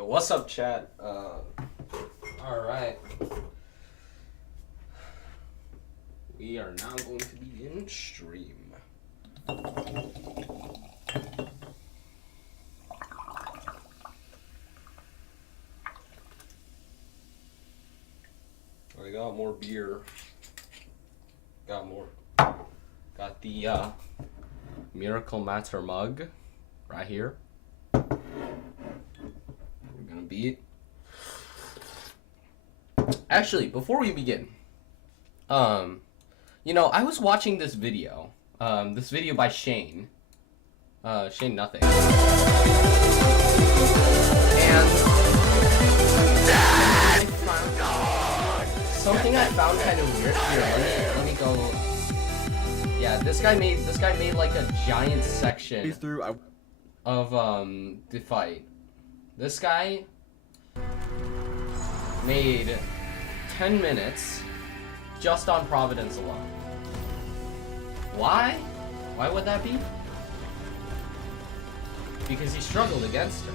Yo, what's up, chat? Alright. We are now going to be in stream. I got more beer. Got more. Got the Miracle Matter mug right here. We're gonna beat. Actually, before we begin, you know, I was watching this video by Shane Nothing, and something I found kind of weird. Here, let me go. Yeah, this guy made like a giant section of the fight. This guy made 10 minutes just on Providence alone. Why? Why would that be? Because he struggled against her.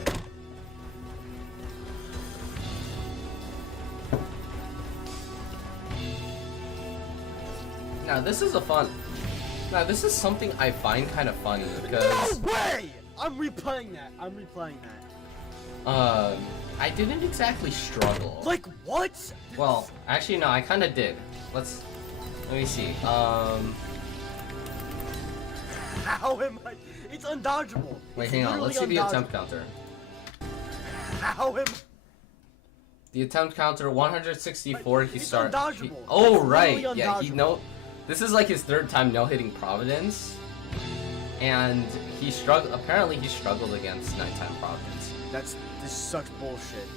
Now this is something I find kind of funny because... No way! I'm replaying that. I didn't exactly struggle. Like what? Well, actually no, I kind of did. Let me see. How am I? It's undodgeable. Wait, hang on. Let's see the attempt counter. How am? The attempt counter 164. He started. Undodgeable. Oh right, yeah. This is like his third time no-hitting Providence, and he struggled. Apparently, he struggled against nighttime Providence. This sucks bullshit.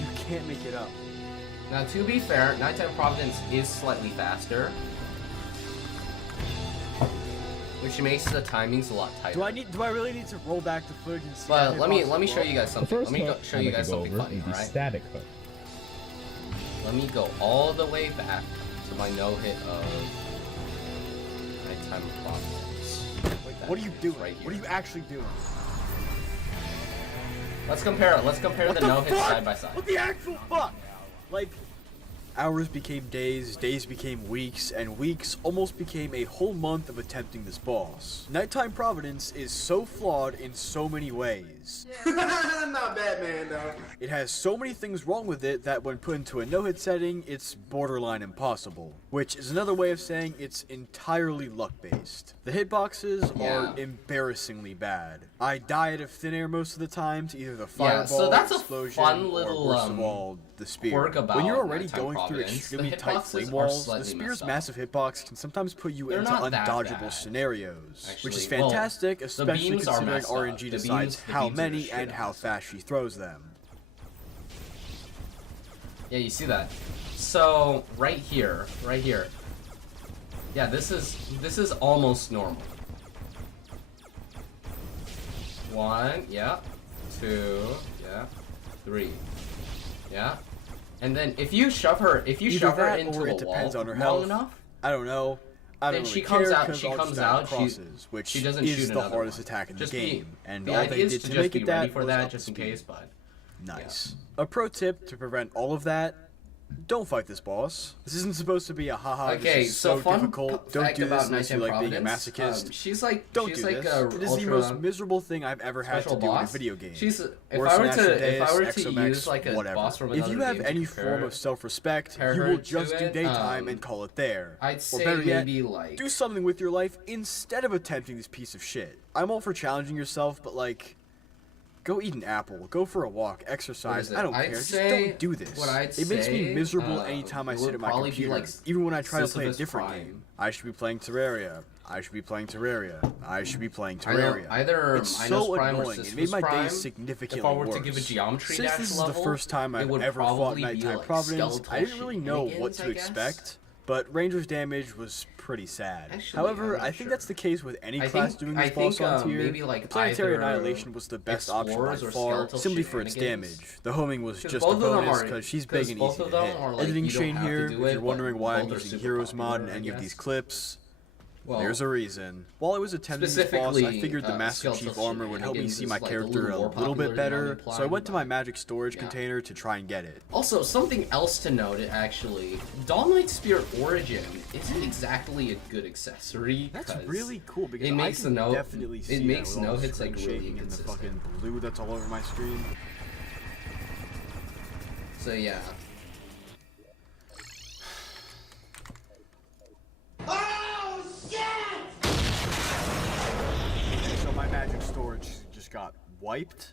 You can't make it up. Now, to be fair, nighttime Providence is slightly faster, which makes the timings a lot tighter. Do I really need to roll back the footage and see? But let me show you guys something. Let me show you guys something funny. All right. Static hook. Let me go all the way back to my no-hit of nighttime Providence. What are you doing? Right here. What are you actually doing? Let's compare the no-hits side by side. What the actual fuck? Like, hours became days, days became weeks, and weeks almost became a whole month of attempting this boss. Nighttime Providence is so flawed in so many ways. Not Batman, though. It has so many things wrong with it that when put into a no-hit setting, it's borderline impossible. Which is another way of saying it's entirely luck-based. The hitboxes are embarrassingly bad. I die out of thin air most of the time to either the fireball, so that's a explosion, fun little, or worst of all, the spear. quirk about When you're already Nighttime going through Providence, extremely the tight hitboxes flame are walls, slightly the spear's messed up. massive hitbox can sometimes put you They're into not that undodgeable bad, scenarios, actually. which is Well, fantastic, the especially beams are considering messed up. RNG The decides beams- the how beams are many shit and how messed fast she throws them. Yeah, you see that. So right here. Yeah, this is almost normal. 1, yeah. 2, yeah. 3, yeah. And then if you shove her into the wall long enough, I don't know. I don't then she really comes care out. 'cause She I'll comes just die out. crosses, which she doesn't is shoot the another hardest one. attack in the Just game, and the all idea they is did to to just make be it ready that for was that, up just the in speed. case. But Nice. A pro tip to prevent all of that: don't fight this boss. This isn't supposed to be a haha. okay, this is so fun difficult. Don't fact do this about unless you Nighttime like being a Providence. masochist. She's like Don't she's do like this. a It is the most miserable thing I've ever had to special do in a boss. video game. She's if Worse I were than to Exomax, use like a whatever. boss from If another you have game any to compare form of self-respect, compare you her will to just do it, daytime and call it there. I'd Or say better yet, maybe like do something with your life instead of attempting this piece of shit. I'm all for challenging yourself, but like, go eat an apple, go for a walk, exercise. I don't I'd care. Just say don't do this. what I'd It makes me say, miserable anytime I it sit would at my probably be, computer. like, Even when I try to play a Sisyphus different Prime. game. I should be playing Terraria. I should be playing Terraria. I should be playing I know, Terraria. either It's Minos so Prime or annoying. It Sisyphus made my Prime. days significantly If I were worse. to give a geometry Since dash this is level, the first time it I've would ever fought probably be, Nighttime like, Providence, skeletal I didn't really know what shenanigans, to I guess. expect. But Ranger's damage was pretty sad. Actually, However, I'm not I think sure. that's the case with any I class think- doing I this boss think, on tier. maybe, like, Planetary either Annihilation was the best option by Explorers or far, skeletal simply for its shenanigans. damage. The homing was 'Cause just a both of them bonus are- because she's 'cause big and both easy of to them hit. are, like, Editing you don't Shane have to here, do if it, you're wondering but why I'm both are using super Heroes popular, Mod in I any of guess. these clips, Well, there's a reason. While I was attempting this boss, I figured the Master Chief skeletal armor would help me shenanigans see is, my like, character a more little bit popular better, than so I went to my but- magic storage container to try and get it. Also, something else to note, actually, Dawn Knight Spear Origin isn't exactly a good accessory. That's really cool because it makes I can definitely see it makes that with all the Nohits like screen really shaking and the inconsistent. fucking blue that's all over my screen. So yeah. Oh, shit! So my magic storage just got wiped.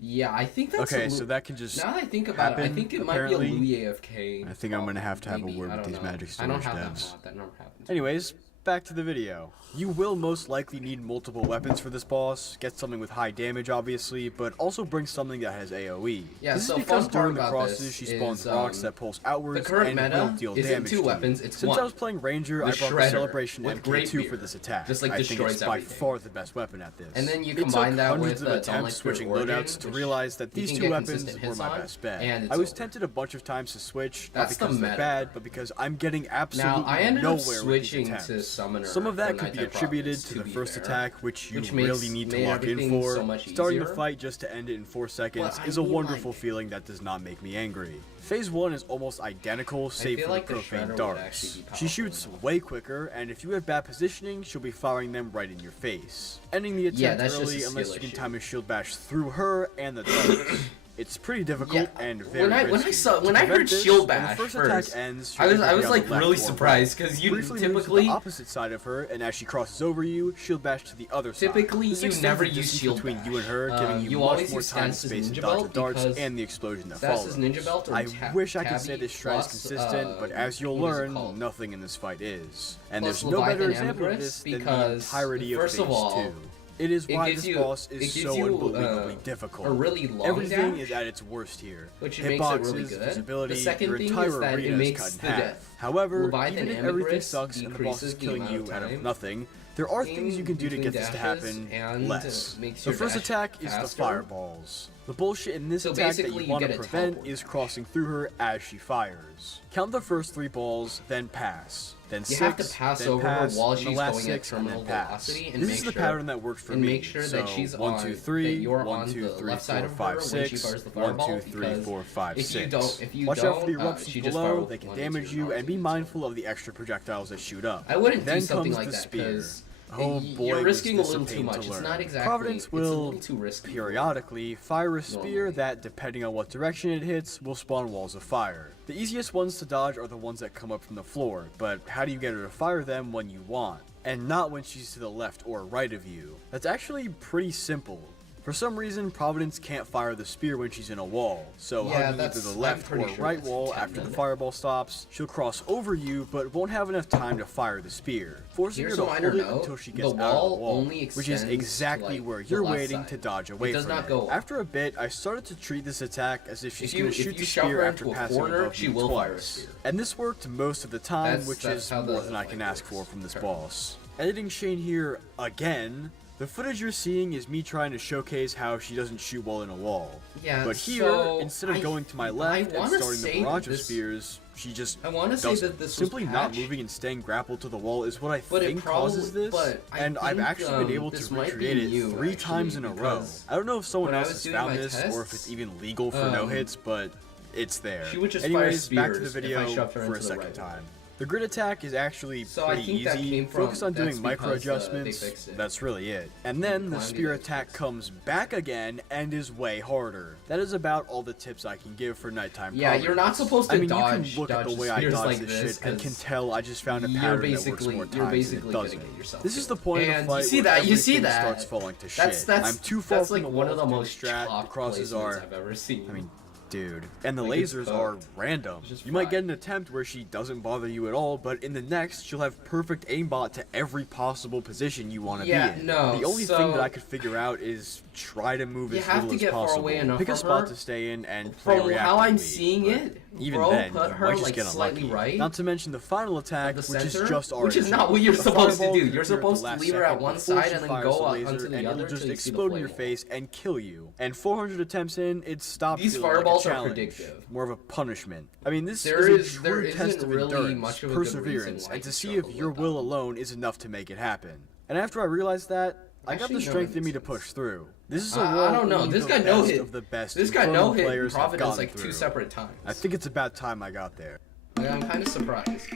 Yeah, I think that's Okay, so that can just now that I think about it, I think it might be a apparently. Louis AFK. I think I'm gonna have to have a maybe, word I with don't these know. magic I don't storage have that devs. mod, that never happens. Anyways, back to the video. You will most likely need multiple weapons for this boss, get something with high damage obviously, but also bring something that has AoE. Yeah, this so is because fun part during the about crosses this she spawns is, rocks that pulse outwards the current and meta will deal isn't damage 2 to weapons, you. it's Since 1. I was playing Ranger, The I brought the Shredder Celebration with MK2 great for beard, this attack. just like I think destroys it's by everything. far the best weapon at this. And then you It combine took that hundreds with of the Dawn Knight attempts Spear switching Origin, loadouts to which realize that you these can two get weapons consistent were hits my on, best bet. and it's I was over. tempted a bunch of times to switch, not That's the because they're meta. bad, but because I'm getting absolutely Now, I ended nowhere up with switching these to attempts. Summoner Some of that for could be Nighttime attributed Prophets, to to the be first fair, attack, which you which really need to made lock in everything for. so much Starting the easier. fight just to end it in 4 seconds But I is a mean, wonderful like- feeling that does not make me angry. Phase 1 is almost identical, save feel for like the the profane Shredder would darts. actually be She powerful shoots enough. way quicker, and if you have bad positioning, she'll be firing them right in your face. Ending the Yeah, attempt that's just early a unless skill you can issue. time a shield bash through her and the darts. It's pretty difficult and very when I risky. To when I prevent heard this, shield when the bash first first, attack ends, I was she'll either be on like the left really or surprised right. because you Briefly moves to typically the opposite side of her, and as she crosses over you, shield bash to the other side. Typically, This you extends never the use distance shield between bash. you and her, giving you You much always more use time and Stannis' space to ninja dodge the belt darts because and the explosion that Stannis' follows. ninja belt or I wish I could Tabby say this strat is plus, consistent, but as you'll what is it learn, called? nothing in this fight is. And Plus there's no better Leviathan example of Ambergris this than the because, entirety of first Phase of all, 2. It is it why gives this you- boss it is gives so you, unbelievably difficult. a really long Everything dash, is at its worst here. which makes it really Hitboxes, good. visibility, The second your thing entire is that it arena is makes cut in the half. death. However, Leviathan even if everything Ambergris sucks and the boss is decreases the killing amount you of out of time nothing, there are things you can do to between get this to dashes happen and less. makes The your first dash attack is the faster. fireballs. The bullshit in this So attack that basically you you want to get a prevent teleport. is crossing through her as she fires. Count the first 3 balls, then pass. Then You 6, have to pass then over her pass, while and the she's last going 6, at and then terminal pass. velocity, and This make is the sure, pattern that works for and me. make sure that So, she's 1, on 2, 3, that you're 1, on 2, the 3, left side 4, of her 5, when she 6, fires the 1, 2, fireball, 3, because 4, 5, if you 6. don't, if you Watch out for the don't, eruptions she just below, fires they can 1 to damage 2 you, and be rounds. mindful of the extra projectiles that shoot up. I wouldn't Then do something comes like the that spear. because Oh boy, you're was risking a this little pain too to much. It's learn. not exactly. Providence It's a will little too risky. periodically fire a spear Normally. that, depending on what direction it hits, will spawn walls of fire. The easiest ones to dodge are the ones that come up from the floor, but how do you get her to fire them when you want? And not when she's to the left or right of you. That's actually pretty simple. For some reason, Providence can't fire the spear when she's in a wall, so Yeah, hugging either that's- the I'm left pretty or sure right that's wall after the intended. fireball stops, she'll cross over you, but won't have enough time to fire the spear, forcing Here's her a to minor hold it note, until she the gets out of the wall wall, only which is extends exactly to, where like, you're the left waiting side. to dodge It away does from not it. go up. After a bit, I started to treat this attack as if she's If you- going to if shoot you the shove spear her after into a passing corner, above she you will fire a twice. spear. And this worked most of the time, That's- which that's is how the more than I can fight ask for works. from this Sure. boss. Editing Shane here again. The footage you're seeing is me trying to showcase how she doesn't shoot well in a wall. Yeah, But here, so instead of going to my I left and wanna starting the say barrage of this- spears, she just I wanna say doesn't. that this was Simply not patched, moving and staying grappled to the wall is what I but it think probably- causes this, but I and I've think, actually been able this to might be recreate it new, 3 actually, times in a row. because I don't know if someone when I else was has doing found my this or if tests, it's even legal for no hits, but it's there. she would just fire Anyways, back to the spears if video I shoved her for into a the second right time. one. The grid attack is actually So I pretty think that easy. came from- Focus on doing that's micro because, adjustments. they fixed it. That's really it. And then the Quantity spear adjustments. attack comes back again and is way harder. That is about all the tips I can give for nighttime. Yeah, you're not supposed to I mean, dodge. you can look at the dodge way I spears dodge like this this, shit and can 'cause tell I just found a you're pattern that works basically- more you're times than basically it gonna doesn't. get yourself This is the killed. point of And the you fight see where that, you see everything that. starts falling to That's shit. that's I'm too far that's from like the one of the wall to most strat. The chalk crosses placements are. I've ever seen. I mean, dude. And the Like, it's lasers both. are random. It's just You might fine. get an attempt where she doesn't bother you at all, but in the next, she'll have perfect aimbot to every possible position you want to Yeah, be in. no, The only so- thing that I could figure out is try to move You as have little to as get far possible. away enough Pick a from spot her. to stay in and play From reactively. how I'm seeing but it, Even bro, then, put you her might just like get slightly unlucky. right. Not to mention the final attack, The which is center, just RNG. which is not what you're The supposed to fireball do. can You're appear at the supposed to last leave her at second one before side she and then fires go the up laser, onto the and other it'll just till you see the explode in your flame. face and kill you. And 400 attempts in, it stopped These feeling like a fireballs are challenge, predictive. more of a punishment. I mean, this There is a there true test isn't of really endurance, much of a good perseverance, reason why and to you see if struggle your with will them. alone is enough to make it happen. And after I realized that, I got Actually, the no strength in me to reasons. push through. This is a I world don't know. only This the guy best Nohit. of the best This guy Infernum Nohit players have Providence gotten like through. 2 separate times. I think it's about time I got there. I'm kind of surprised.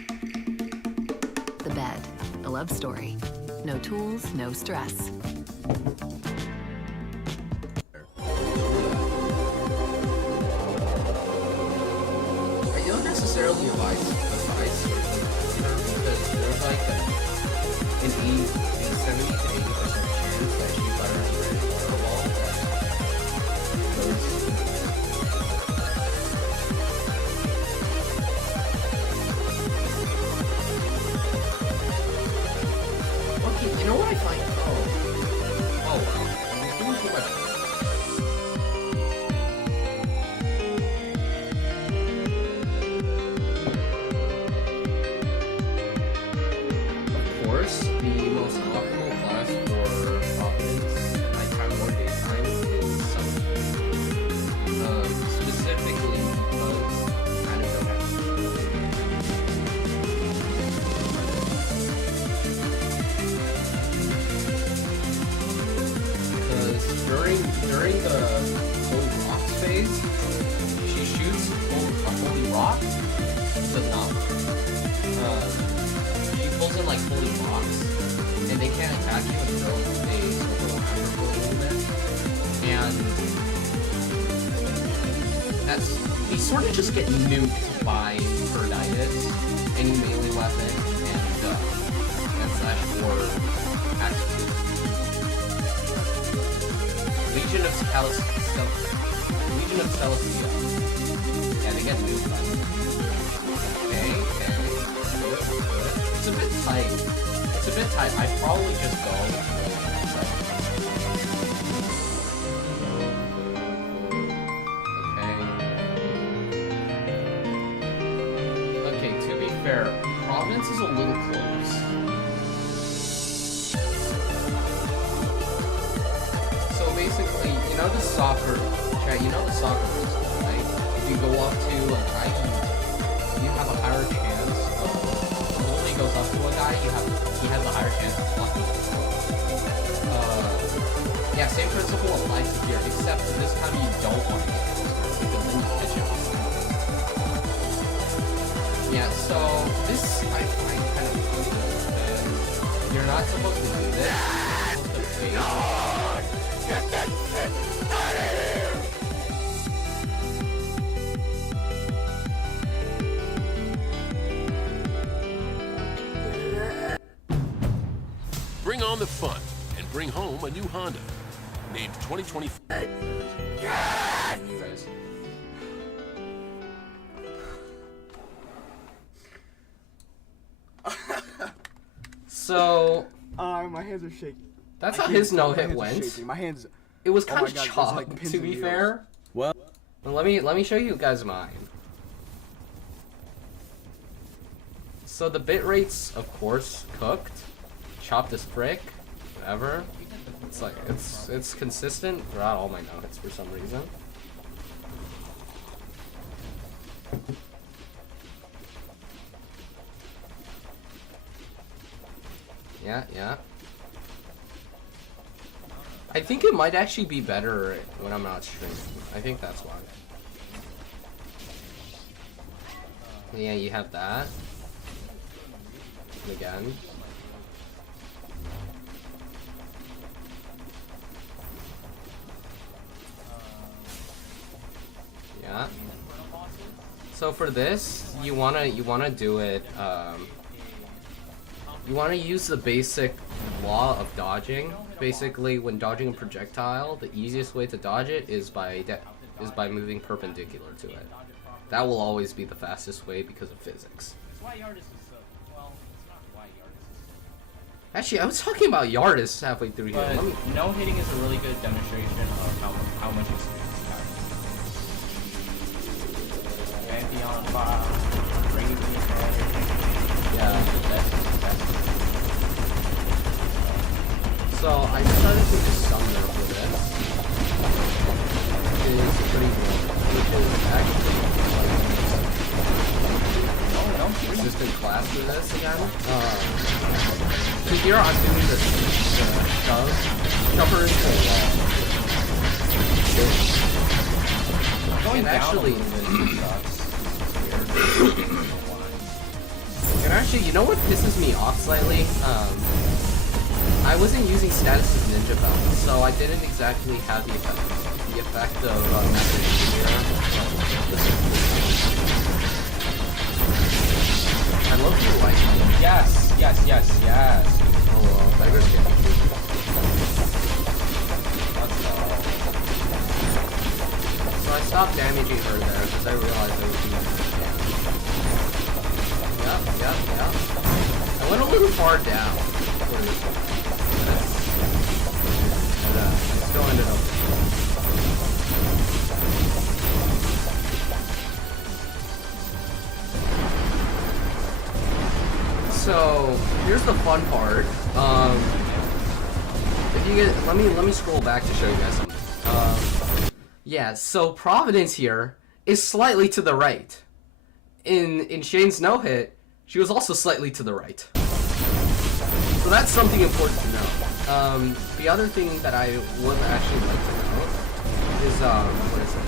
The bed, a love story. No tools, no stress. I don't necessarily advise because there's like an 70 to 80% chance that she fires a red fireball that goes. Okay, you know what I find? Oh wow, I'm doing too much. Of course, the most optimal class for Providence nighttime or daytime is Summoner. Specifically because I don't Because during the Holy Rocks phase, she shoots a Holy Rock, does not work. She pulls in like Holy Rocks, and they can't attack you until they overlap her for a little bit. And you sort of just get nuked by Perditis, any melee weapon, and slash or axe. Legion of Celestia. Yeah, they get nuked by it. Okay. It's a bit tight. I'd probably just go. Okay, to be fair, Providence is a little close. So basically, you know the soccer system, right? If you go up to a guy, you have a higher chance of, the bully goes up to a guy, he has a higher chance of blocking it. Yeah, same principle applies to here, except this time you don't want to get closer, because then you pitch it. Yeah, so this I find kind of cool, and you're not supposed to do this. You're supposed to bait. Get that shit out of here! Bring on the fun and bring home a new Honda. Named 2024. So My hands are shaking. that's how his no-hit went. My hands. It was Oh kind my of God, there's, chalk, like, pins to and be needles. fair. Well, Let me show you guys mine. So the bit rates, of course, cooked, chopped as frick, whatever. It's like it's consistent throughout all my no-hits for some reason. Yeah. I think it might actually be better when I'm not streaming. I think that's why. Yeah, you have that. And again. Yeah. So for this, you wanna do it. You wanna use the basic law of dodging. Basically, when dodging a projectile, the easiest way to dodge it is by moving perpendicular to it. That will always be the fastest way because of physics. That's why Yardis is so... Well, it's not why Yardis is so... Actually, I was talking about Yardis halfway through here. But no hitting is a really good demonstration of how much experience you have. Pantheon file. Yeah. So I decided to just summoner for this. It's pretty good. Which is actually resistant class for this again. So here I'm doing this shove her into the wall. Going and down actually, and actually, you know what pisses me off slightly? I wasn't using status as ninja belt, so I didn't exactly have the effect of I love you like Yes. oh well, beggars can't be choosers. So I stopped damaging her there because I realized I was doing damage. Yep. I went a little far down for this one. I still ended up. So here's the fun part. If you get, let me scroll back to show you guys something. Yeah, so Providence here is slightly to the right. In Shane's Nohit, she was also slightly to the right. So that's something important to know. The other thing that I would actually like to know is what is it?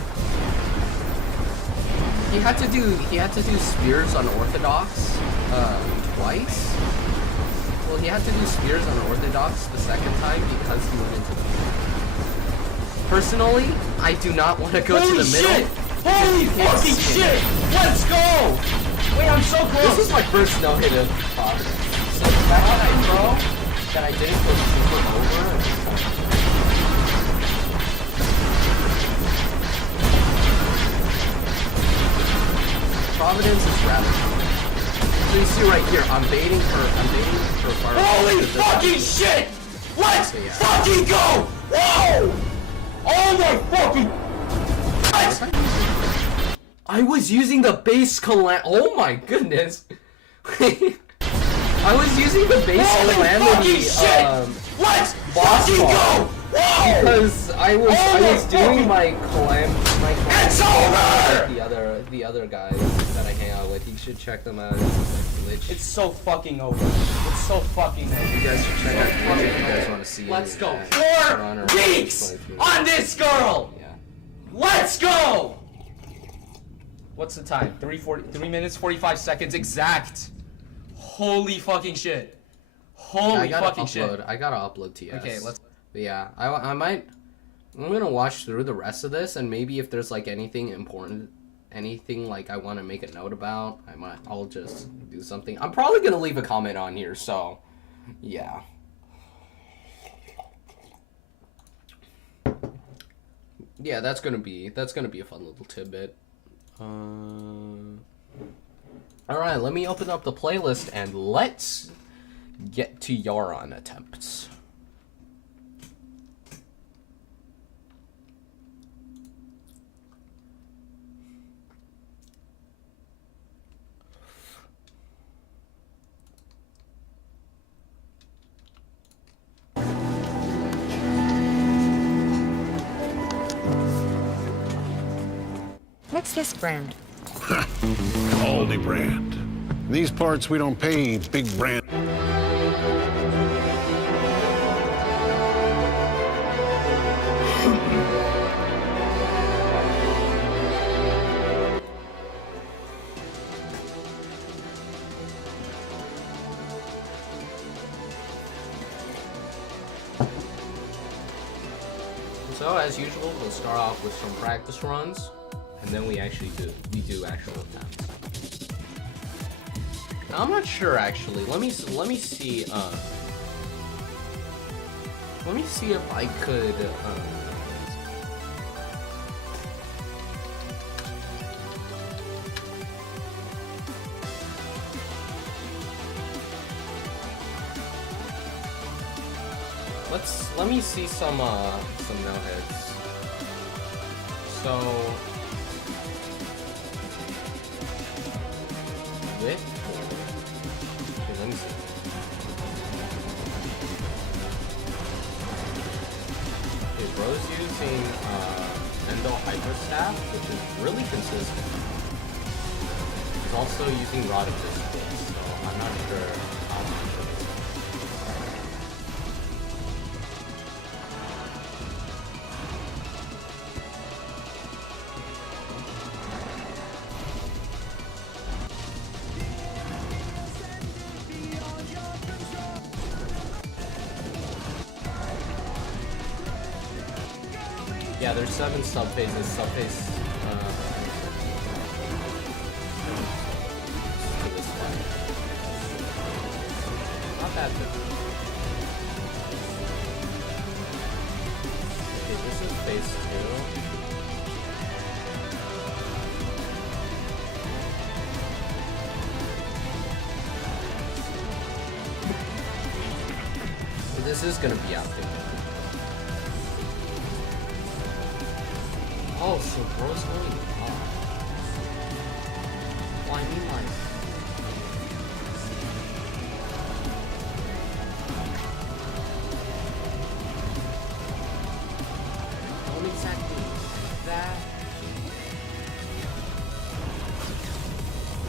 He had to do spears on Orthodox twice. Well, he had to do spears on Orthodox the second time because he went into the middle. Personally, I do not want to go to the middle. Holy fucking shit! Let's go! Wait, I'm so close! This is my first no-hit of Providence. So the fact that I didn't go super over. Providence is rather cool. So you see right here, I'm baiting her fire. Holy fucking shit! Let's fucking go! Whoa! Oh my fucking... What? I was using the base oh my goodness! I was using the base Calamity Let's boss fucking bar go! Whoa! because I was doing my Calamity It's over! The other guys that I hang out with. You should check them out. It's so fucking over. It's so fucking over. You guys should check out Glitch if you guys want to see. Let's go. it. 4 weeks on this girl! Yeah. Let's go! What's the time? 3 minutes, 45 seconds exact. Holy fucking shit. Holy fucking shit. I gotta upload TS. Okay, let's... But yeah, I'm gonna watch through the rest of this, and maybe if there's like anything important, anything like I want to make a note about, I'll just do something. I'm probably gonna leave a comment on here, so yeah. Yeah, that's gonna be a fun little tidbit. Alright, let me open up the playlist and let's get to Yharon attempts. What's this brand? Aldi brand. In these parts, we don't pay big brand. So as usual, we'll start off with some practice runs, and then we do actual attempts. Now, I'm not sure actually. Let me see. Let me see if I could. Let me see some no-hits. So it? Okay, let me see. Okay, bro's using Endo Hyper Staff, which is really consistent. He's also using Rod of Discord, so I'm not sure how much of it. Yeah, there's 7 subphases. Subphase to this one. Not bad. Okay, this is phase 2. This is gonna be active. Oh, so bro's going up. Well, I mean, like... What exactly is that?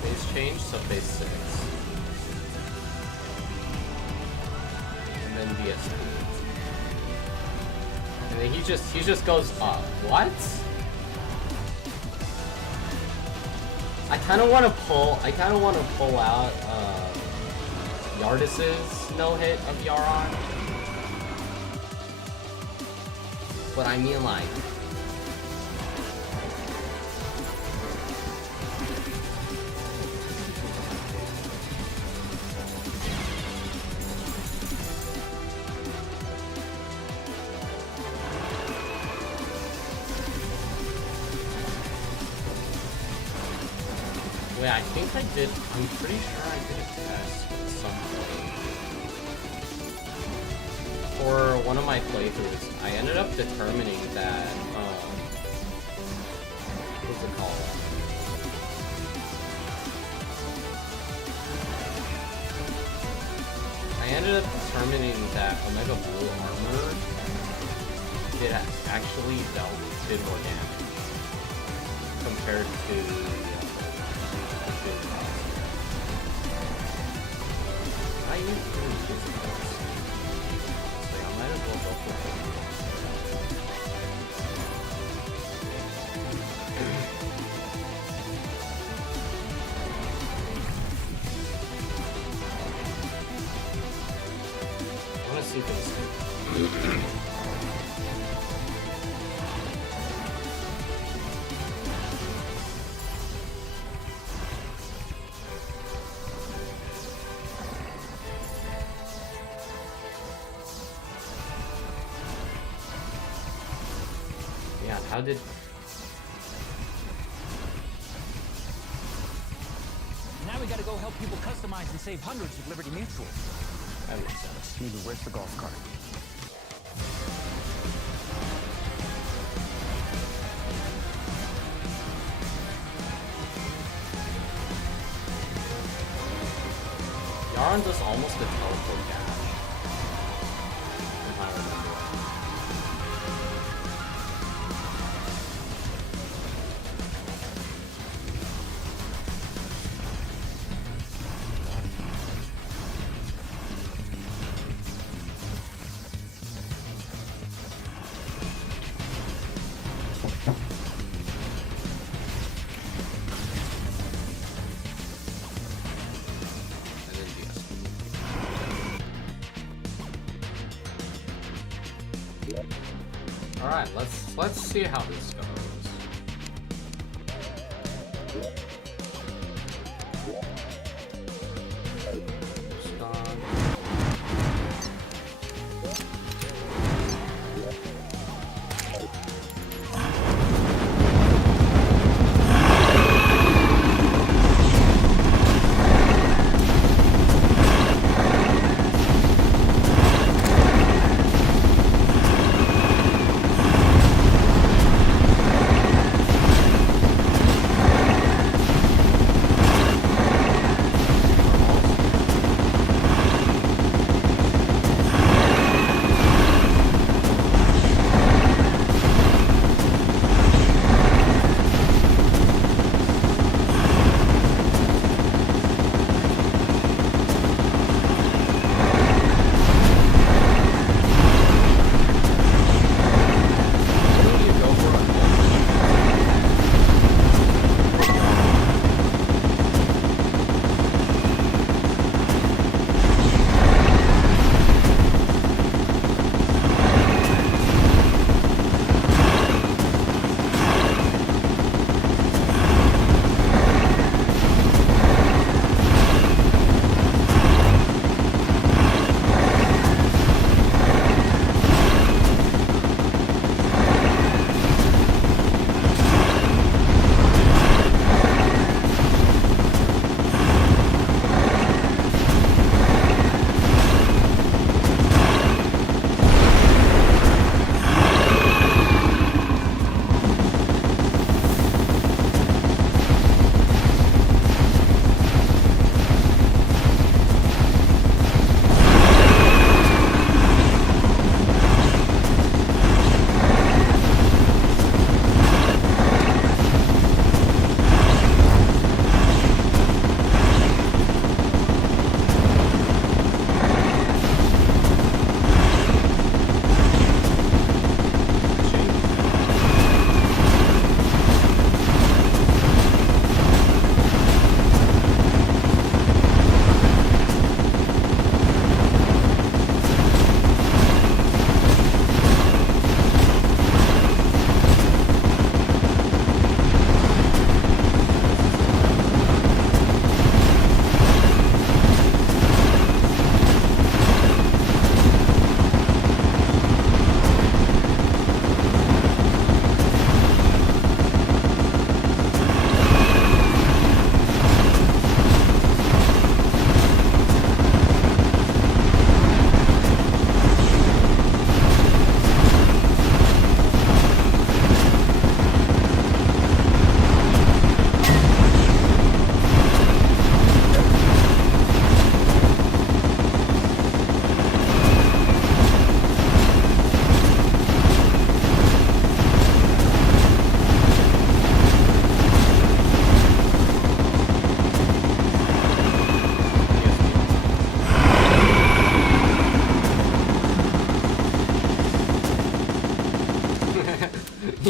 Phase change, so phase 6. And then VSP. And then he just goes up. What? I kind of want to pull out Yardis's no-hit of Yharon. But I mean, like, wait, I think I did. I'm pretty sure I did a test at some point. For one of my playthroughs, I ended up determining that, what's it called? I ended up determining that Omega Blue armor did more damage compared to I use this. So I might as well go for it. I want to see this. How did... Now we gotta go help people customize and save hundreds with Liberty Mutual. That makes sense. Maybe where's the golf cart? Yharon does almost a teleport dash. If I remember right. Alright, let's see how this goes.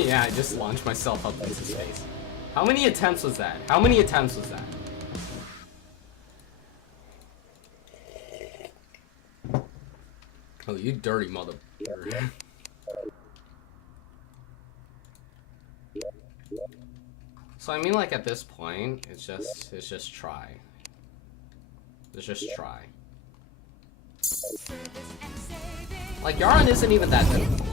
Yeah, I just launched myself up into space. How many attempts was that? How many attempts was that? Oh, you dirty mother. So I mean, like at this point, it's just try. Let's just try. Like Yharon isn't even that difficult.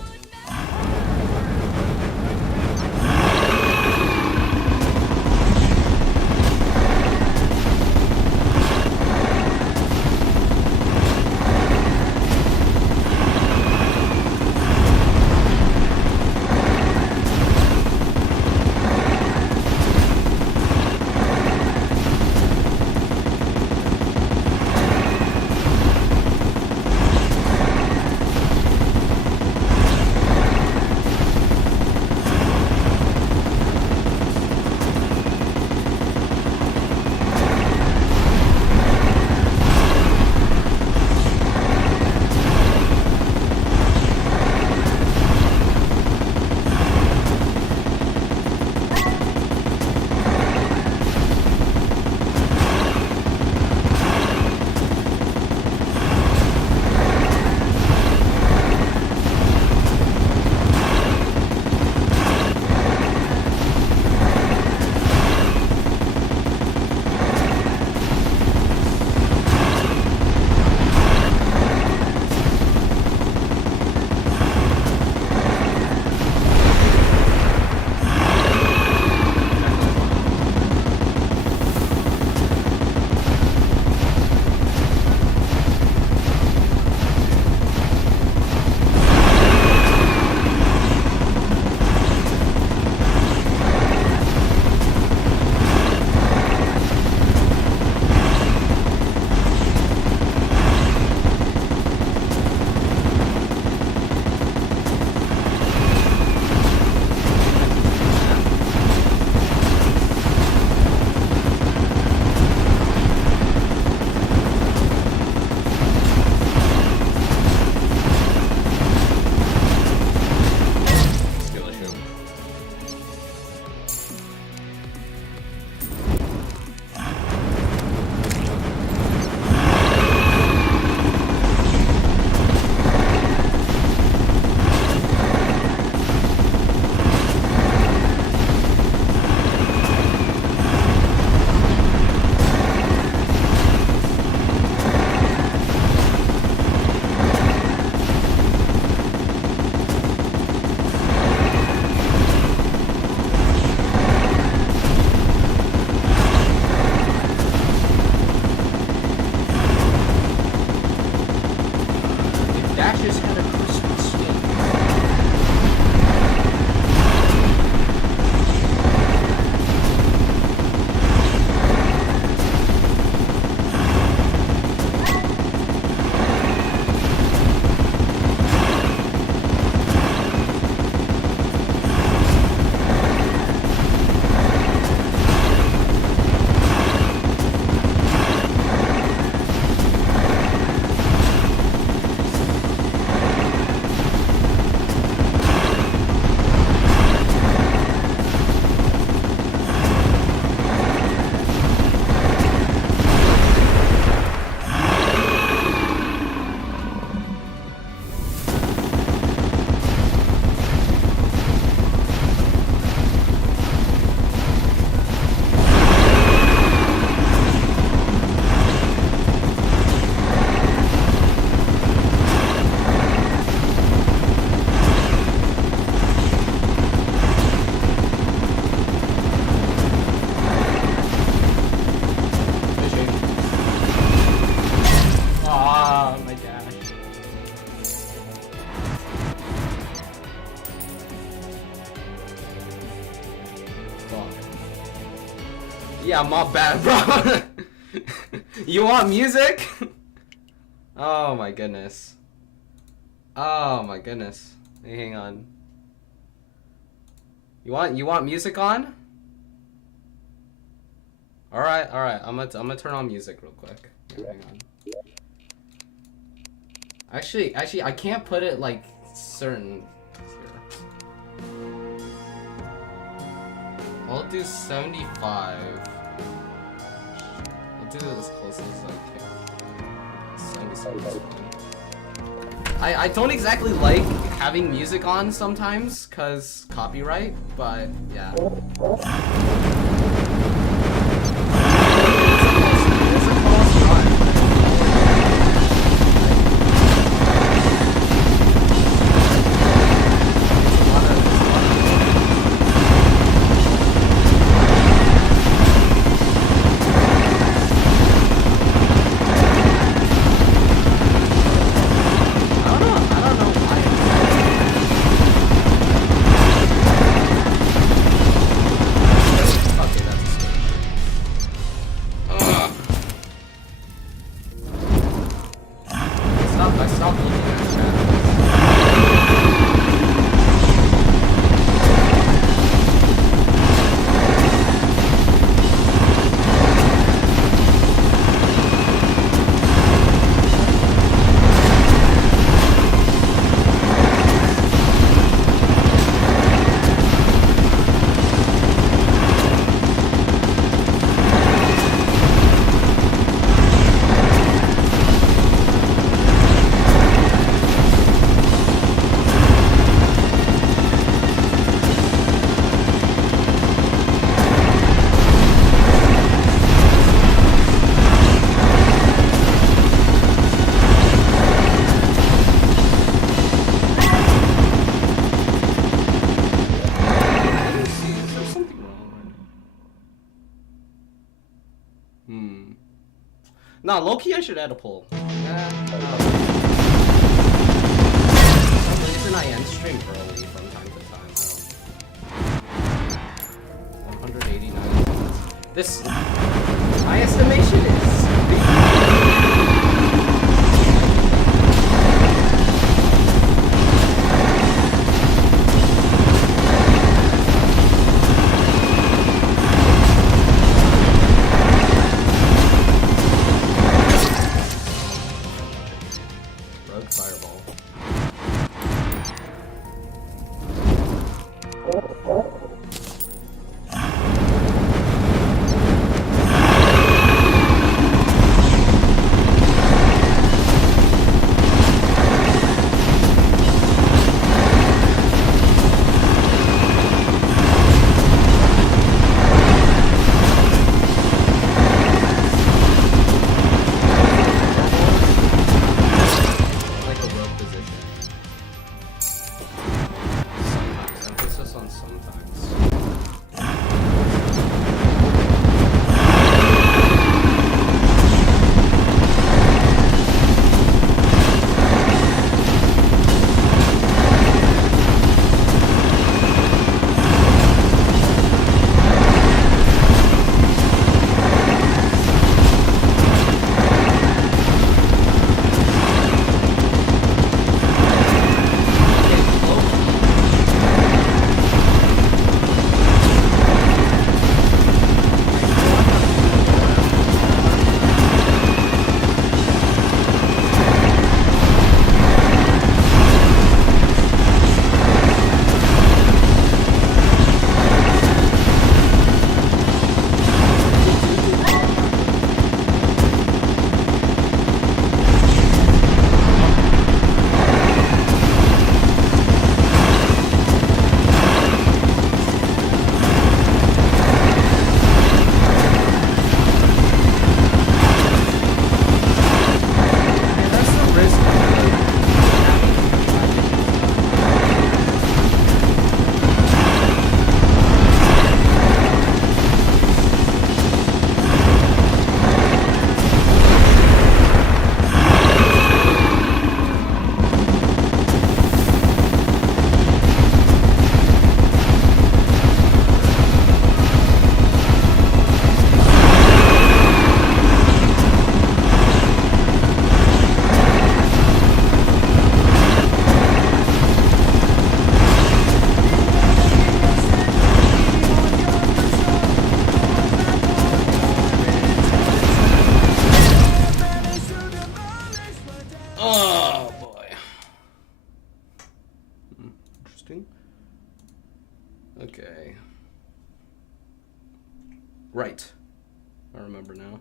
Yeah, my bad, bro. You want music? Oh my goodness. Oh my goodness. Hey, hang on. You want music on? All right. I'm gonna turn on music real quick. Here, hang on. Actually, I can't put it like certain. Here. I'll do 75. I'll do it as close as I can. 77 is fine. I don't exactly like having music on sometimes, cause copyright, but yeah. Nah, low-key I should add a poll. For some reason I end stream early from time to time. 189. This, my estimation is... Right. I remember now.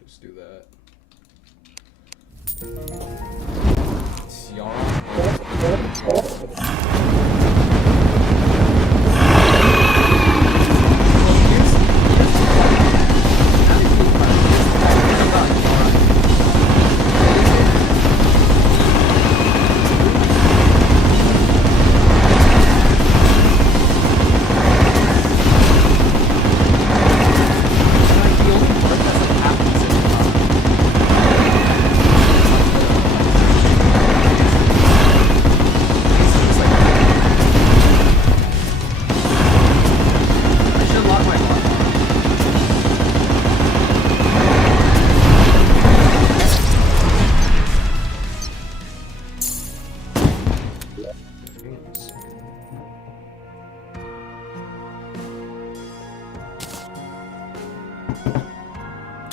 Let's do that. It's Yharon.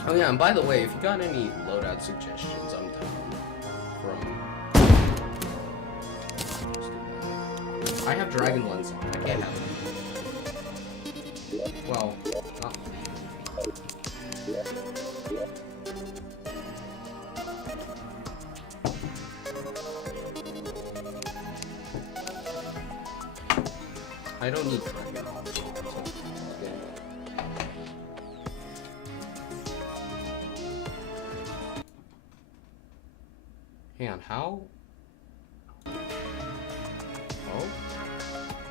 Oh yeah, and by the way, if you got any loadout suggestions, I'm down. I have Dragon Lens on. I can't have it. Well, not. I don't need Dragon. Hang on, how? Oh?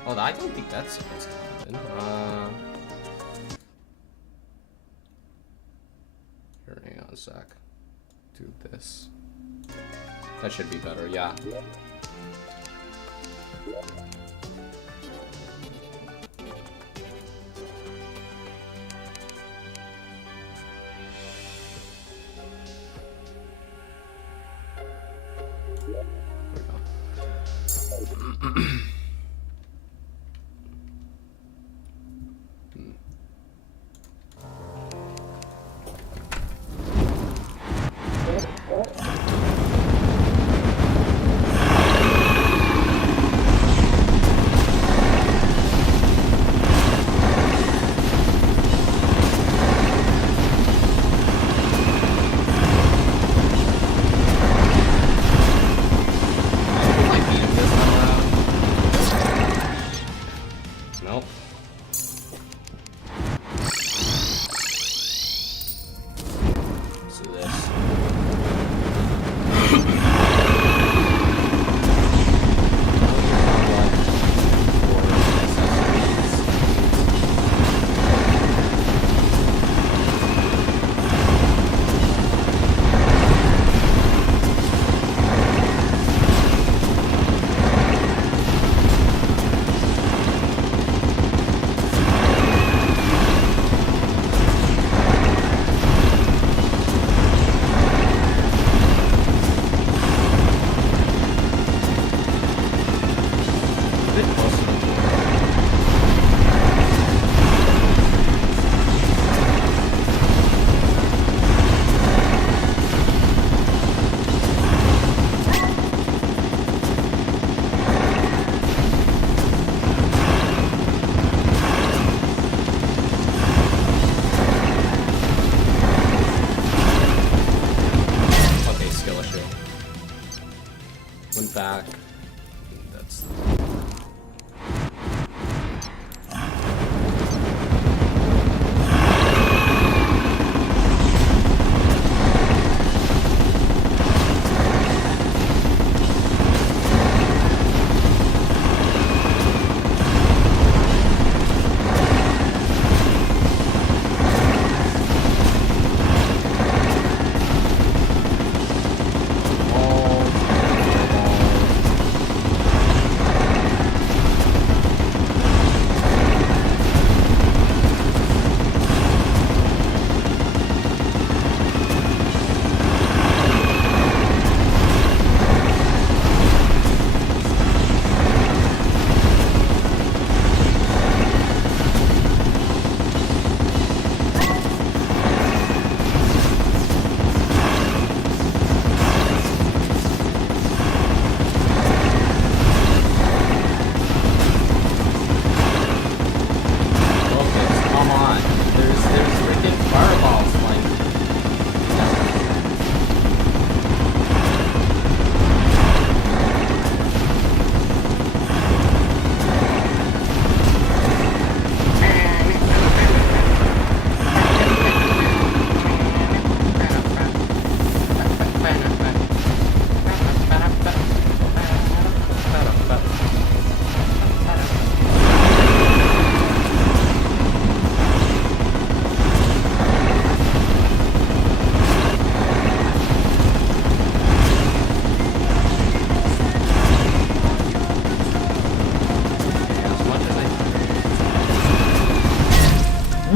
Oh, I don't think that's supposed to happen. Here, hang on a sec. Do this. That should be better, yeah.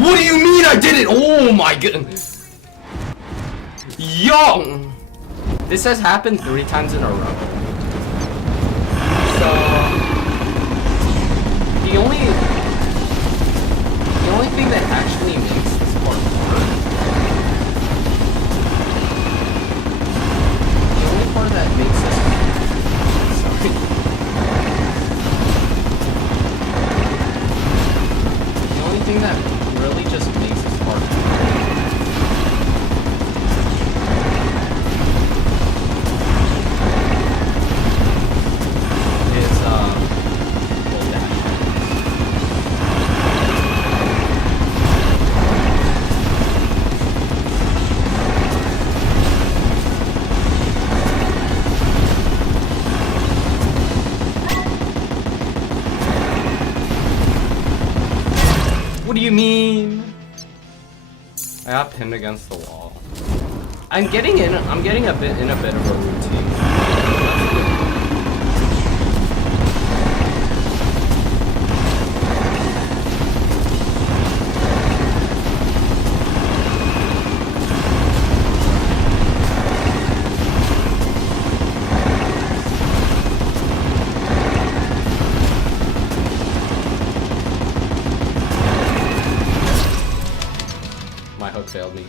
What do you mean I did it? Oh my goodness. Yo! This has happened 3 times in a row. So the only thing that actually makes this part hard, the only part that makes this sorry. The only thing that really just makes this part hard is full dash. What do you mean? I got pinned against the wall. I'm getting a bit of a routine. My hook failed me.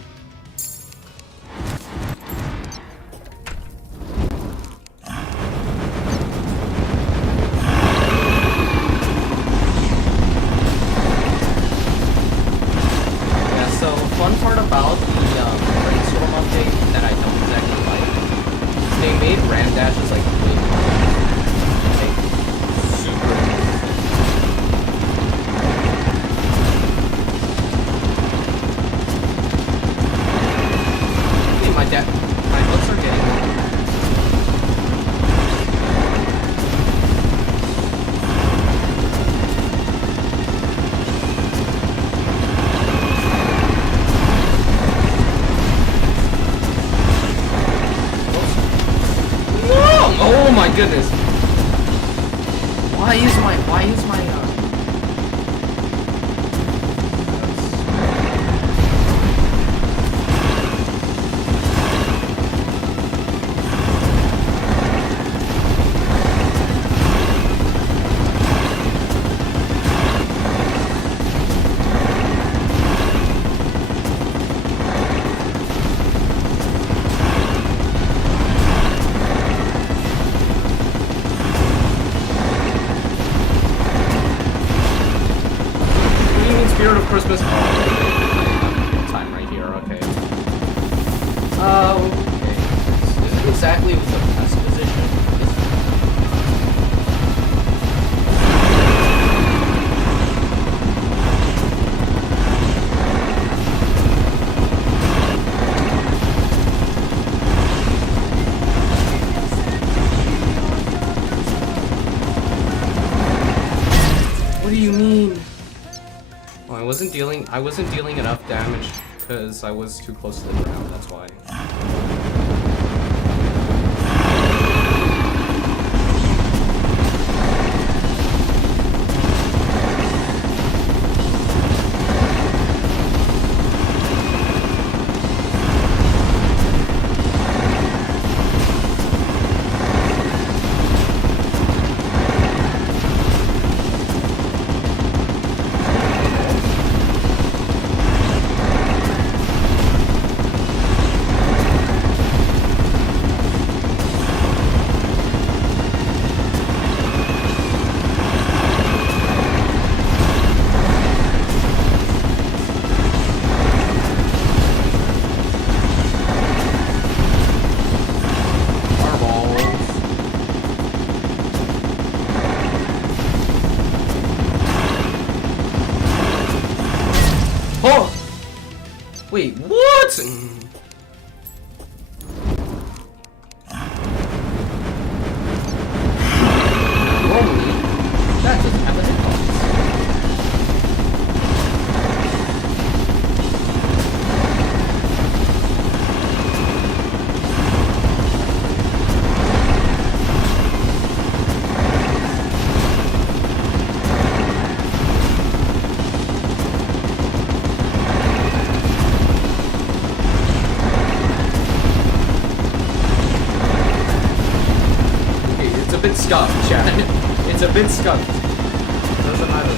Yeah, so fun part about the brainstorm update that I don't exactly like, they made ram dashes like way more, like super easy. My hooks are getting no! Oh my goodness! Why is my Spirit of Christmas. Oh, I have time right here. Okay. Okay. This isn't exactly the best position. What do you mean? I wasn't dealing enough damage because I was too close to the ground, that's why. Wait, what? Normally, that doesn't have a hitbox. bit scuffed, Chad. It's a bit scuffed. Doesn't matter.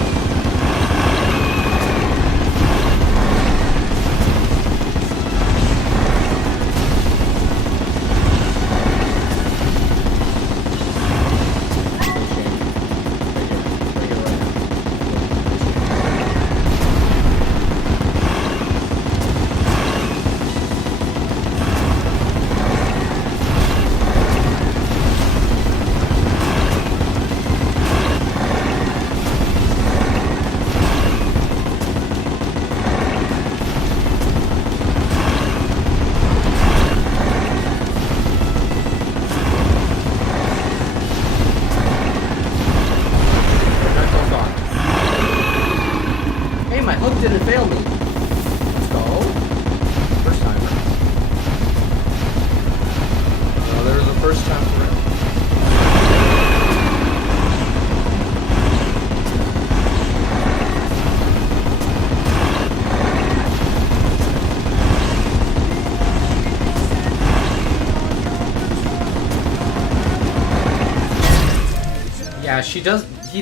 Yeah, he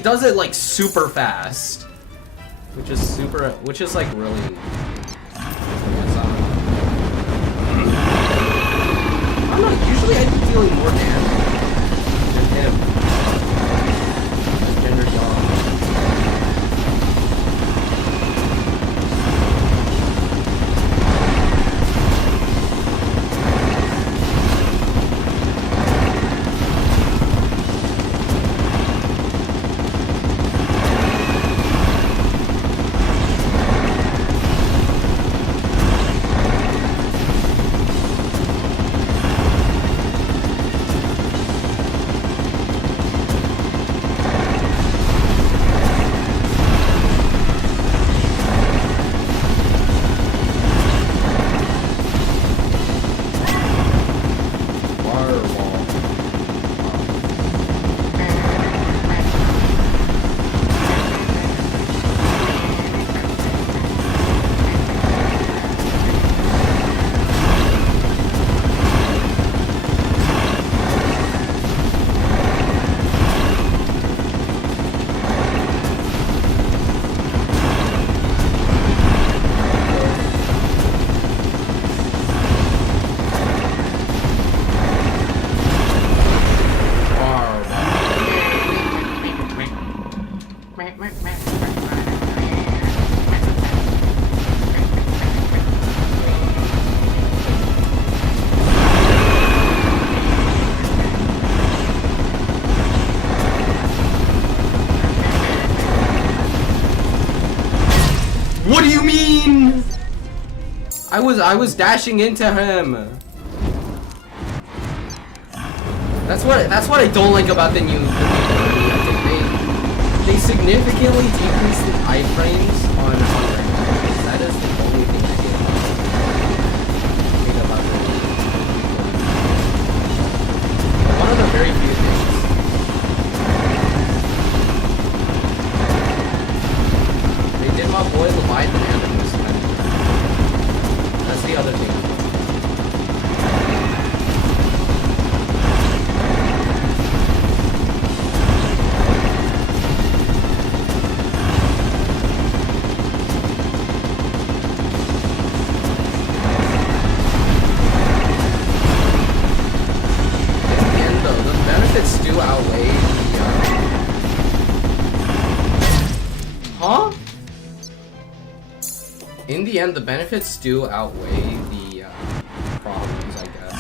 does it like super fast. Which is like really I don't know, usually I'd be dealing more damage than him. Gender dog. What do you mean? I was dashing into him. That's what I don't like about the new they significantly decrease the iframes on randoms. That is the only thing I hate about the one of the very few things. They did my boy Laevateinn this time. That's the other thing. In the end, the benefits do outweigh the problems, I guess.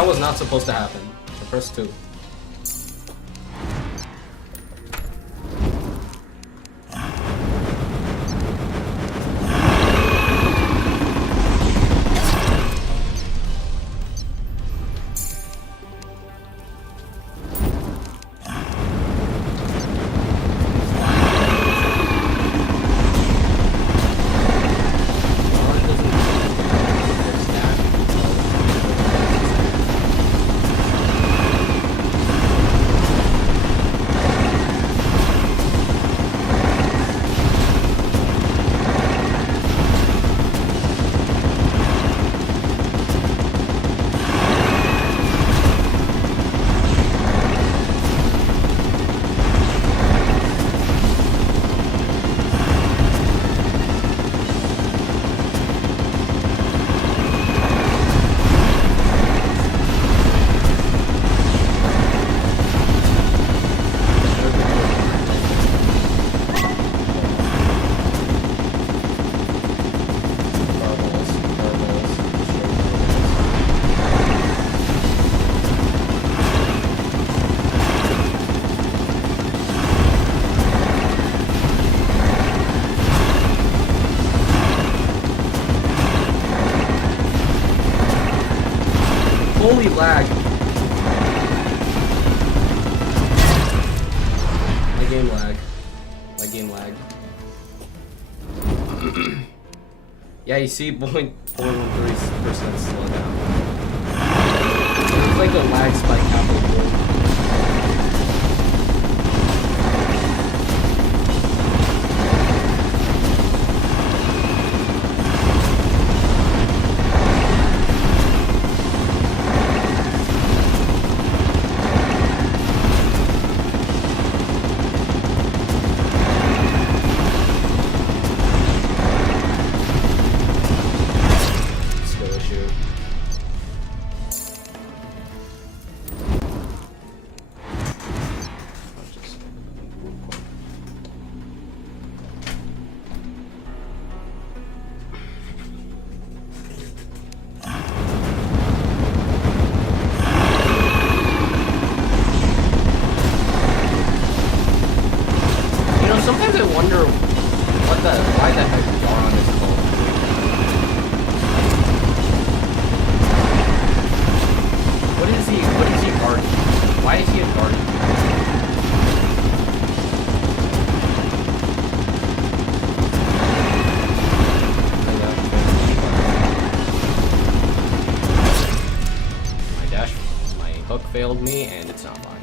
That was not supposed to happen. I pressed 2. Holy lag. My game lag. My game lagged. Yeah, you see 0.13% slowdown. It's like a lag spike happening. Sometimes I wonder why the heck Yharon is called. What is he guarding? Why is he a guardian? My hook failed me and it's not mine.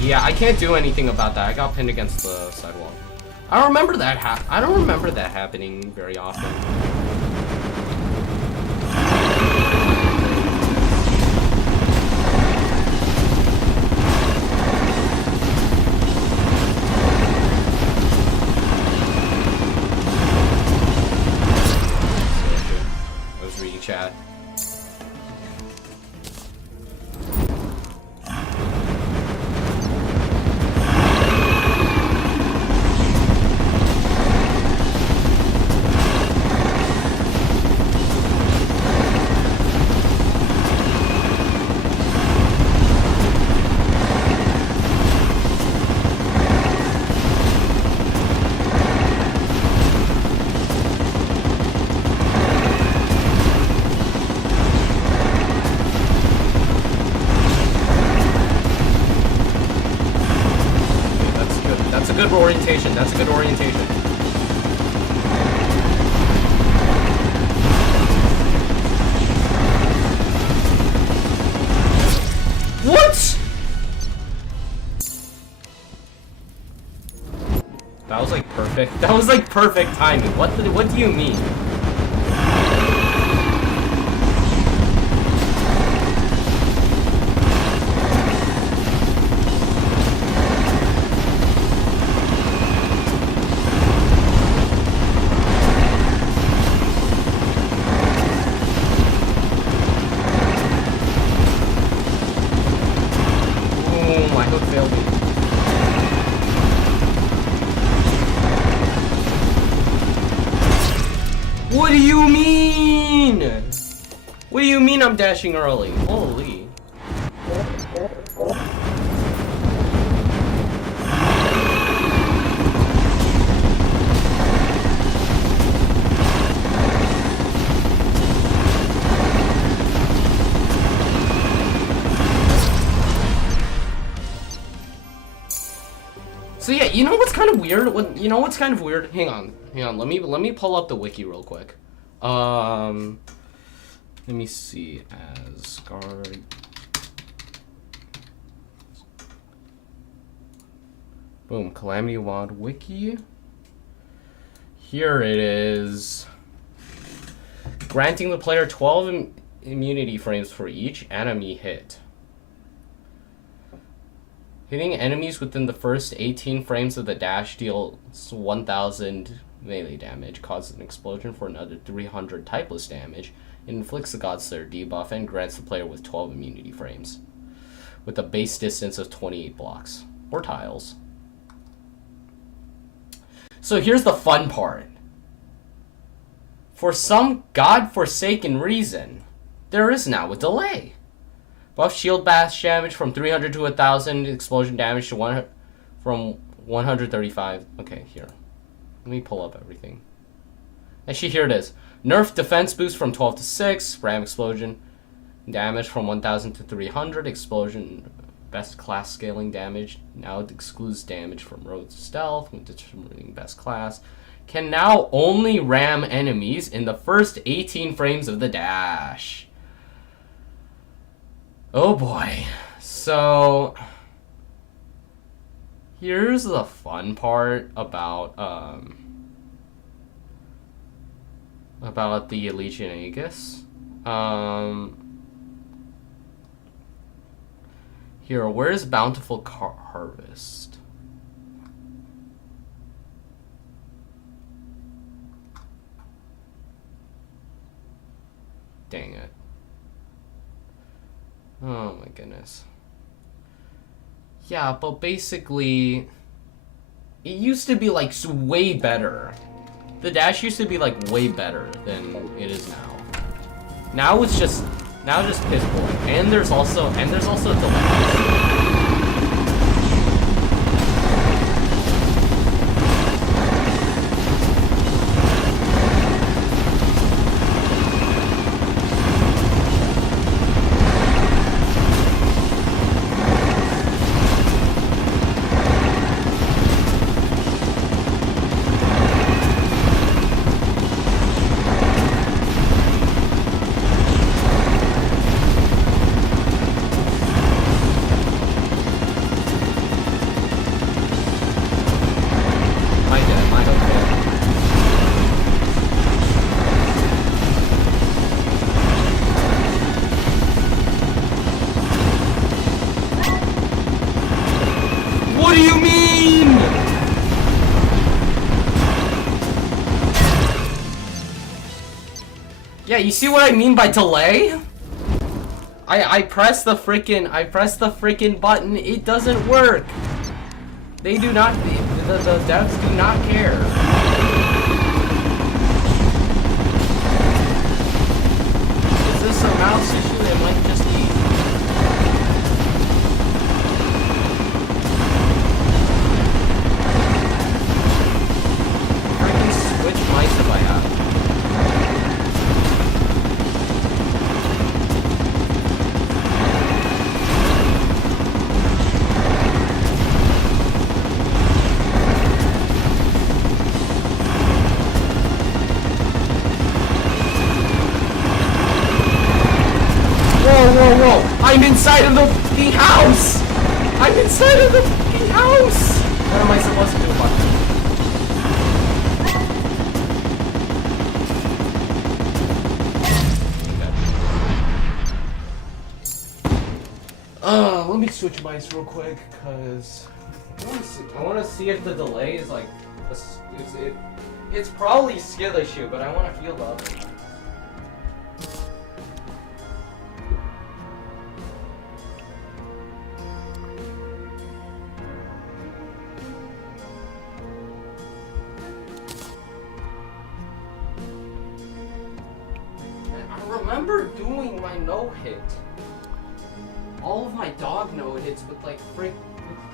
Yeah, I can't do anything about that. I got pinned against the sidewall. I don't remember that happening very often. I was reading chat. Orientation. That's a good orientation. perfect. That was like perfect timing. What do you mean? What do you mean? What do you mean I'm dashing early? Holy. So yeah, you know what's kind of weird? You know what's kind of weird? Hang on. Let me pull up the wiki real quick. Let me see. Asgard. Boom. Calamity Mod wiki. Here it is. Granting the player 12 immunity frames for each enemy hit. Hitting enemies within the first 18 frames of the dash deals 1,000 melee damage, causes an explosion for another 300 typeless damage, inflicts the Godslayer debuff, and grants the player with 12 immunity frames, with a base distance of 28 blocks, or tiles. So here's the fun part. For some godforsaken reason, there is now a delay. Buff shield bash damage from 300 to 1,000, explosion damage to from 135. Okay, here. Let me pull up everything. Actually, here it is. Nerf defense boost from 12 to 6. Ram explosion damage from 1,000 to 300. Explosion best class scaling damage. Now it excludes damage from road stealth when determining best class. Can now only ram enemies in the first 18 frames of the dash. Oh boy. So here's the fun part about the Legion Aegis. Here, where's Bountiful Harvest? Dang it. Oh my goodness. Yeah, but basically, it used to be like way better. The dash used to be like way better than it is now. Now it's just piss poor. And there's also delays. Yeah, you see what I mean by delay? I press the freaking button, it doesn't work. They do not, the devs do not care. Is this a mouse issue? It might just be. Freaking switch mice if I have. I'm inside of the fucking house! I'm inside of the fucking house! What am I supposed to do about it? me switch mice real quick, cause I want to see if the delay is like, it's probably skill issue, but I want to feel the other one. I remember doing my no-hit. All of my dog no-hits with like with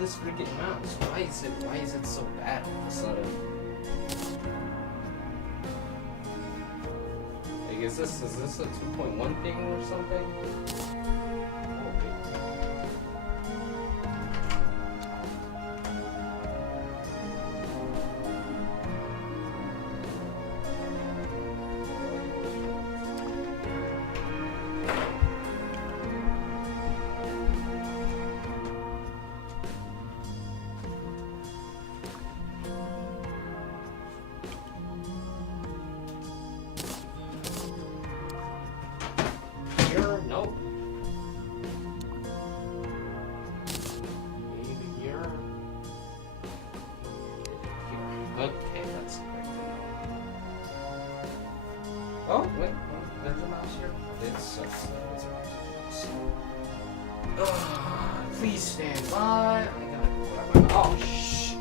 this freaking mouse. Why is it so bad all of a sudden? Like, is this a 2.1 ping or something? Oh, wait, there's a mouse here. Please stand by. I gotta go. Oh, shit.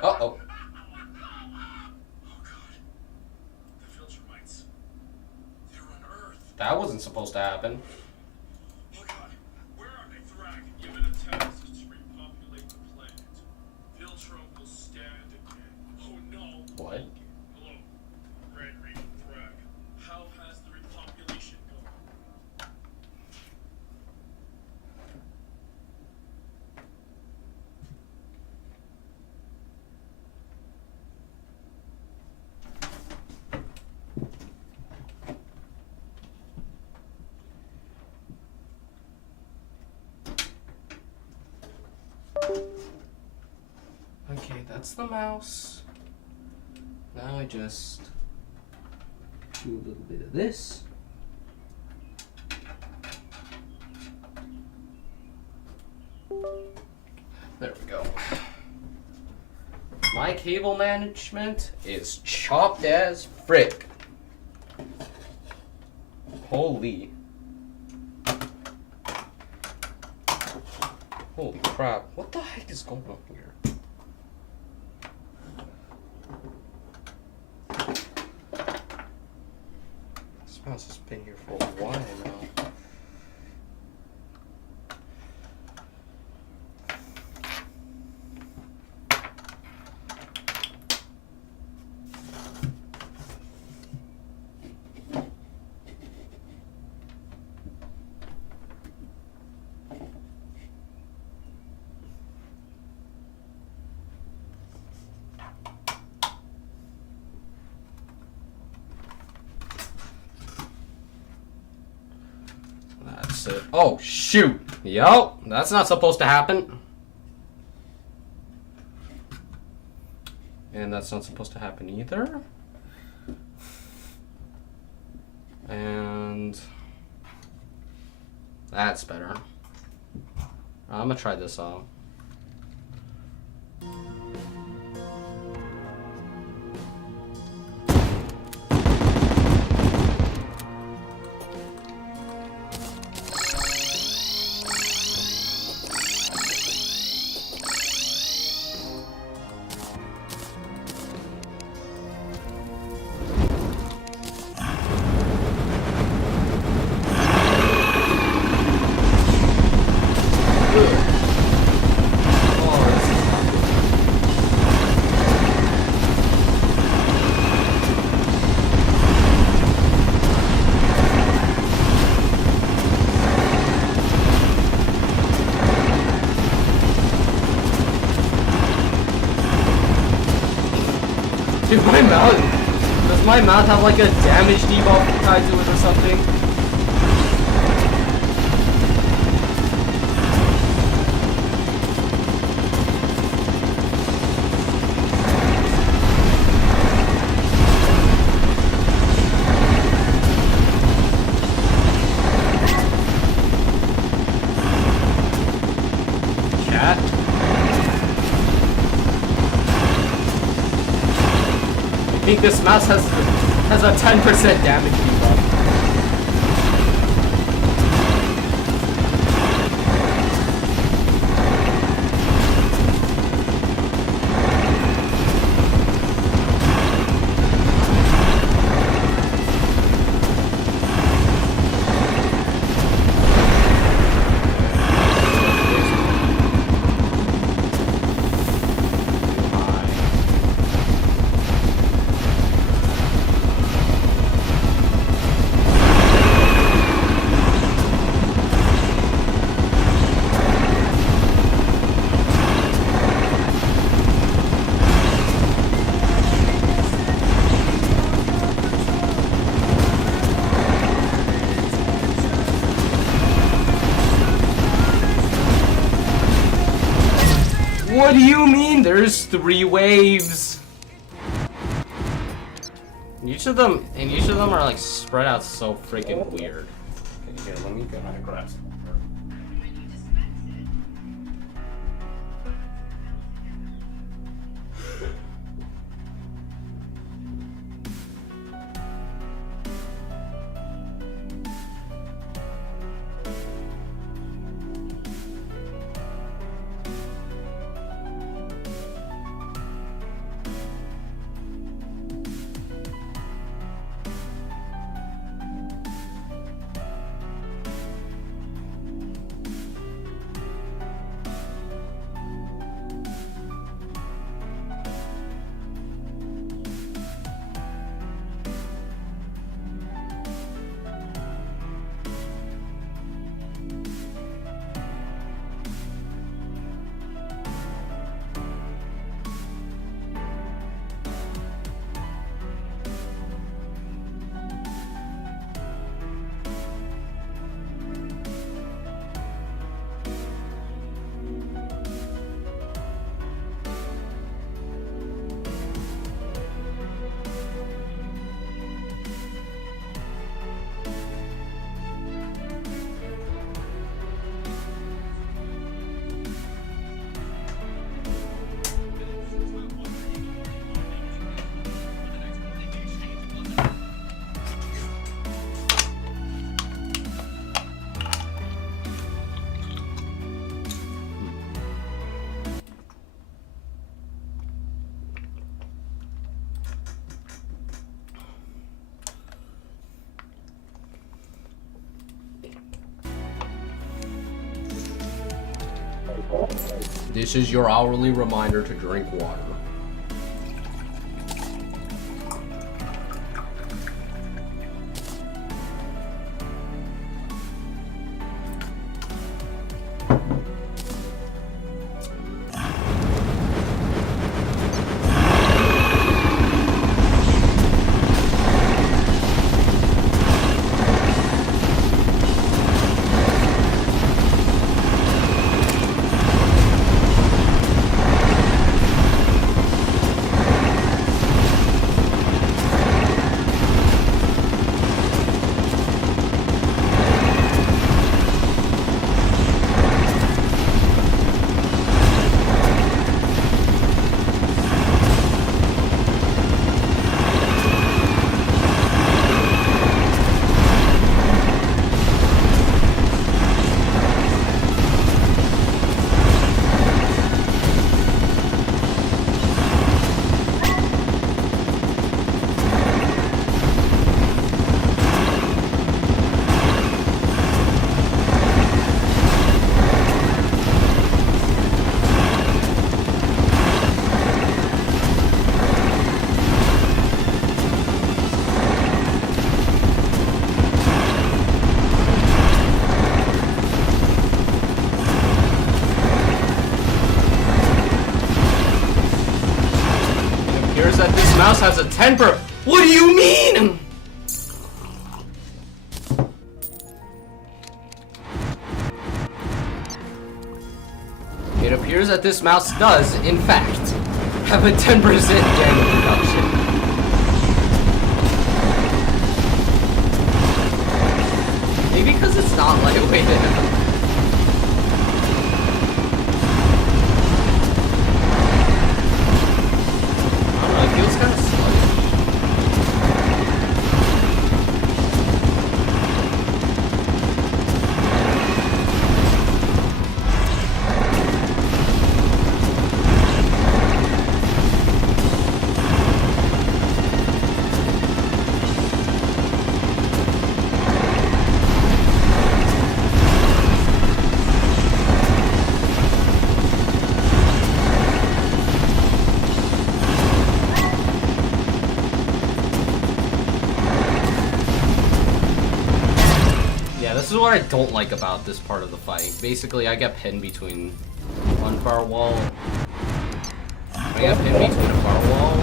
Uh-oh. That wasn't supposed to happen. Oh God, where are they, Thrag? Given a task to repopulate the planet. Viltrum will stand again. Oh no. What? Hello, Red Raven Thrag. How has the repopulation gone? Okay, that's the mouse. Now I just do a little bit of this. There we go. My cable management is chopped as frick. Holy. Holy crap. What the heck is going on here? This mouse has been here for a while now. it. Oh, shoot. Yo, that's not supposed to happen. And that's not supposed to happen either. And that's better. I'm gonna try this out. Dude, my mouth, does my mouth have like a damage debuff tied to it or something? I think this mouse has a 10% damage debuff. What do you mean there's 3 waves? Each of them are like spread out so freaking weird. Okay, here, let me go and grab some. This is your hourly reminder to drink water. appears that this mouse has a 10%. What do you mean? It appears that this mouse does, in fact, have a 10% damage reduction. Maybe because it's not lightweighted. It feels kind of sluggish. This is what I don't like about this part of the fight. Basically, I get pinned between one firewall. I get pinned between a firewall.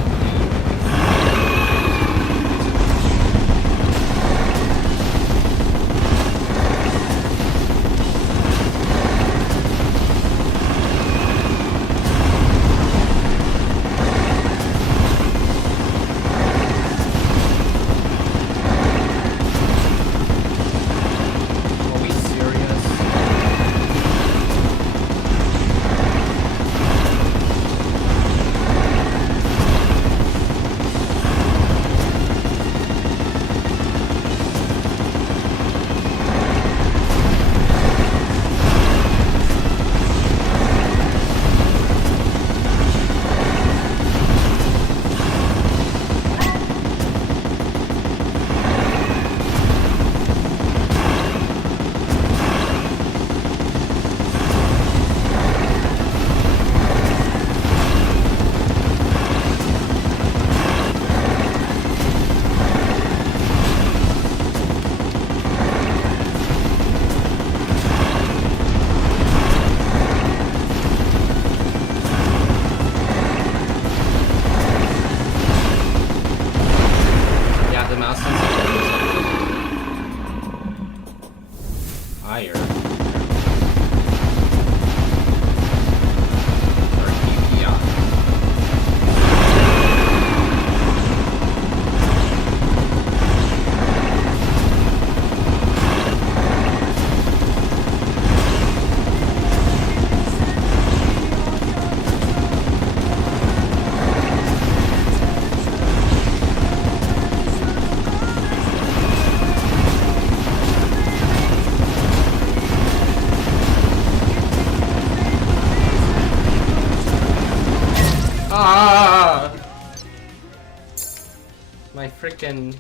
My frickin'...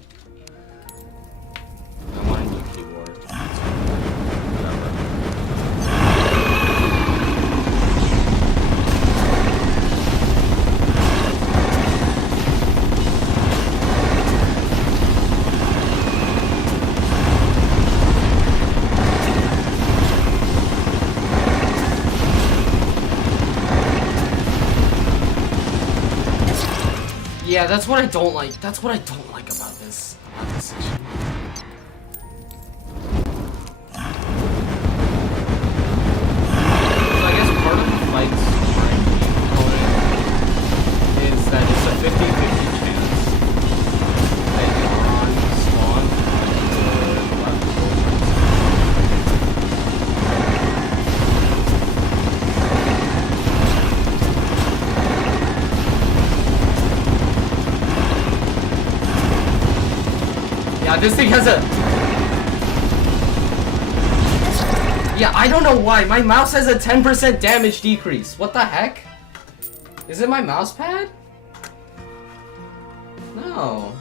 I want a new keyboard. Whatever. Yeah, that's what I don't like. That's what I don't like about this section. So I guess part of the fight's component is that it's a 50-50 chance that Yharon spawns on the left. Yeah, this thing has a... Yeah, I don't know why. My mouse has a 10% damage decrease. What the heck? Is it my mouse pad? No.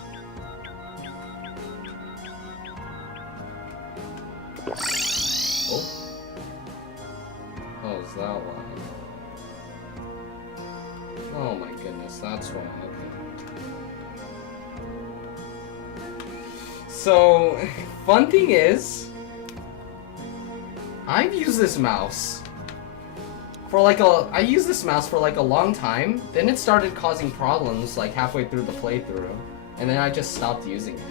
Oh. Oh, is that why? Oh my goodness, that's why. Okay. So, fun thing is, I've used this mouse I used this mouse for like a long time, then it started causing problems like halfway through the playthrough, and then I just stopped using it.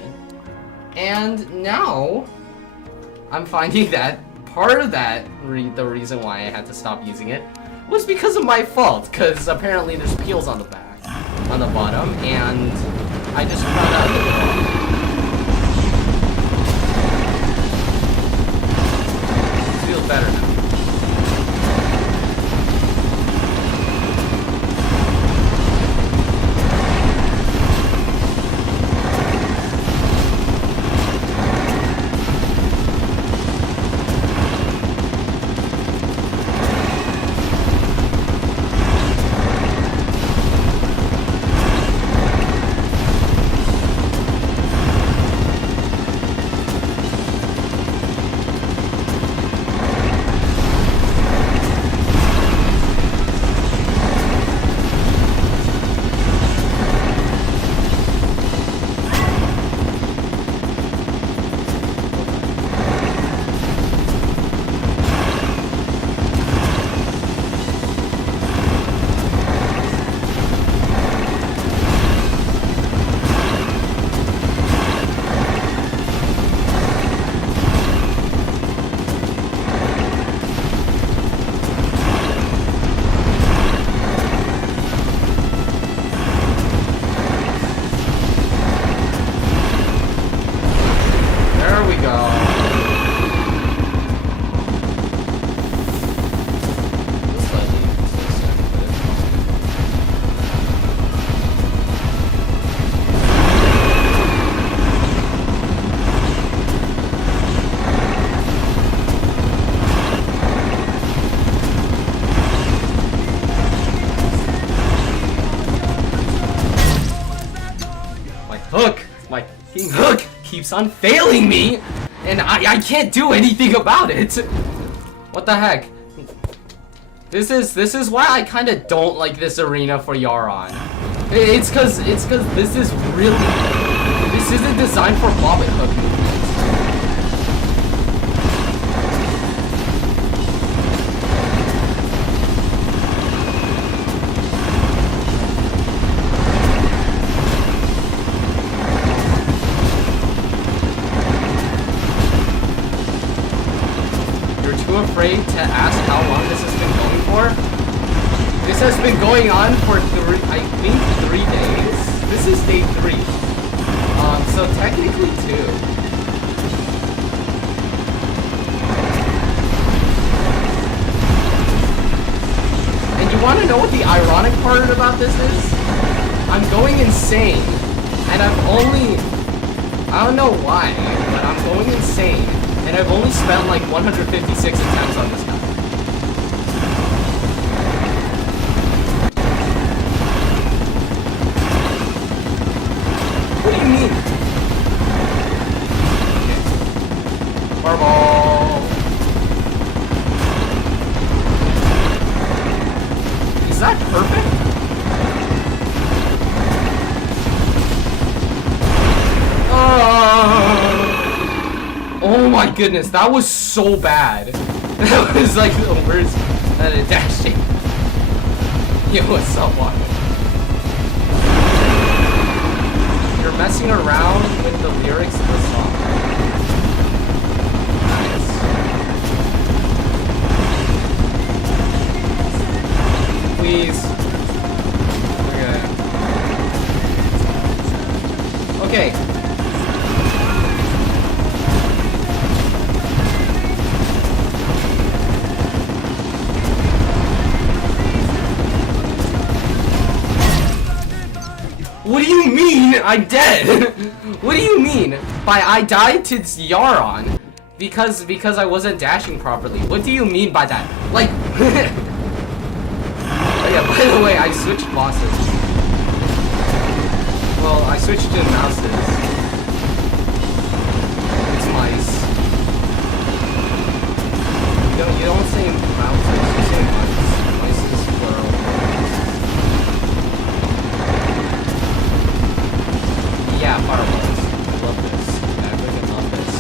And now, I'm finding that part of that, the reason why I had to stop using it, was because of my fault, because apparently there's peels on the back, on the bottom, and I just found out of it. Feels better now. Keeps on failing me, and I can't do anything about it. What the heck? This is why I kind of don't like this arena for Yharon. It's cause this isn't designed for bobbit hook movements. Afraid to ask how long this has been going for? This has been going on for I think 3 days. This is day 3. So technically 2. And you want to know what the ironic part about this is? I'm going insane. And I don't know why, but I'm going insane. And I've only spent like 156 attempts on this guy. What do you mean? Okay. Fireball. Is that perfect? Oh my goodness, that was so bad. That was like the worst dashing. Yo, what's up, Water? You're messing around with the lyrics of the song. Nice. Please. Okay. Okay. What do you mean I'm dead? What do you mean by I died to Yharon because I wasn't dashing properly? What do you mean by that? Like, oh yeah, by the way, I switched bosses. Well, I switched to mouses. It's mice. You don't say mouses, you say mice. Mice is plural. Yeah, fireballs. I love this. I freaking love this.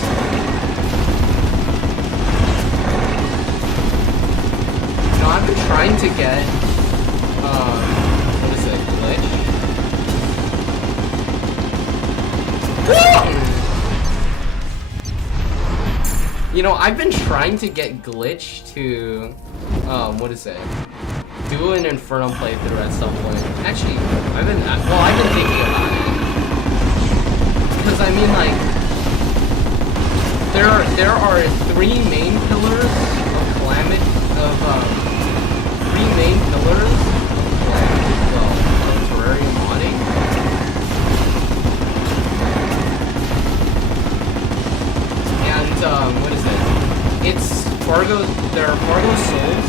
You know, I've been trying to You know, I've been trying to get Glitch to, what is it? Do an Infernum playthrough at some point. Actually, I've been thinking about it. Because I mean, like, there are 3 main pillars of Calamity, of Terrarium modding. And, what is it? It's Fargo, there are Fargo souls.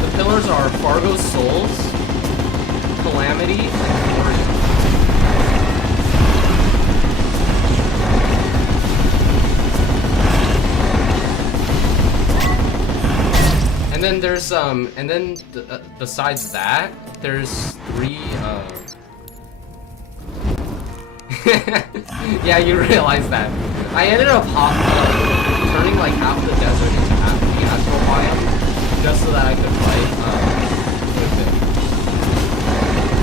The pillars are Fargo souls, Calamity, and Aquarian. And then there's besides that, there's 3 yeah, you realize that. I ended up turning like half the desert into half the astral biome just so that I could fight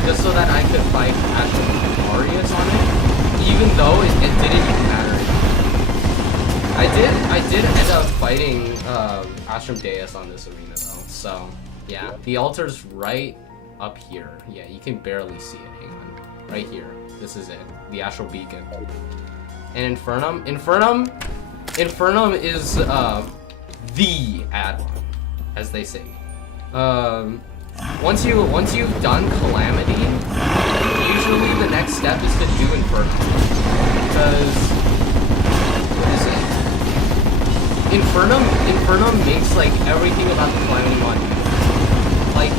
just so that I could fight Astral Arius on it, even though it didn't even matter. I did end up fighting Astrum Deus on this arena though, so yeah. The altar's right up here. Yeah, you can barely see it. Hang on. Right here. This is it. The Astral Beacon. And Infernum is the add-on, as they say. Once you've done Calamity, usually the next step is to do Infernum. Because what is it? Infernum makes like everything about the Calamity Mod. Like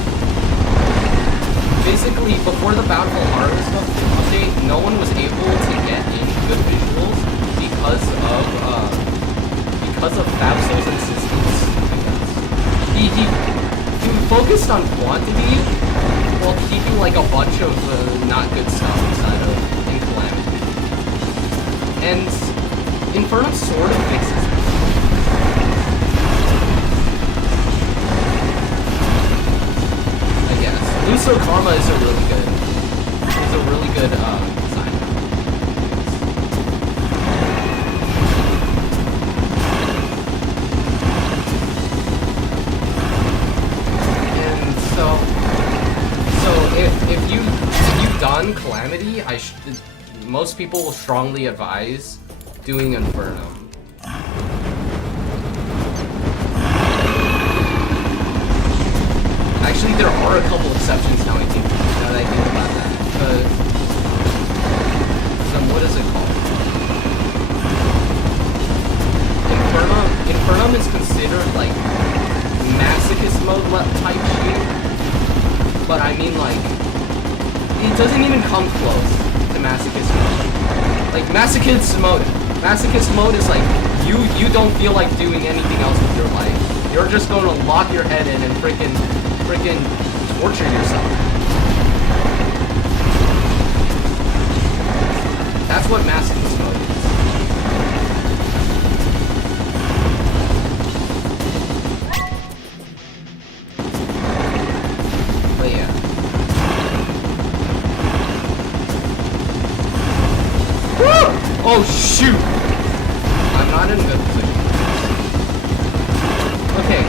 basically before the Bountiful Harvest update, no one was able to get any good visuals because of Fabso's insistence. He focused on quantity while keeping like a bunch of not good stuff inside of in Calamity. And Infernum sort of fixes it. I guess. Luso Karma is a really good design. If you've done Calamity, most people will strongly advise doing Infernum. Actually, there are a couple exceptions now that I think about that. What is it called? Infernum is considered like masochist mode type shit. But I mean, like, it doesn't even come close to masochist mode. Like, masochist mode is like, you don't feel like doing anything else with your life. You're just going to lock your head in and freaking torture yourself. That's what masochist mode is. Oh shoot! I'm not in a good position. Okay.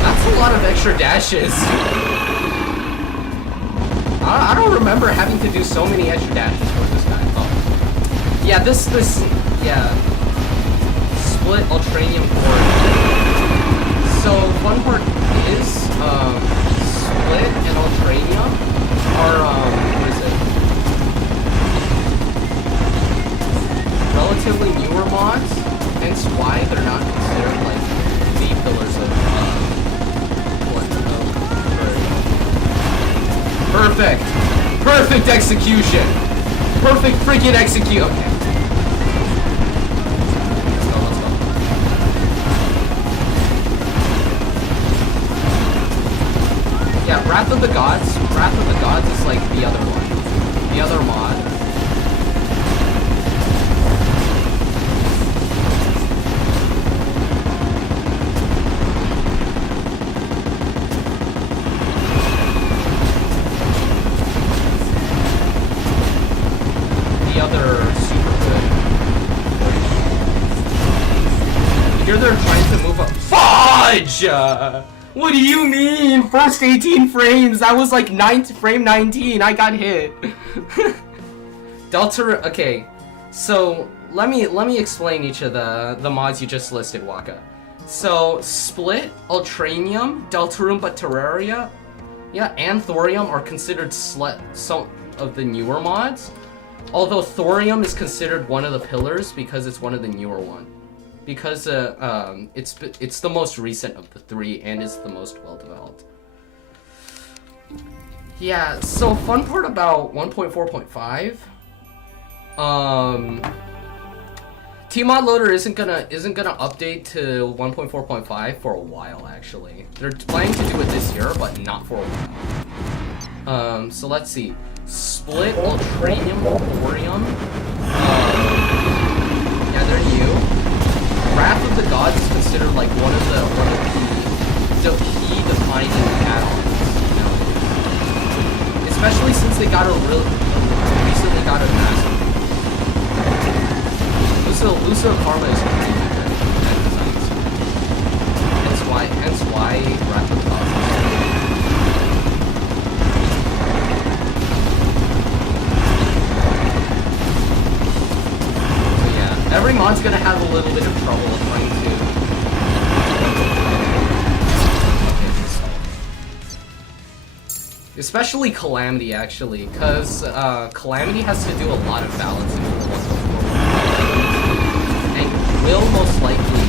That's a lot of extra dashes. I don't remember having to do so many extra dashes for this guy. Oh. Yeah, yeah. Split Ultranium core. So, fun part is, Split and Ultranium are, what is it? Relatively newer mods, hence why they're not considered, like, the pillars of, Perfect! Perfect execution! Perfect freaking execute! Okay. Let's go. Yeah, the Gods is like the other one. The other mod. The other super good. Here they're trying to move up. Fudge! What do you mean? First 18 frames. That was like frame 19. I got hit. Delta. Okay, so let me explain each of the mods you just listed, Waka. So Split, Ultranium, Deltarune, but Terraria, yeah, and Thorium are considered some of the newer mods. Although Thorium is considered one of the pillars because it's one of the newer ones. Because it's the most recent of the three and is the most well developed. Yeah, so fun part about 1.4.5. Tmod Loader isn't gonna update to 1.4.5 for a while actually. They're planning to do it this year, but not for a while. So let's see. Split, Ultranium, Thorium. Yeah, they're new. Wrath of the Gods is considered like one of the key defining add-ons, you know? Especially since they got recently got a master. Lucio Karma is pretty good at designs. Hence why Wrath of the Gods is every mod's gonna have a little bit of trouble trying to... Especially Calamity, actually, because Calamity has to do a lot of balancing and will most likely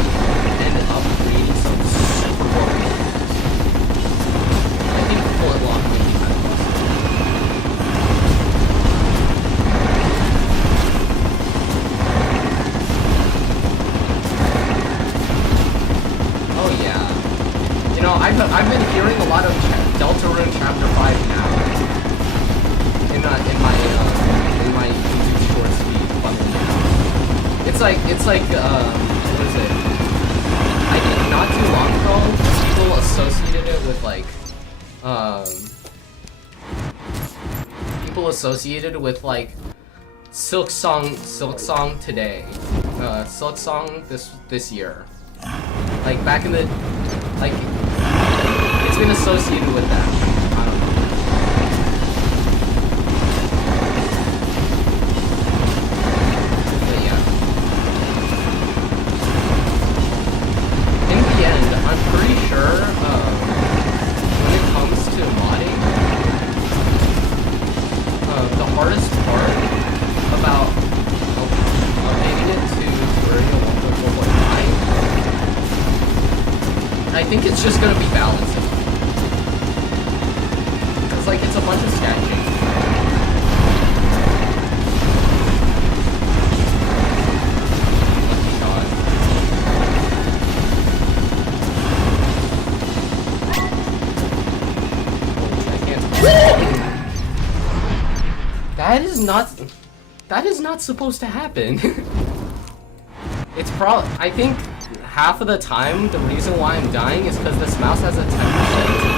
end up creating some super broken. I think Footlock might be kind of busted. I've been hearing a lot of Deltarune Chapter 5 now in my YouTube Shorts feed. It's like what is it? I think not too long ago people associated it with like Silk Song today, Silk Song this year, like back in the it's been associated with that. I don't know. But yeah. In the end, I'm pretty sure when it comes to modding, the hardest part about updating it to Terraria 1.4.9, I think it's just gonna be balancing. Like it's a bunch of stat changes. That is not supposed to happen. It's I think half of the time the reason why I'm dying is because this mouse has a 10%.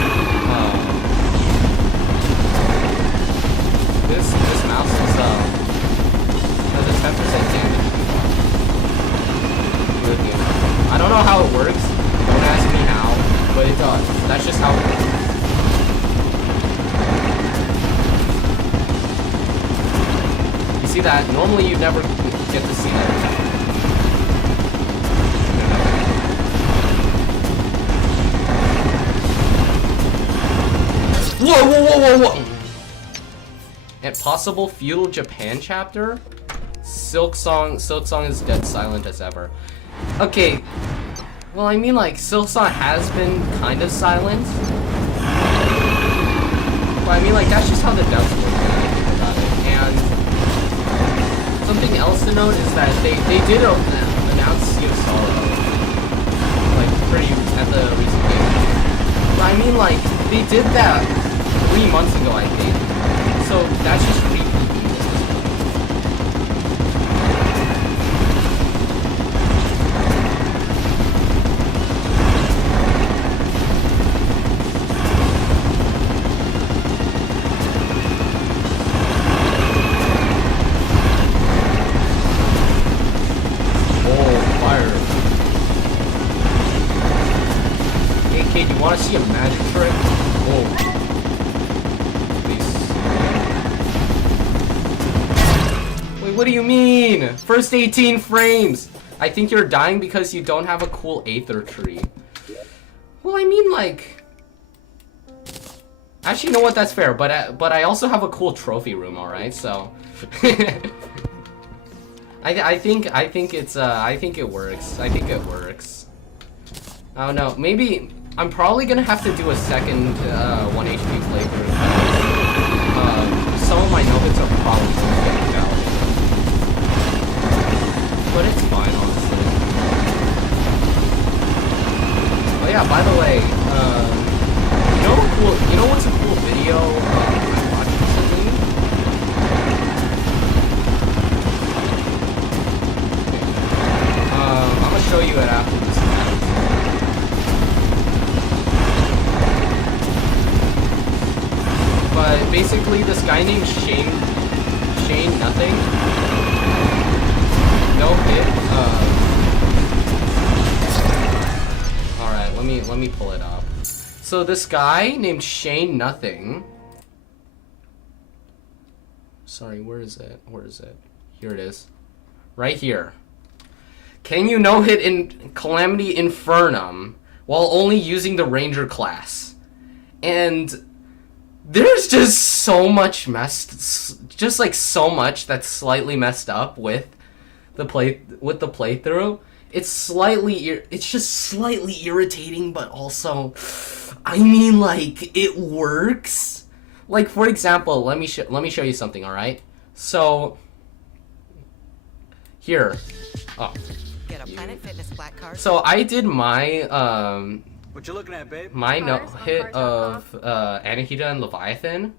This mouse is has a 10% damage. I don't know how it works. Don't ask me how, but it does. That's just how it works. You see that? Normally you never get to see that. Whoa! And possible feudal Japan chapter? Silk Song is dead silent as ever. Okay, well I mean like Silk Song has been kind of silent. But I mean like that's just how the devs work when I think about it. And something else to note is that they did announce Sea of Sorrow like pretty at the recent game. But I mean like they did that 3 months ago, I think. So that's just repeating. Want to see a magic trick? Whoa. Please. Wait, what do you mean? First 18 frames! I think you're dying because you don't have a cool Aether tree. Well, I mean, like... Actually, you know what? That's fair, but I also have a cool trophy room, alright? So... I think it works. I think it works. I don't know. Maybe... I'm probably gonna have to do a second 1 HP playthrough. Some of my Nohits are probably getting validated. But it's fine, honestly. Oh yeah, by the way, you know what's a cool video I watched recently? I'm gonna show you it after this. But basically, this guy named Shane Nothing, Nohit. All right, let me pull it up. So this guy named Shane Nothing. Sorry, where is it? Where is it? Here it is, right here. Can you Nohit in Calamity Infernum while only using the Ranger class? And there's just so much just like so much that's slightly messed up with the playthrough. It's just slightly irritating, but also, I mean, like, it works. Like, for example, let me show you something. All right, so here, Get a Planet Fitness black card. So I did my What you looking at, babe? my hit of Anahita and Leviathan.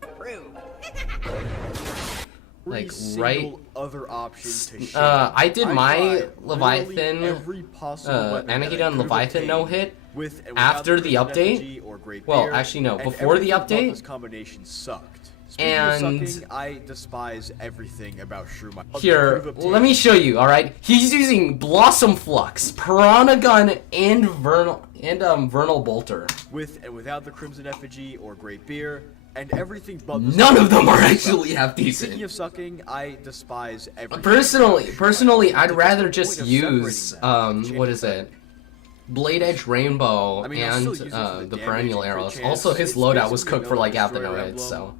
Like right. Other option to I did my Leviathan, Anahita and Leviathan no hit after the update. Well, actually no, before the update. This combination sucked. And sucking, I despise everything about Shroom. Here, let me show you. All right, he's using Blossom Flux, Piranha Gun, and Vernal Bolter. With and without the Crimson Effigy or Great Beer, and everything but none of them are actually half decent. Speaking of sucking, I despise everything. Personally, I'd rather just use what is it? Blade Edge Rainbow and the Perennial Arrows. Also, his loadout was cooked for like half the Nohits, so.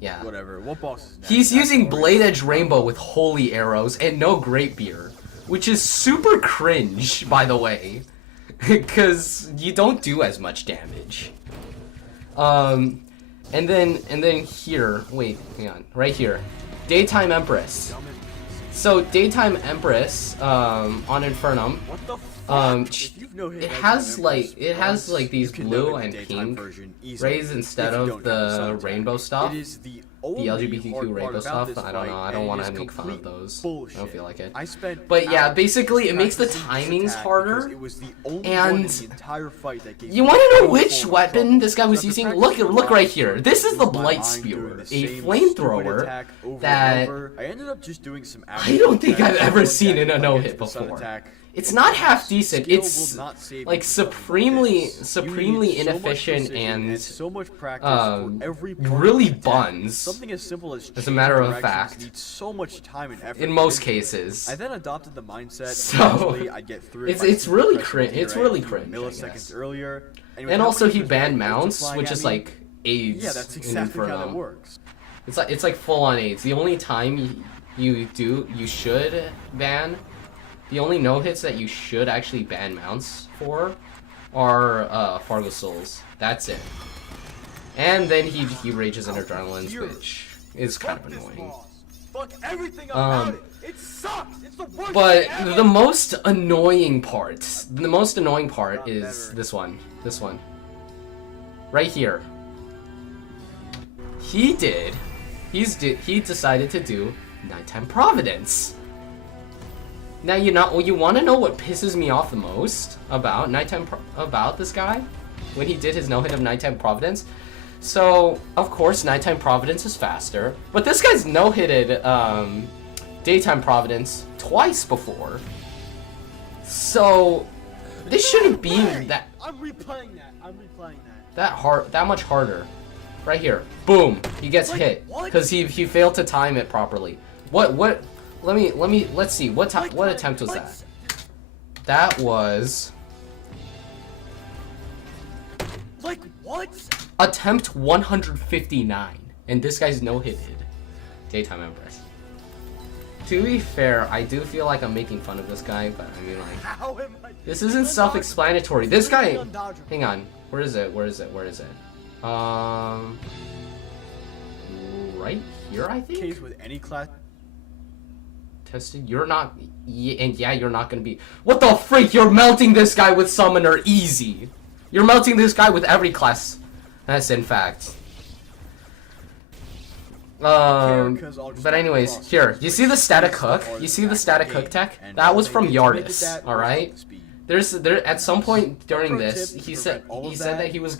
Yeah. Whatever. What boss is next? He's using Blade Edge Rainbow with Holy Arrows and no Great Beer, which is super cringe, by the way, because you don't do as much damage. And then here, wait, hang on, right here, Daytime Empress. So Daytime Empress on Infernum. What the it has like these blue and pink rays instead of the rainbow stuff. The LGBTQ rainbow stuff. I don't know. I don't want to make fun of those. I don't feel like it. But yeah, basically it makes the timings harder. And you want to know which weapon this guy was using? Look right here. This is the Blight Spewer, a flamethrower that I don't think I've ever seen in a no-hit before. It's not half decent. It's like supremely inefficient and really buns. As a matter of fact, in most cases. I then adopted the mindset. So it's really cringe. It's really cringe. Milliseconds earlier, and also he banned mounts, which is like AIDS. Yeah, that's exactly how that works. It's like full on AIDS. The only time you should ban. The only no-hits that you should actually ban mounts for are Fargo Souls. That's it. And then he rages in Adrenalines, which is kind of annoying. It sucks. It's the worst but the most annoying part is this one. Right here. he decided to do Nighttime Providence. Now you want to know what pisses me off the most about about this guy when he did his no-hit of Nighttime Providence. So of course Nighttime Providence is faster, but this guy's no-hitted Daytime Providence twice before. So this shouldn't be that. I'm replaying that. That much harder. Right here. Boom. He gets hit because he failed to time it properly. What? Let's see. What attempt was that? That was like what? Attempt 159, and this guy's no-hitted Daytime Empress. To be fair, I do feel like I'm making fun of this guy, but I mean, like, this isn't self-explanatory. This guy, hang on, where is it? Right here, I think. Case with any class. Tested. You're not, and yeah, you're not gonna be. What the freak? You're melting this guy with Summoner easy. You're melting this guy with every class. That's in fact. But anyways, here, you see the static hook? You see the static hook tech? That was from Yardis, alright? There at some point during this, he said that he was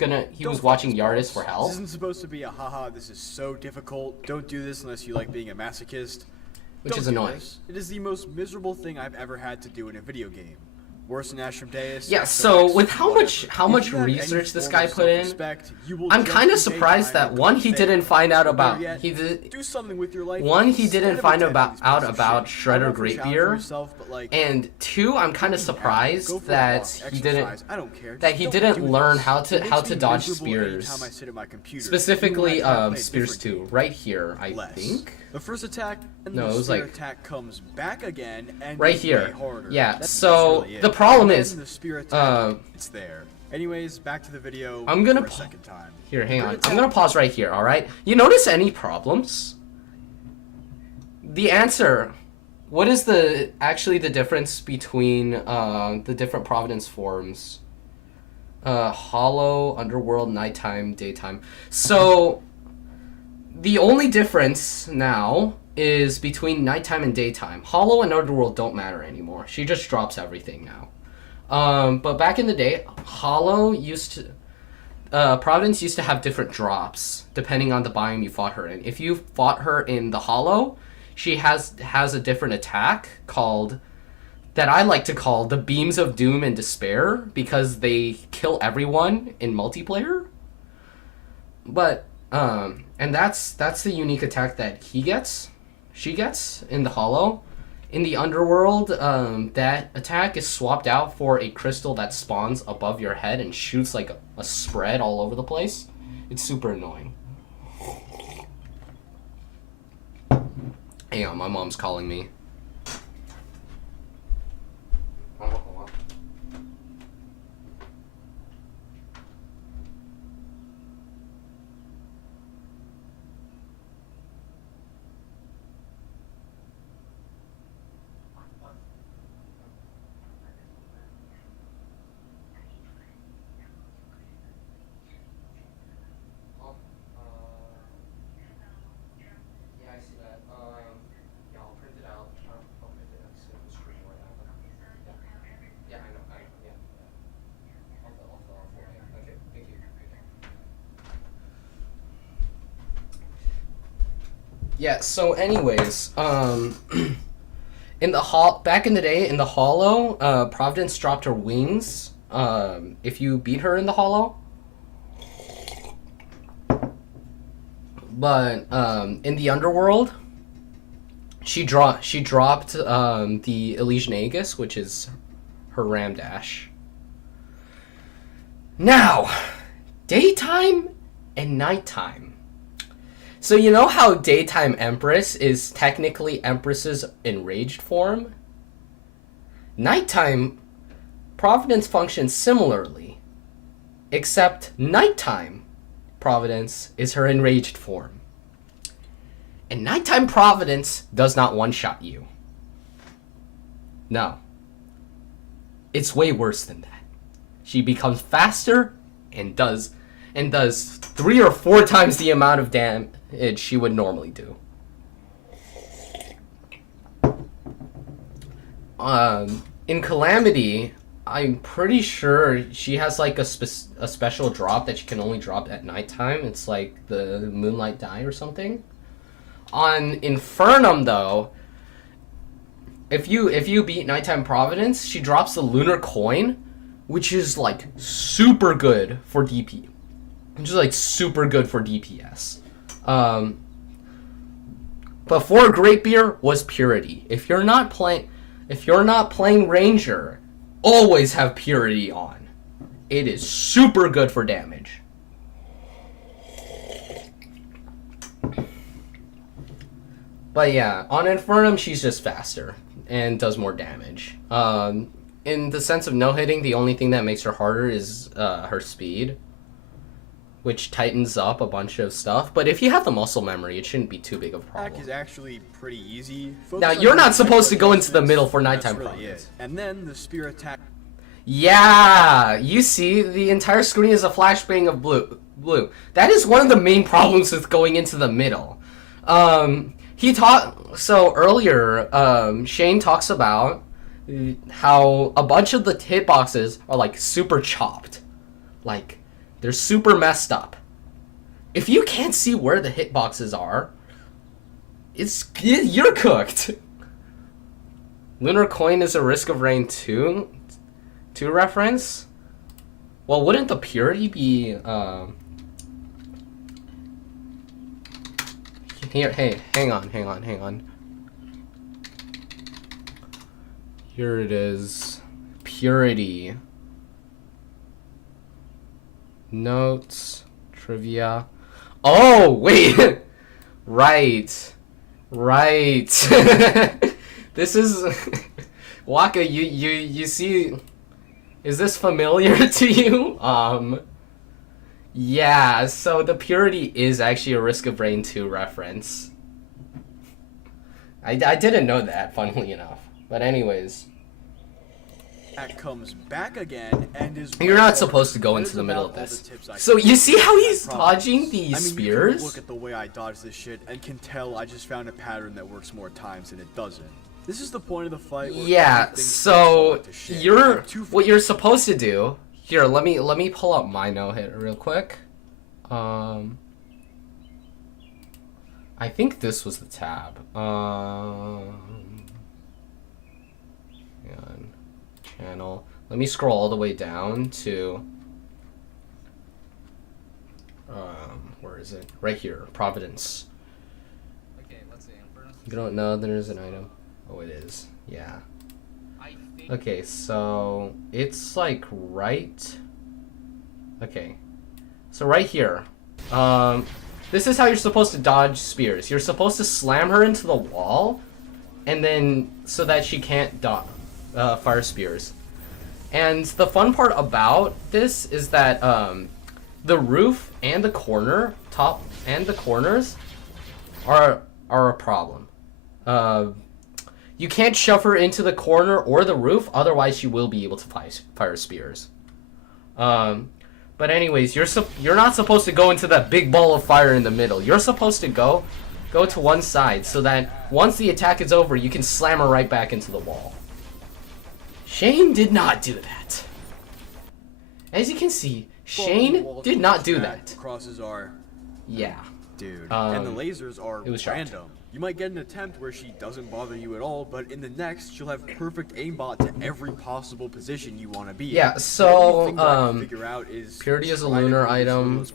watching Yardis for help. This isn't supposed to be a haha, this is so difficult. Don't do this unless you like being a masochist. Which is annoying. It is the most miserable thing I've ever had to do in a video game. Worse than Ashram Deus. Yeah, so with how much research this guy put in, I'm kind of surprised that one, he didn't find out about do something with your life. One, he didn't find out about Shredder Greatbeard, and two, I'm kind of surprised that he didn't learn how to dodge spears. Specifically, spears 2, right here, I think. The first attack and no, it was like attack comes back again and right here. Harder. Yeah. So the problem is, it's there. Anyways, back to the video. I'm gonna second time. Here, hang on. I'm gonna pause right here. All right. You notice any problems? The answer. What is actually the difference between the different Providence forms? Hollow, Underworld, Nighttime, Daytime. So the only difference now is between Nighttime and Daytime. Hollow and Underworld don't matter anymore. She just drops everything now. But back in the day, Hollow Providence used to have different drops depending on the biome you fought her in. If you fought her in the Hollow, she has a different attack that I like to call the Beams of Doom and Despair, because they kill everyone in multiplayer. But and that's the unique attack that she gets in the Hollow. In the Underworld, that attack is swapped out for a crystal that spawns above your head and shoots like a spread all over the place. It's super annoying. Hang on, my mom's calling me. Yeah, so anyways, back in the day, in the Hollow, Providence dropped her wings, if you beat her in the Hollow. But, in the Underworld, she dropped, the Elysian Aegis, which is her Ram Dash. Now, Daytime and Nighttime. So you know how Daytime Empress is technically Empress's enraged form? Nighttime Providence functions similarly, except Nighttime Providence is her enraged form. And Nighttime Providence does not one-shot you. No. It's way worse than that. She becomes faster and does and does 3 or 4 times the amount of damage she would normally do. In Calamity, I'm pretty sure she has like a special drop that she can only drop at nighttime. It's like the Moonlight Die or something. On Infernum though, if you beat Nighttime Providence, she drops the Lunar Coin, which is like super good for DP. Which is like super good for DPS. Before Great Beer was Purity. If you're not playing Ranger, always have Purity on. It is super good for damage. But yeah, on Infernum, she's just faster and does more damage. In the sense of no-hitting, the only thing that makes her harder is her speed, which tightens up a bunch of stuff. But if you have the muscle memory, it shouldn't be too big of a problem. Attack is actually pretty easy. Now, you're not supposed to go into the middle for Nighttime Providence. And then the spear attack. Yeah, you see, the entire screen is a flashbang of blue. That is one of the main problems with going into the middle. So earlier, Shane talks about how a bunch of the hitboxes are like super chopped. Like, they're super messed up. If you can't see where the hitboxes are, you're cooked. Lunar Coin is a Risk of Rain 2 reference? Well, wouldn't the Purity be, Here, hey, hang on. Here it is. Purity. Notes. Trivia. Oh, wait! Right. This is... Waka, you see... Is this familiar to you? Yeah, so the Purity is actually a Risk of Rain 2 reference. I didn't know that, funnily enough. But anyways. That comes back again and is... You're not supposed to go into the middle of this. So you see how he's dodging these spears? You can look at the way I dodge this shit and can tell I just found a pattern that works more times than it doesn't. This is the point of the fight. Yeah, so what you're supposed to do... Here, let me pull up my no-hit real quick. I think this was the tab. Channel. Let me scroll all the way down to where is it? Right here, Providence. Okay, let's see. You don't know there's an item. Oh, it is. Yeah. Okay, so it's like right. Okay, so right here. This is how you're supposed to dodge spears. You're supposed to slam her into the wall, and then so that she can't fire spears. And the fun part about this is that the roof and the top and the corners are a problem. You can't shove her into the corner or the roof, otherwise she will be able to fire spears. But anyways, you're not supposed to go into that big ball of fire in the middle. You're supposed to go to one side so that once the attack is over, you can slam her right back into the wall. Shane did not do that. As you can see, Shane did not do that. Crosses are... Yeah. Dude. And the lasers are it was random. You might get an attempt where she doesn't bother you at all, but in the next, she'll have perfect aimbot to every possible position you want to be in. Yeah, so, figure out is Purity is a lunar item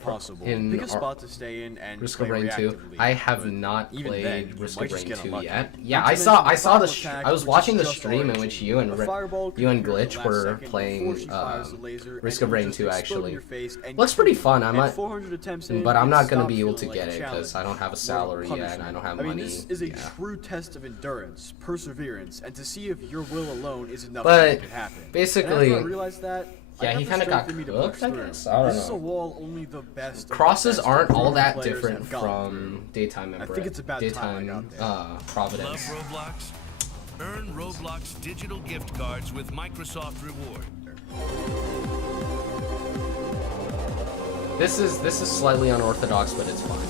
in pick a spot to stay in and Risk of Rain 2. I have not played Risk of Rain 2 yet. Yeah, Not I to saw mention the attack, I was which watching is the just stream in which you and A fireball can appear Glitch at the last were second playing before she fires the laser, Risk and of Rain just 2 explode in actually. your face, and Looks pretty fun. I might, 400 attempts in, but I'm it not gonna stops be able to feeling get like a it because I don't have a challenge, salary more yet and I don't have punishment. money. This is a Yeah. true test of endurance, perseverance, and to see if your will alone is enough to But make it happen. basically, and after I realized that, yeah, he kind of got cooked, I guess. I don't This is a know. wall only the best of the Crosses best aren't all proven that players different have gotten from Daytime and I think it's about time I got there. Providence. Love Roblox? Earn Roblox digital gift cards with Microsoft Reward. This is slightly unorthodox, but it's fine.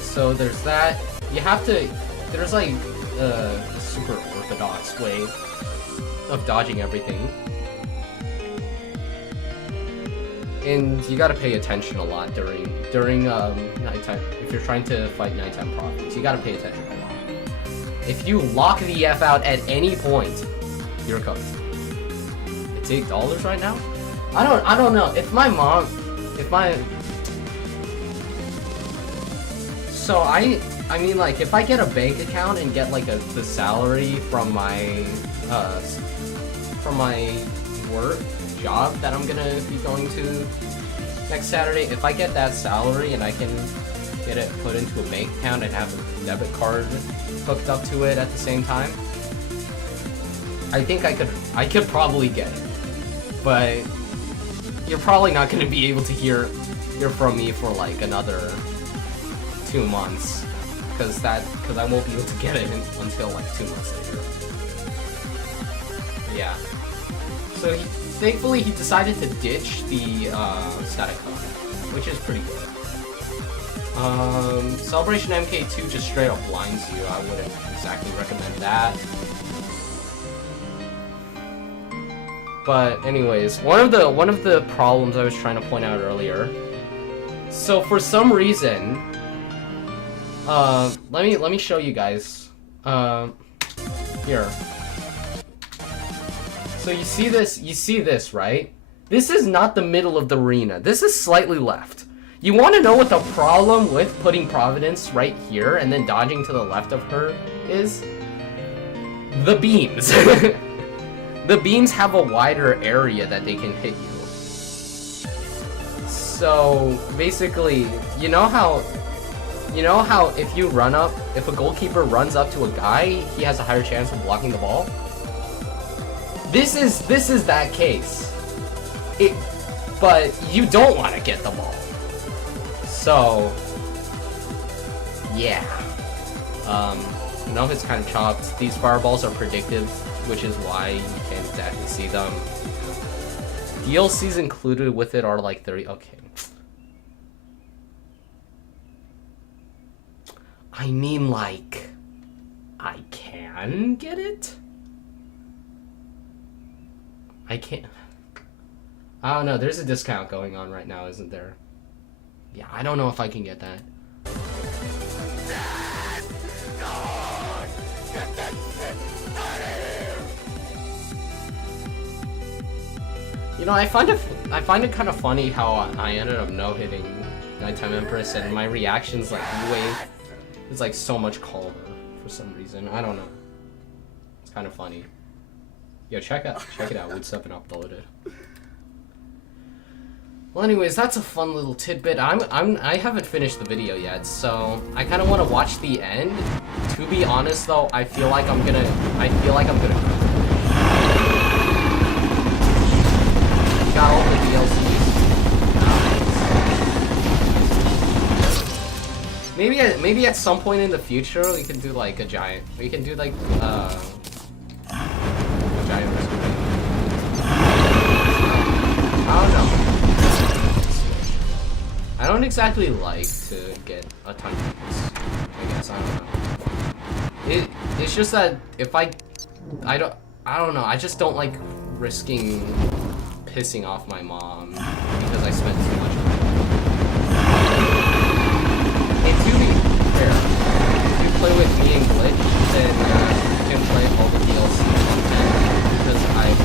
So there's that. You have to. There's like a super orthodox way of dodging everything, and you gotta pay attention a lot during nighttime. If you're trying to fight nighttime problems, you gotta pay attention a lot. If you lock the F out at any point, you're cooked. It's $8 right now. I don't know if my mom, so I mean, like, if I get a bank account and get like the salary from my work job that I'm gonna be going to next Saturday, if I get that salary and I can get it put into a bank account and have a debit card hooked up to it at the same time, I think I could probably get it. But you're probably not gonna be able to hear from me for like another 2 months, because I won't be able to get it until like 2 months later. Yeah. So thankfully he decided to ditch the static code, which is pretty good. Celebration MK2 just straight up blinds you. I wouldn't exactly recommend that. But anyways, one of the problems I was trying to point out earlier. So for some reason, let me show you guys. Here. So you see this, right? This is not the middle of the arena. This is slightly left. You want to know what the problem with putting Providence right here and then dodging to the left of her is? The beams. The beams have a wider area that they can hit you. So basically, you know how if a goalkeeper runs up to a guy, he has a higher chance of blocking the ball? This is that case. But you don't want to get the ball. So yeah. Nohit's kind of chopped. These fireballs are predictive, which is why you can't exactly see them. DLCs included with it are like 30. Okay. I mean, like, I can get it? I can't. I don't know. There's a discount going on right now, isn't there? Yeah, I don't know if I can get that. You know, I find it kind of funny how I ended up no-hitting Nighttime Empress, and my reactions like it's like so much calmer for some reason. I don't know. It's kind of funny. Yo, check it out. Wood's up and uploaded. Well, anyways, that's a fun little tidbit. I haven't finished the video yet, so I kind of want to watch the end. To be honest, though, I feel like I'm gonna. Got all the DLCs. Nice. Maybe at some point in the future we can do like a giant. We can do like a giant reservation. I don't know. I don't exactly like to get a ton of things. I guess I don't know. It's just that if I don't know. I just don't like risking pissing off my mom because I spent too much money. And to be fair, if you play with me and Glitch, then you can play all the DLC content because I've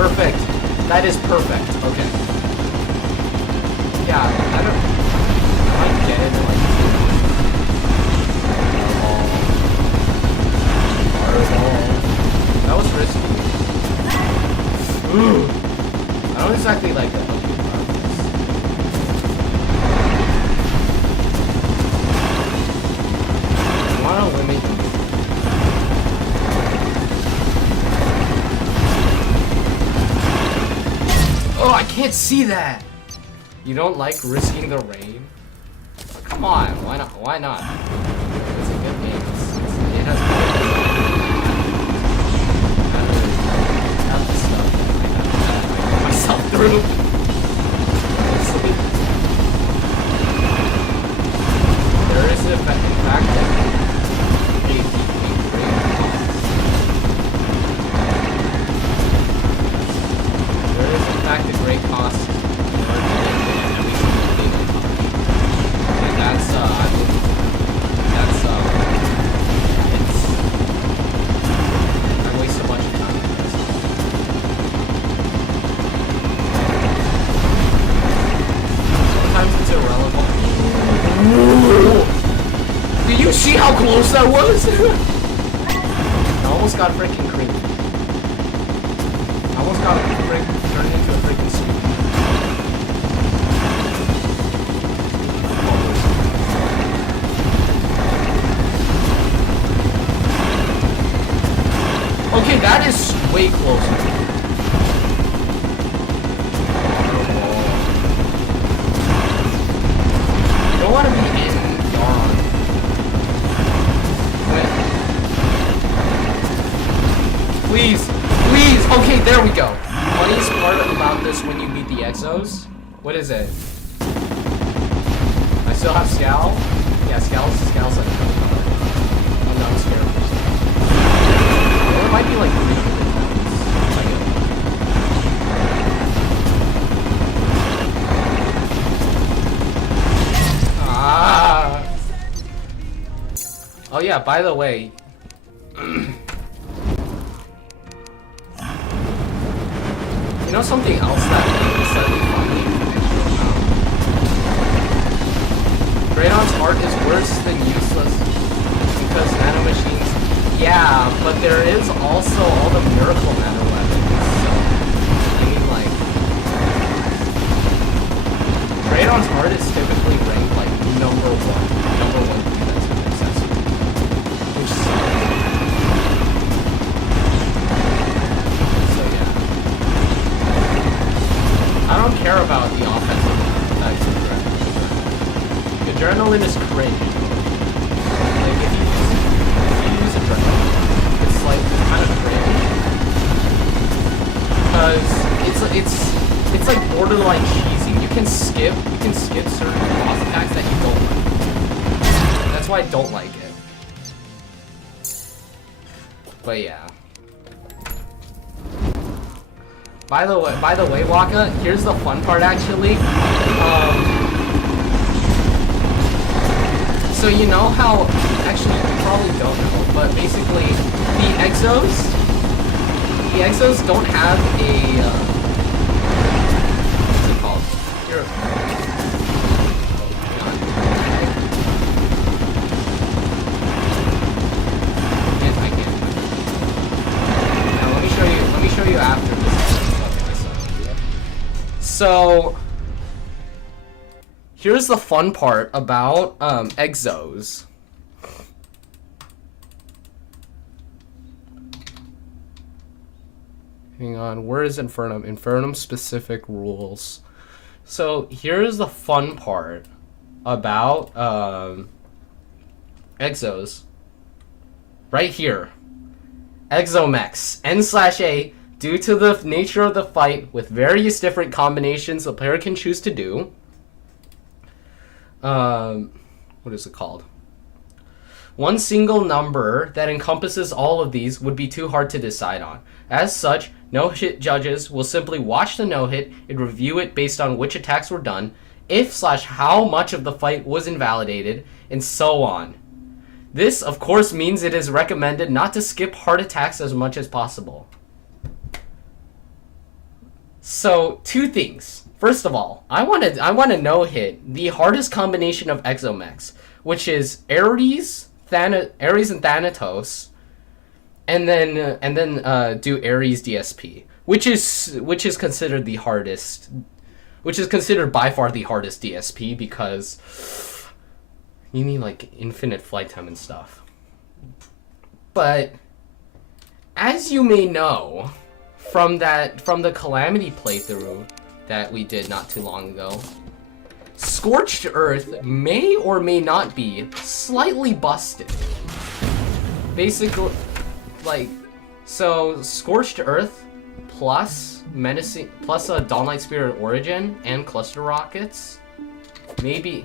perfect. That is perfect. Okay. Yeah, I might get it in like Fireball. That was risky. Ooh. I don't exactly like that. I want to limit didn't see that! You don't like risking the rain? Come on, why not? Why not? It's a good game. It has the stuff I put myself through. There is in fact a great cost. And that's I mean, that's it's I waste a bunch of time with this. Sometimes it's irrelevant. Did you see how close that was? I almost got freaking creamed. I almost got turned into a freaking scoop. Okay, that is way closer. You don't want to be in Yharon. Please, please. Okay, there we go. Funniest part about this when you beat the Exos. What is it? I still have Scal. Yeah, Scal's like a card. I'm not scared of this. Or it might be like 3 Ah. Oh yeah, by the way. You know something else that is slightly funny? Draydon's heart is worse than useless because nanomachines. Yeah, but there is also all the miracle nano weapons. So, I mean, like, Draydon's heart is typically ranked like number one defensive accessory, which sucks. I don't care about the offensive effects of adrenaline. Adrenaline is cringe. Like if you use adrenaline, it's like kind of cringe. Because it's like borderline cheesy. You can skip certain boss attacks that you don't like. That's why I don't like it. But yeah. By the way, Waka, here's the fun part actually. So you know how, actually you probably don't know, but basically the Exos don't have a, what's it called? Here. I can't. Now let me show you after this. So, here's the fun part about Exos. Hang on, where is Infernum? Infernum specific rules. So, here's the fun part about Exos. Right here. Exomex. N/A. Due to the nature of the fight, with various different combinations the player can choose to do, what is it called? One single number that encompasses all of these would be too hard to decide on. As such, no-hit judges will simply watch the no-hit and review it based on which attacks were done, if/how much of the fight was invalidated, and so on. This, of course, means it is recommended not to skip hard attacks as much as possible. So, 2 things. First of all, I want to no-hit the hardest combination of Exomex, which is Ares and Thanatos, and then do Ares DSP, which is considered the hardest, which is considered by far the hardest DSP because you need like infinite flight time and stuff. But as you may know from the Calamity playthrough that we did not too long ago. Scorched Earth may or may not be slightly busted. Basically, like, so Scorched Earth plus menacing plus a Dawnlight Spirit Origin and cluster rockets, maybe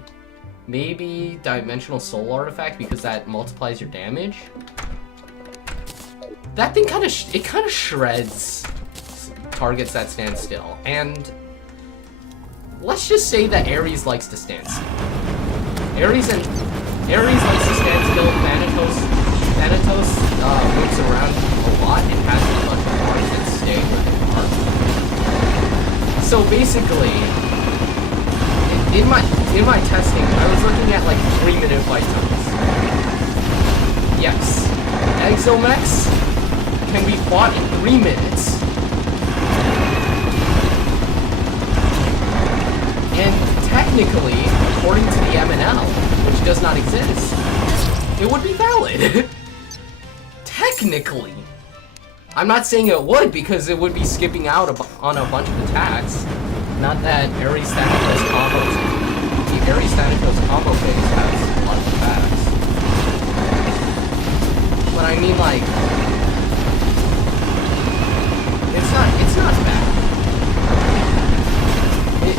Dimensional Soul Artifact because that multiplies your damage. That thing kind of shreds targets that stand still, and let's just say that Ares likes to stand still. Ares likes to stand still. Thanatos moves around a lot and has a bunch of cards that stay where they are. So basically, in my testing, I was looking at like 3-minute fight times. Yes, Exomex can be fought in 3 minutes. And technically, according to the MNL, which does not exist, it would be valid. Technically. I'm not saying it would, because it would be skipping out on a bunch of attacks. Not that Ares Thanatos combos. The Ares Thanatos combo phase has a lot of attacks. But I mean, like, it's not bad.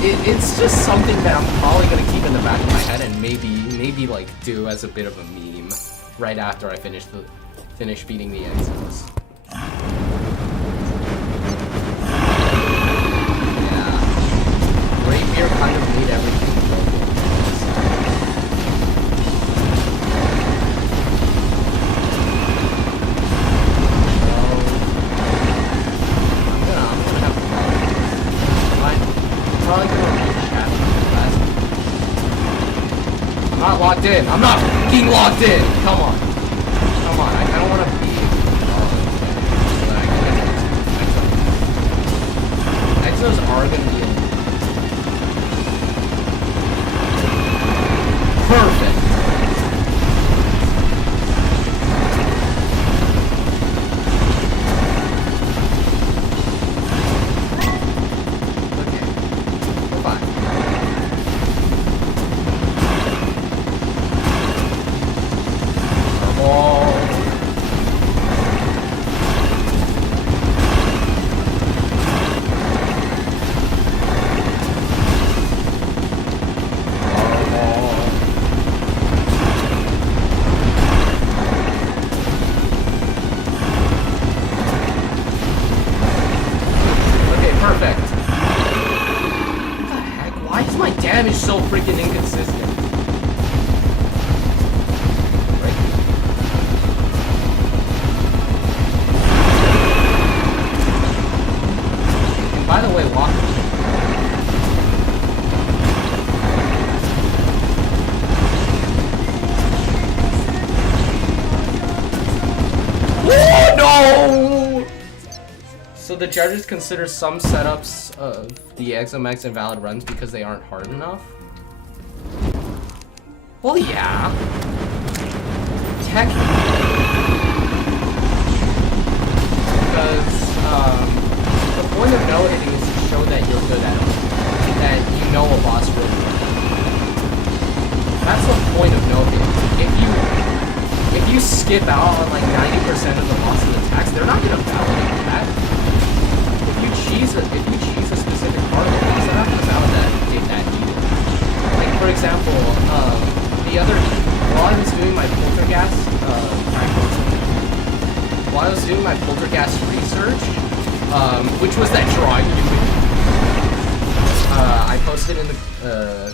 It's just something that I'm probably gonna keep in the back of my head and maybe like do as a bit of a meme right after I finish beating the Exos. Yeah, Rapier kind of made everything broken. I'm not locked in. I'm not fucking locked in. Come on. Come on. I don't want to be. Exos are going to be in. Perfect. So freaking inconsistent. Right? And by the way, Walker. Oh no! So the judges consider some setups of the Exomex invalid runs because they aren't hard enough? Well, yeah. Technically. Because, the point of no-hitting is to show that you're good at it. That you know a boss really well. That's the point of no-hitting. If you skip out on like 90% of the boss's attacks, they're not gonna validate that. If you cheese a specific part of the boss, they're not gonna validate that either. Like, for example, while I was doing my poltergeist research, which was that drawing I posted in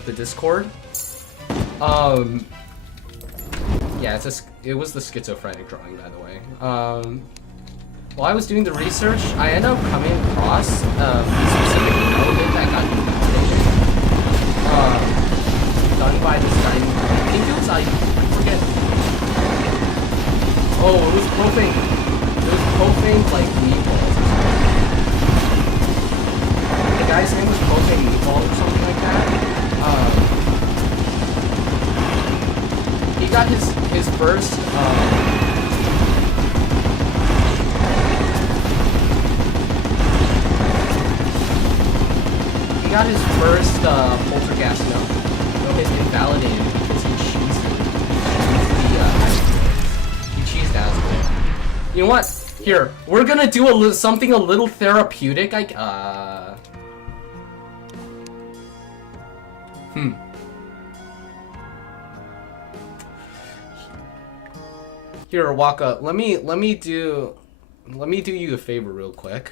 the Discord. Yeah, it was the schizophrenic drawing, by the way. While I was doing the research, I ended up coming across a specific Nohit that got validated. Done by this guy. I think it was, I forget. Oh, it was profane. It was profane, like, meatballs or something. The guy's name was profane meatballs or something like that. He got his first, got his first poltergeist no-hit invalidated because he cheesed Asgore. You know what? Here, we're gonna do something a little therapeutic. Here, Waka, let me do you a favor real quick.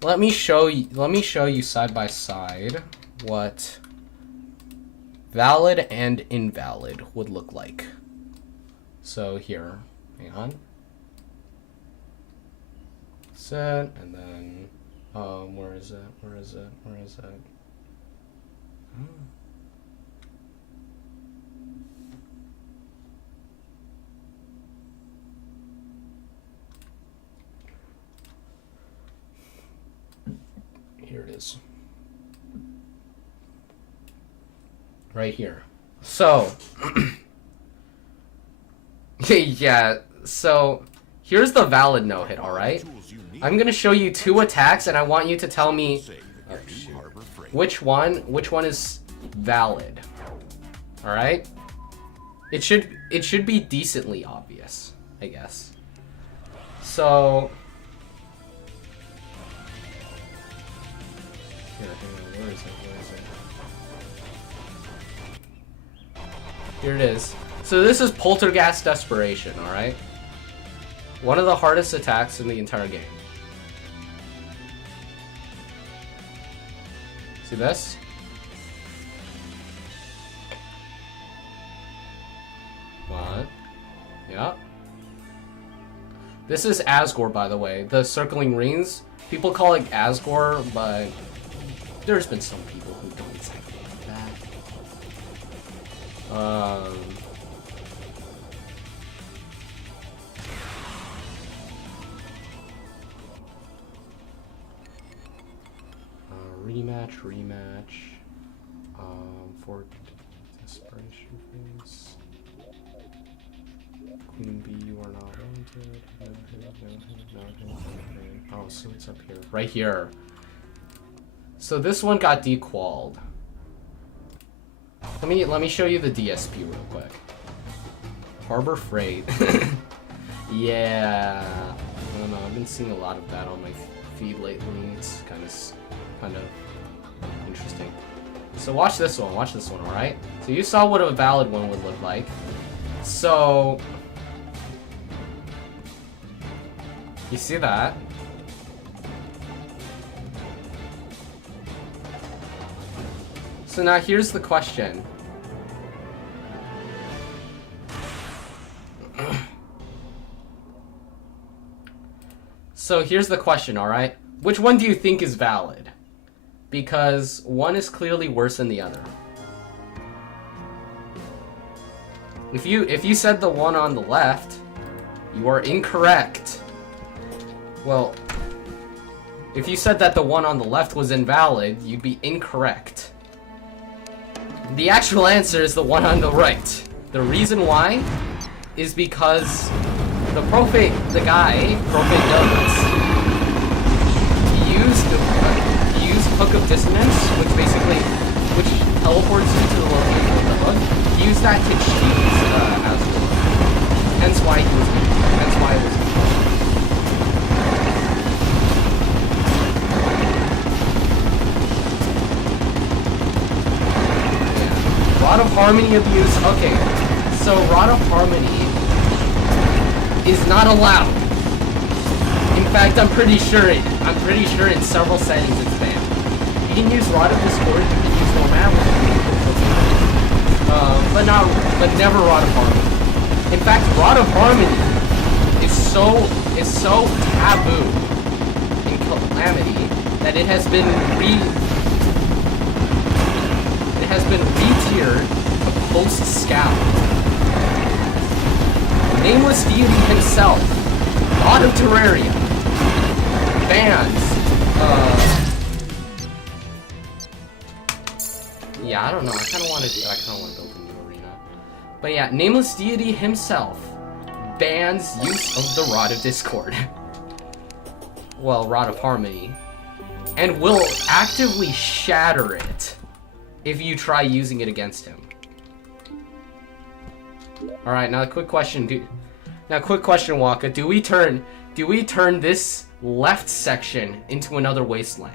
Let me show you side by side what valid and invalid would look like. So here, hang on. Set, and then where is it? Here it is. Right here. So, yeah, so here's the valid no-hit, alright? I'm gonna show you 2 attacks and I want you to tell me which one is valid. Alright? It should be decently obvious, I guess. So here, where is it? Here it is. So this is Poltergeist Desperation, alright? One of the hardest attacks in the entire game. See this? What? Yeah. This is Asgore, by the way. The circling rings. People call it Asgore, but there's been some people who don't exactly like that. Rematch. For desperation phase. Queen bee, you are not wanted. Oh, so it's up here. Right here. So this one got dequalled. Let me show you the DSP real quick. Harbor Freight. Yeah. I don't know. I've been seeing a lot of that on my feed lately. It's kind of interesting. So watch this one, alright? So you saw what a valid one would look like. So you see that? So now here's the question. So here's the question, alright? Which one do you think is valid? Because one is clearly worse than the other. If you said the one on the left, you are incorrect. Well, if you said that the one on the left was invalid, you'd be incorrect. The actual answer is the one on the right. The reason why is because the guy, Prophet Donuts, he used Hook of Dissonance, which teleports you to the location of the hook. He used that to cheese Asgore. Hence why it was yeah. Rod of Harmony abuse. Okay, so Rod of Harmony is not allowed. In fact, I'm pretty sure in several settings it's banned. You can use Rod of Discord, you can use Normality, but never Rod of Harmony. In fact, Rod of Harmony is so taboo in Calamity that it has been re-tiered to post-scout. Nameless Deity himself, God of Terraria, bans yeah, I don't know. I kind of want to go for New Arena. But yeah, Nameless Deity himself bans use of the Rod of Discord. Well, Rod of Harmony. and will actively shatter it if you try using it against him. Alright, now a quick question. Quick question, Waka. Do we turn this left section into another wasteland?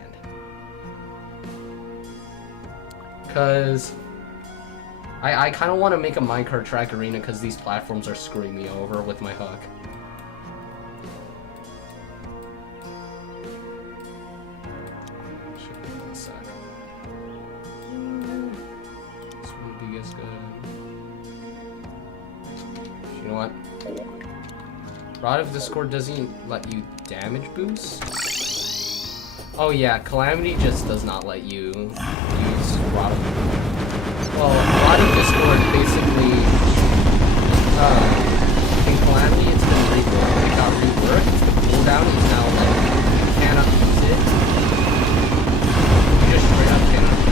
Cause I kind of want to make a minecart track arena because these platforms are screwing me over with my hook. You know what? Rod of Discord doesn't let you damage boost? Oh yeah, Calamity just does not let you use Rod of... Well, Rod of Discord basically... in Calamity it's been reworked. It got reworked. The cooldown is now like, you cannot use it. You just straight up cannot use it.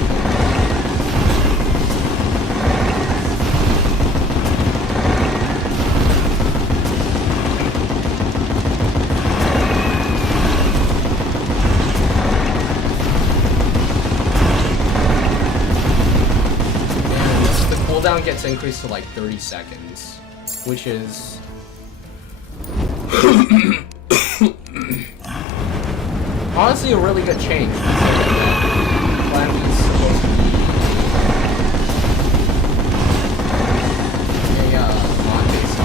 Cooldown gets increased to like 30 seconds, which is honestly a really good change. Calamity's supposed to be a mod-based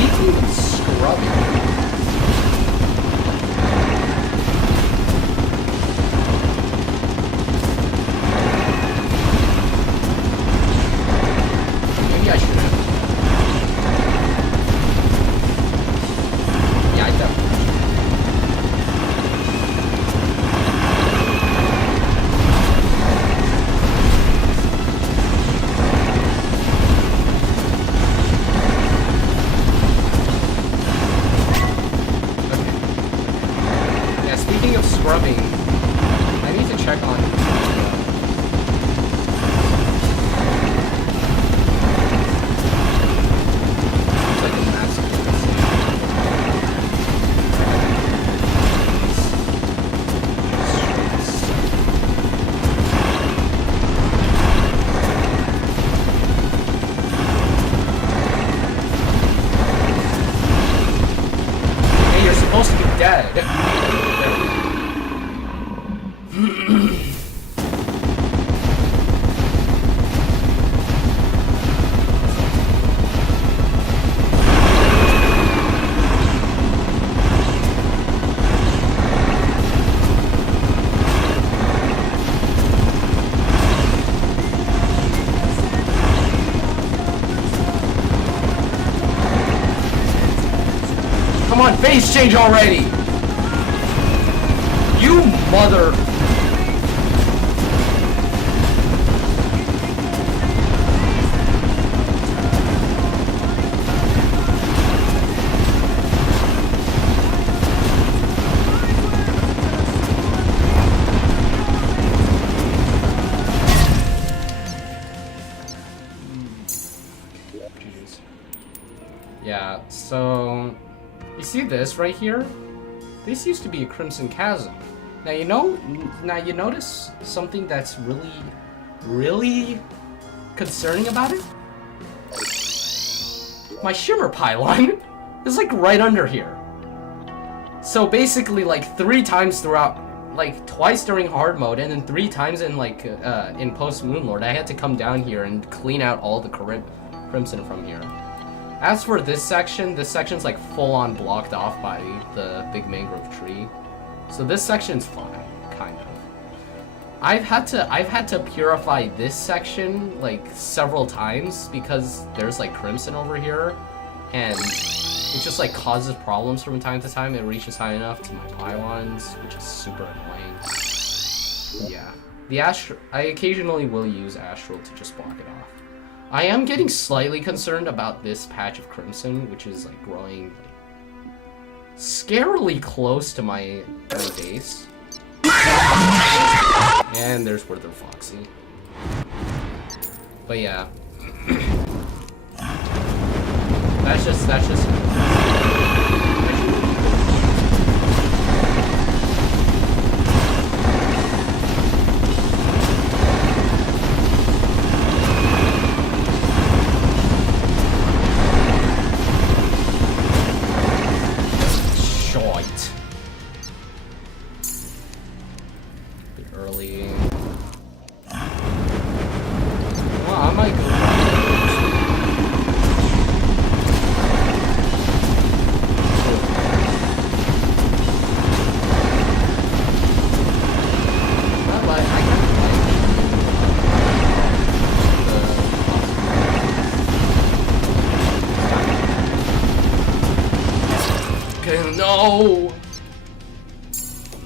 Speaking of scrubbing, face change already! You mother... Yeah, so... You see this right here? This used to be a crimson chasm. Now you notice something that's really concerning about it? My shimmer pylon is like right under here. So basically like 3 times throughout, like twice during hard mode and then 3 times in like in post Moonlord, I had to come down here and clean out all the crimson from here. As for this section's like full-on blocked off by the big mangrove tree. So this section's fine, kind of. I've had to purify this section like several times because there's like crimson over here and it just like causes problems from time to time. It reaches high enough to my pylons, which is super annoying. Yeah. I occasionally will use Astral to just block it off. I am getting slightly concerned about this patch of crimson, which is like growing like, scarily close to my base. And there's withered foxy. But yeah. That's just No!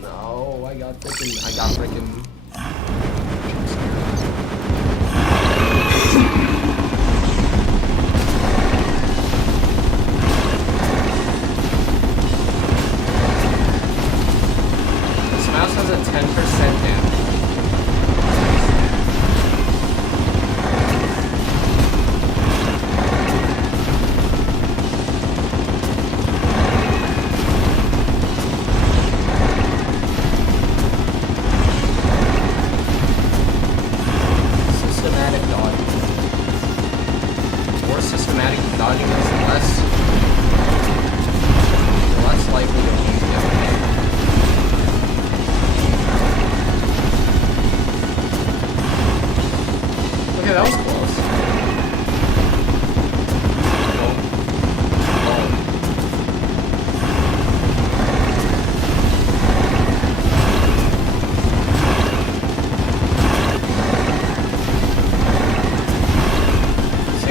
No, I got freaking. This mouse has a 10% damage.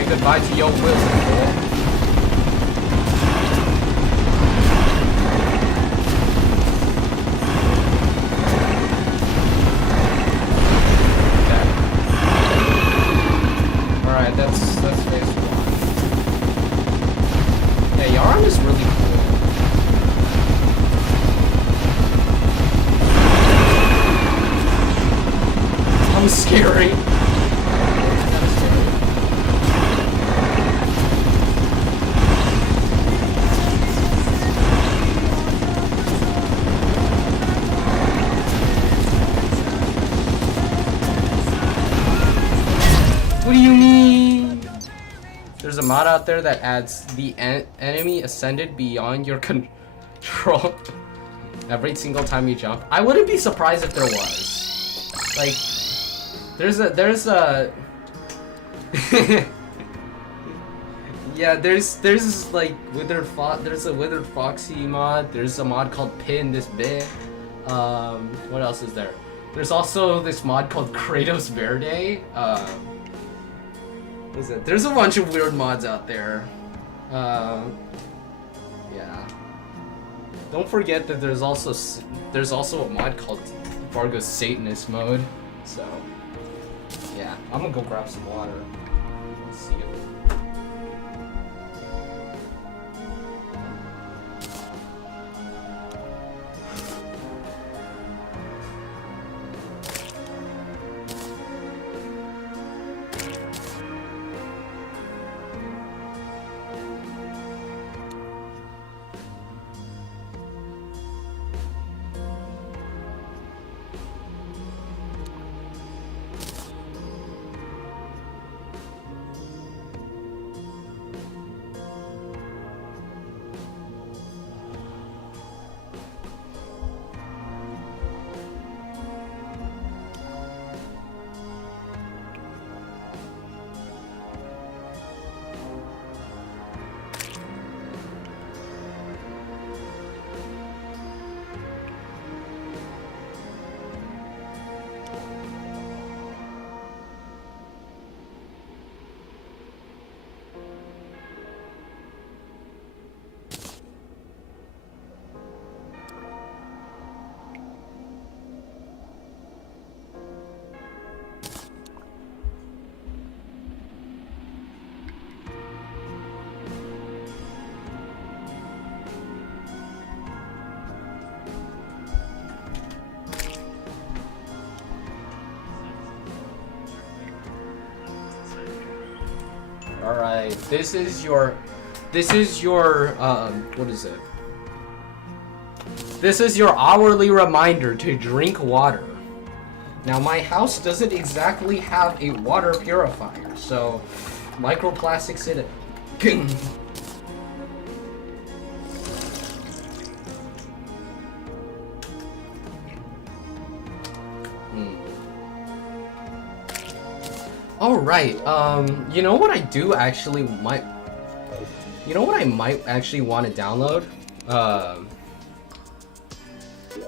Goodbye to your will. Alright, that's phase 1. Yeah, Yharon is really cool. I'm scary. What do you mean? There's a mod out there that adds the enemy ascended beyond your control every single time you jump. I wouldn't be surprised if there was. Like, there's a yeah, there's like there's a withered foxy mod. There's a mod called Pin this bit. What else is there? There's also this mod called Kratos Verde. What is it? There's a bunch of weird mods out there. Yeah. Don't forget that there's also a mod called Fargo Satanist mode. So yeah, I'm gonna go grab some water. See you. Alright, this is your This is your, what is it? This is your hourly reminder to drink water. Now, my house doesn't exactly have a water purifier, so microplastics in it. All right. You know what I do actually might. You know what I might actually want to download.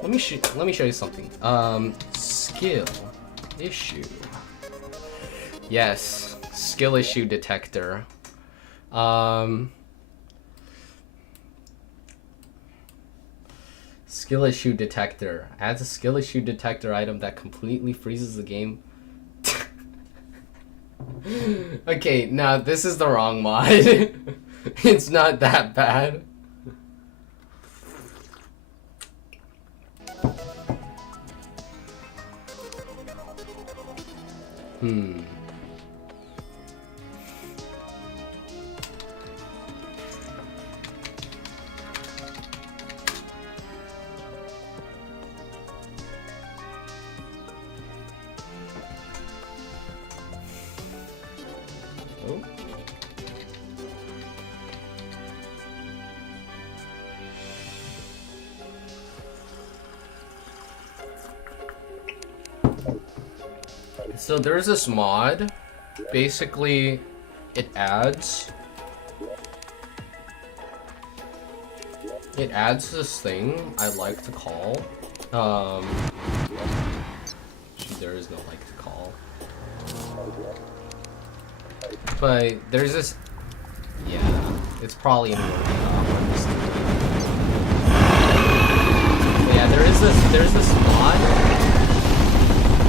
Let me show you something. Skill issue. Yes, skill issue detector. Skill issue detector adds a skill issue detector item that completely freezes the game. Okay, no, this is the wrong mod. It's not that bad. So there's this mod. Basically, it adds this thing I like to call. There is no like to call. But there's this. Yeah, it's probably in the yeah, there's this mod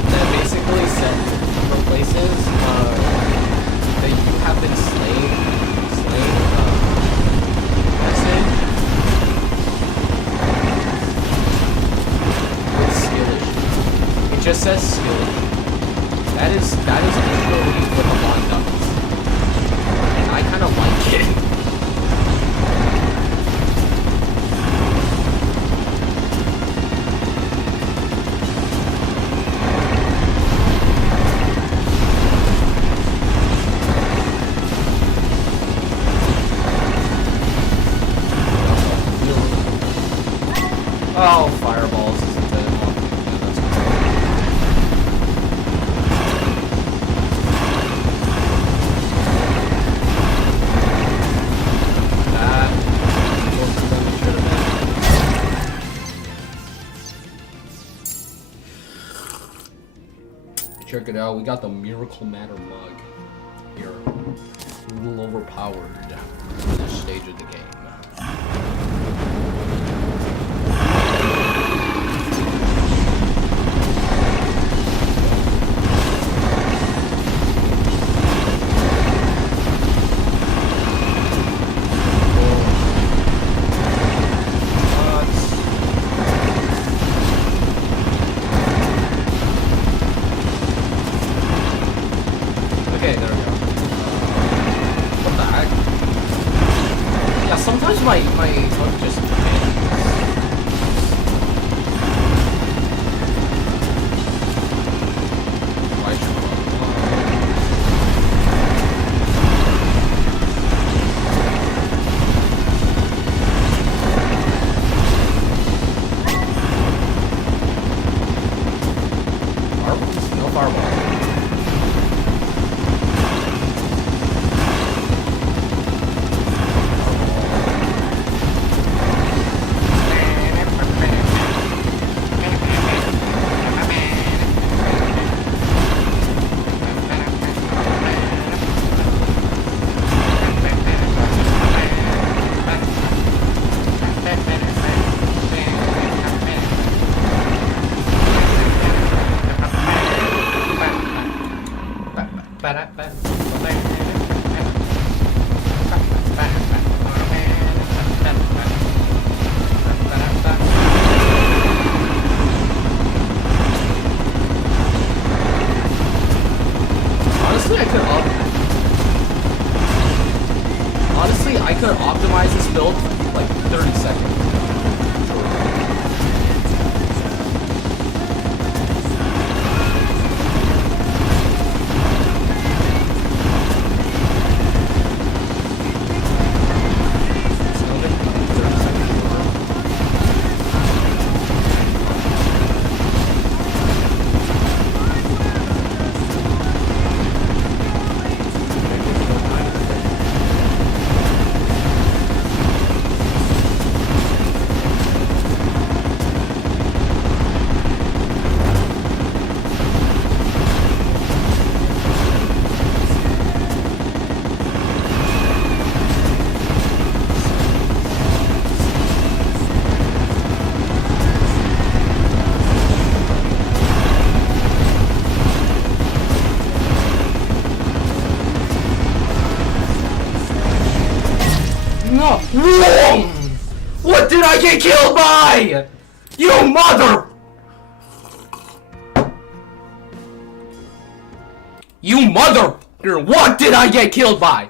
that basically replaces that you have been slain message with skill issue. It just says skill issue. That is literally what the mod does, and I kind of like it. Oh, fireballs isn't it? Oh, yeah, that's cool. That closer than it should have been. Check it out, we got the Miracle Matter mug here. A little overpowered for this stage of the game. No! Whoa! What did I get killed by? You mother! You mother! What did I get killed by?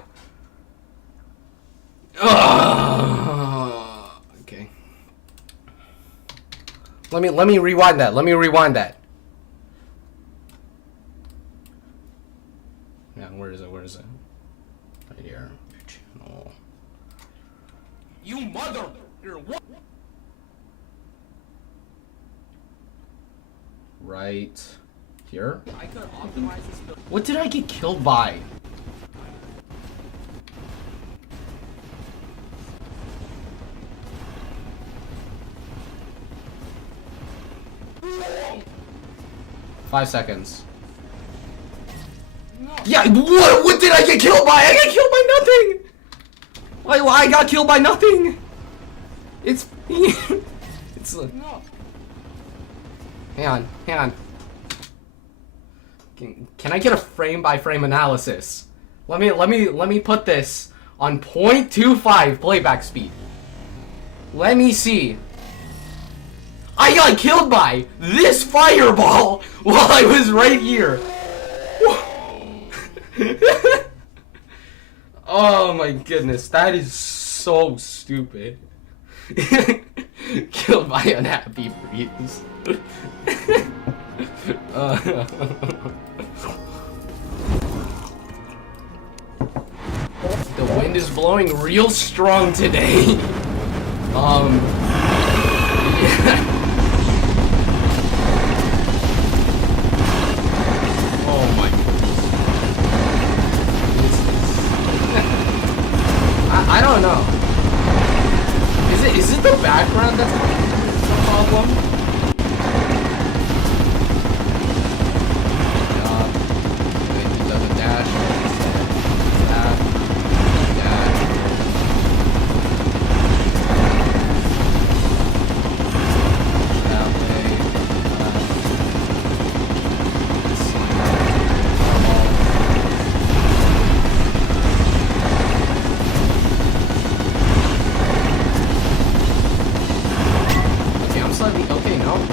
Okay. Let me rewind that. Let me rewind that. Yeah, where is it? Where is it? Right here. Channel. You mother! What? Right here. I could optimize this. What did I get killed by? Five seconds. No. Yeah, what did I get killed by? I got killed by nothing! I got killed by nothing! It's... it's... No. Hang on. Can I get a frame-by-frame analysis? Let me put this on 0.25 playback speed. Let me see. I got killed by this fireball while I was right here. Oh my goodness, that is so stupid. Killed by unhappy breeze. The wind is blowing real strong today. Yeah. Oh my goodness. I don't know. Is it the background that's the problem? He does a dash.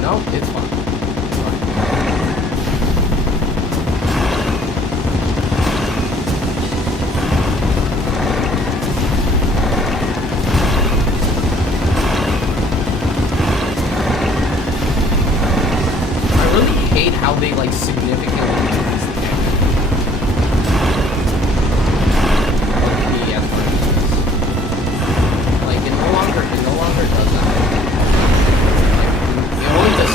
No, it's fine. It's fine. I really hate how they like significantly increase the damage. Like it no longer does that. It only does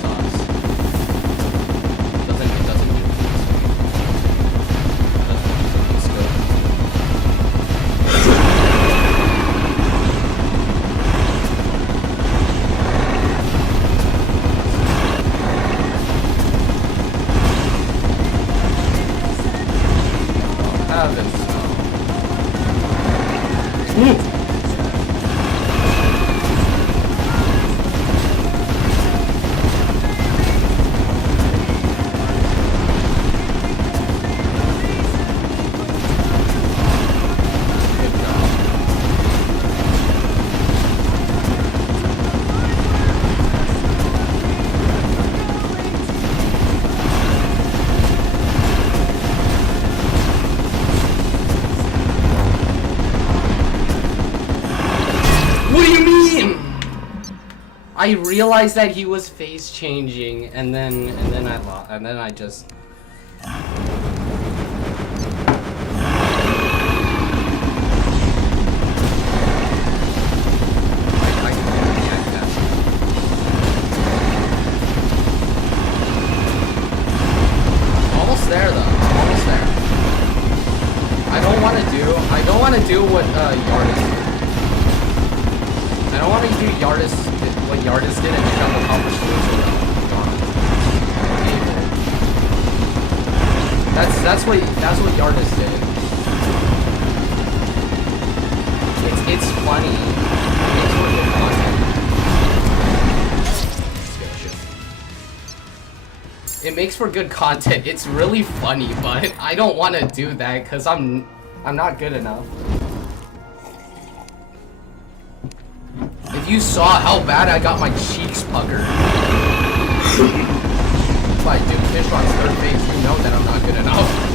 sucks. It doesn't do Heavens. I realized that he was phase changing, and then I just. Almost there though. Almost there. I don't want to do what Yharon did. I don't want to do what Yharon did and become accomplished. That's what Yharon did. It's funny. It's for good content. It makes for good content. It's really funny, but I don't want to do that because I'm not good enough. you saw how bad I got my cheeks puckered. If I do Fishron's third phase, you know that I'm not good enough.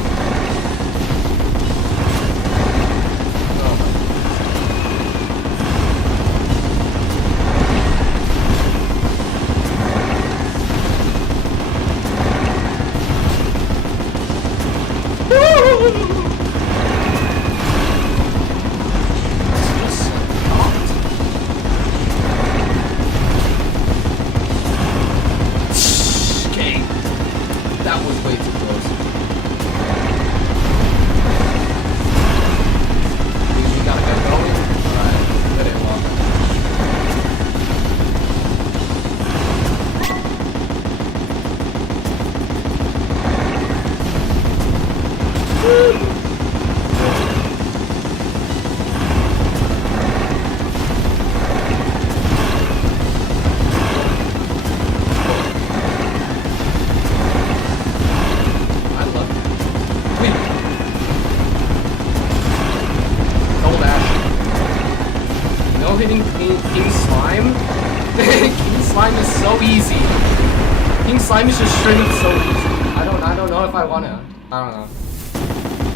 Slime is just straight up so easy. I don't know if I wanna. I don't know.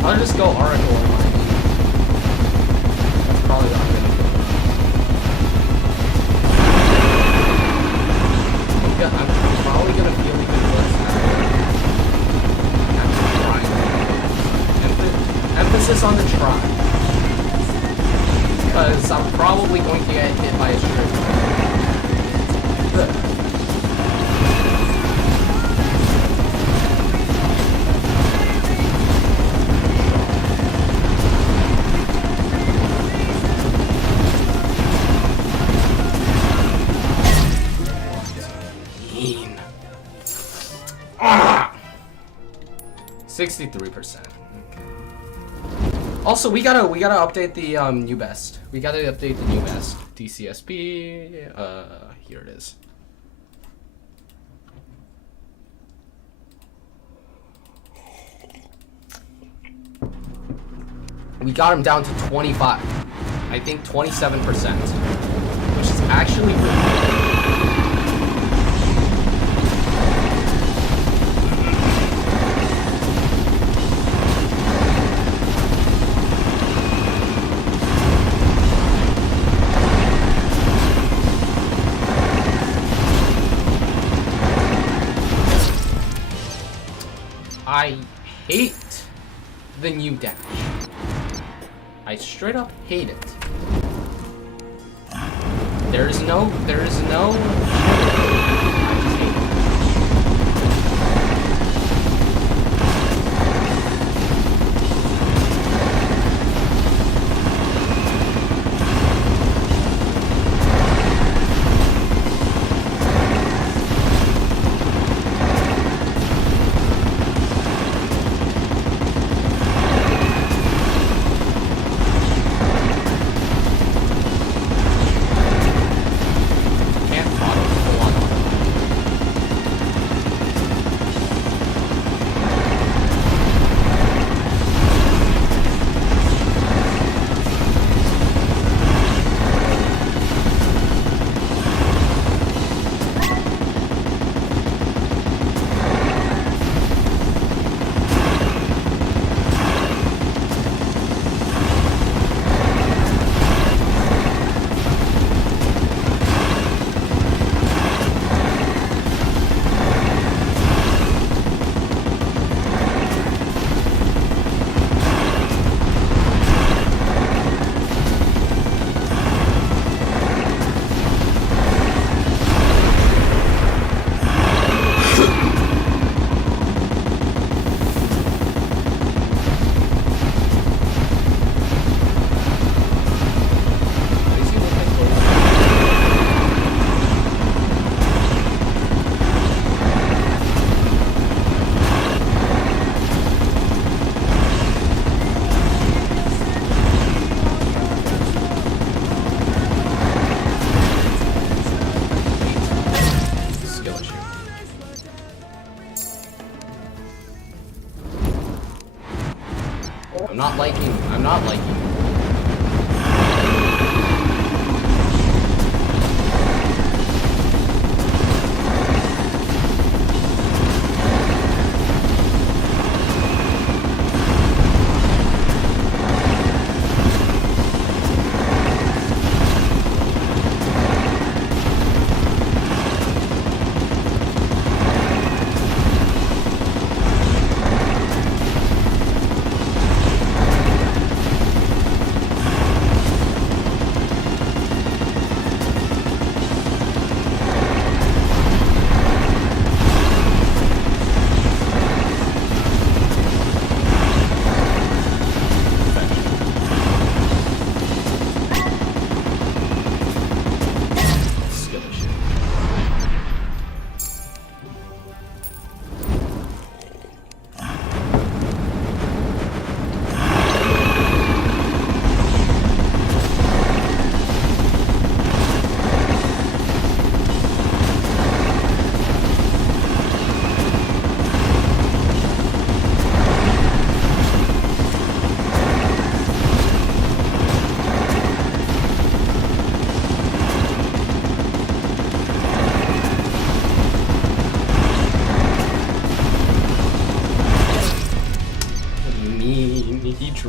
I'll just go Oracle in mine. That's probably what I'm gonna do. I'm probably gonna feel even worse after trying. Emphasis on the try. Because I'm probably going to get hit by a strip. Mean. 63%. Also, we gotta update the new best. We gotta update the new best. DCSP. Here it is. We got him down to 25. I think 27%, which is actually really good. I hate the new dash. I straight up hate it. There is no. I just hate it. I'm not liking.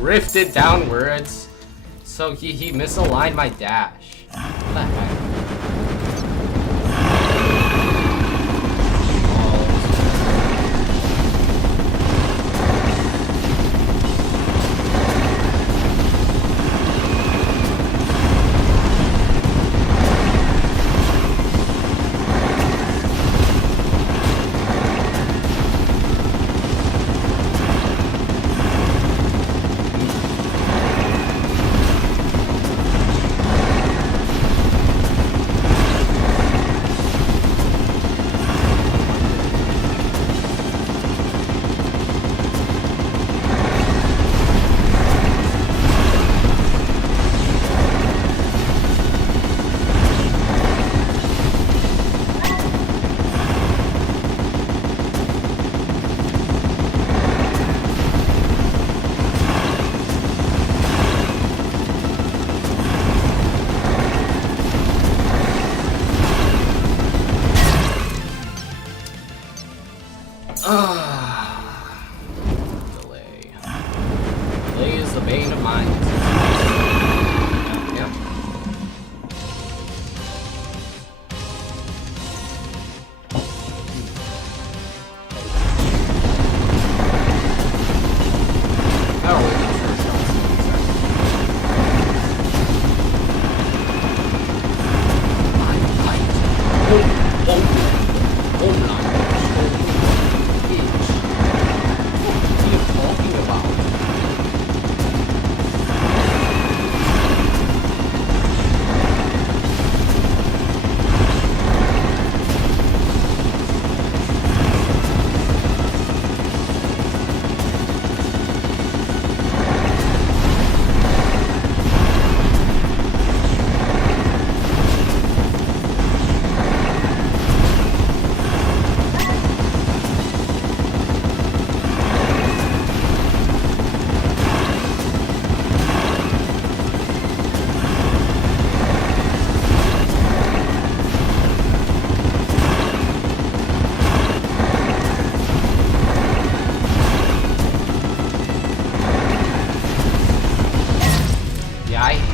drifted downwards. So he misaligned my dash. What the heck? Delay is the bane of mine. Yep.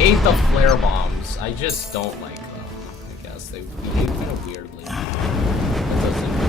hate the flare bombs. I just don't like them. I guess they behave kind of weirdly. That doesn't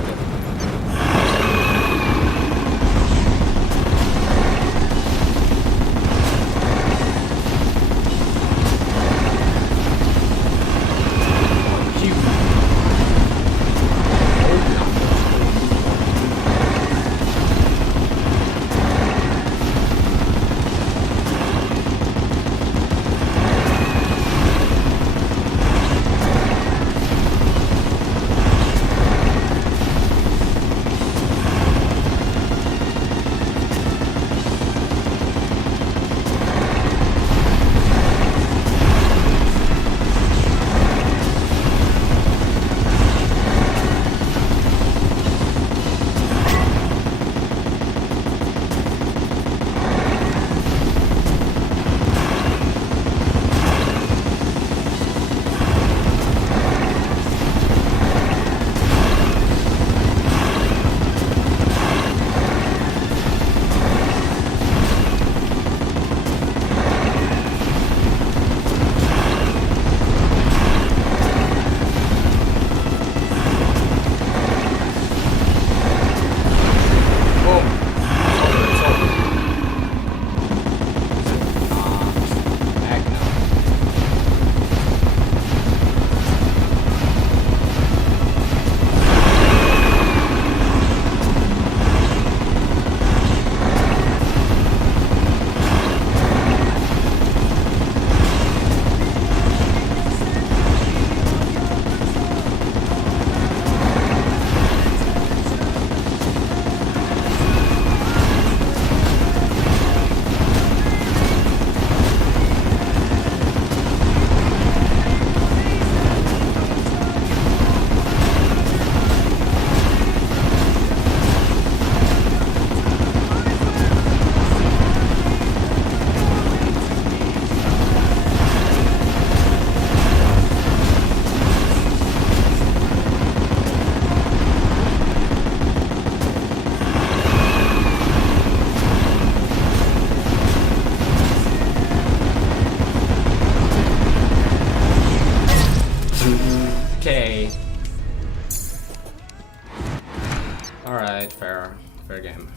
Alright, fair. Fair game.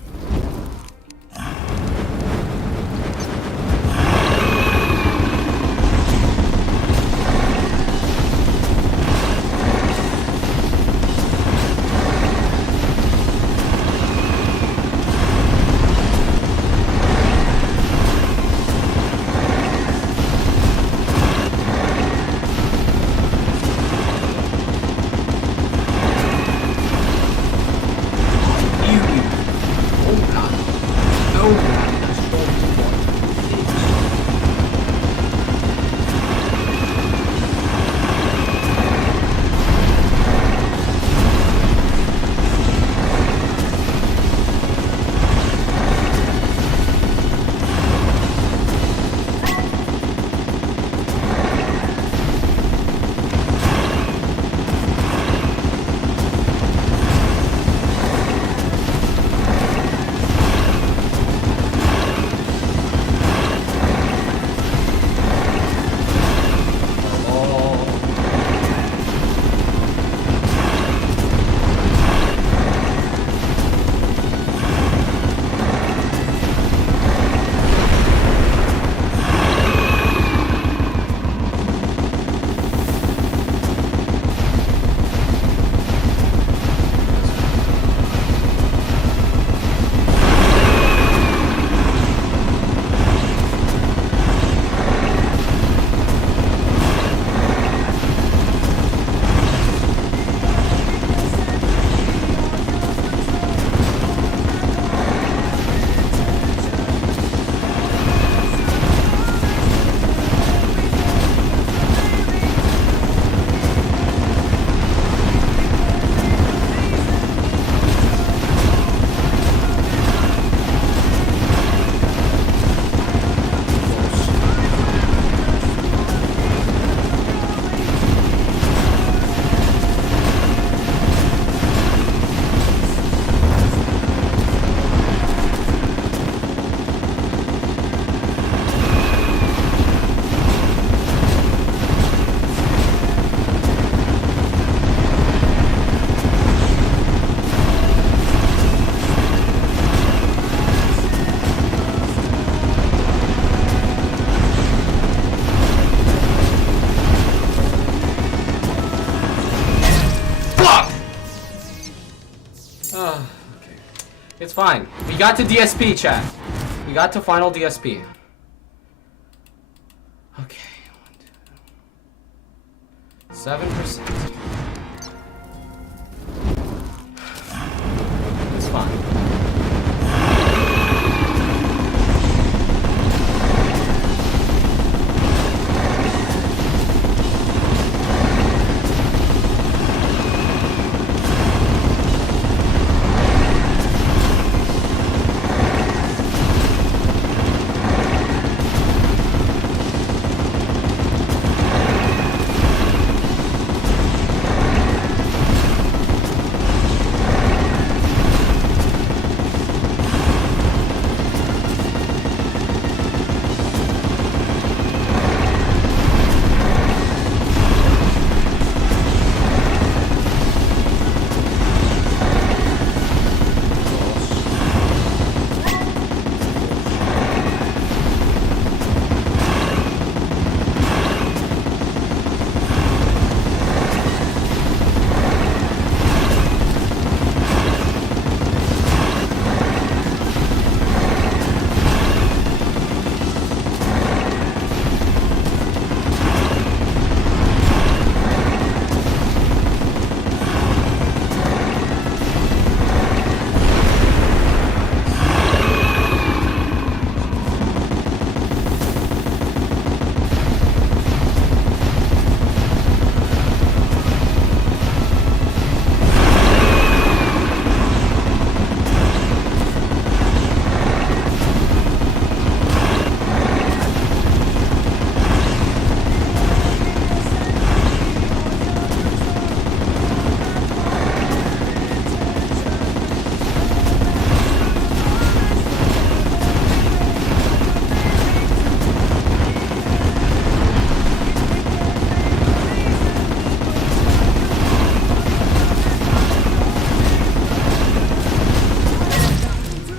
It's fine. We got to DSP, chat. We got to final DSP. Okay. 7%. It's fine.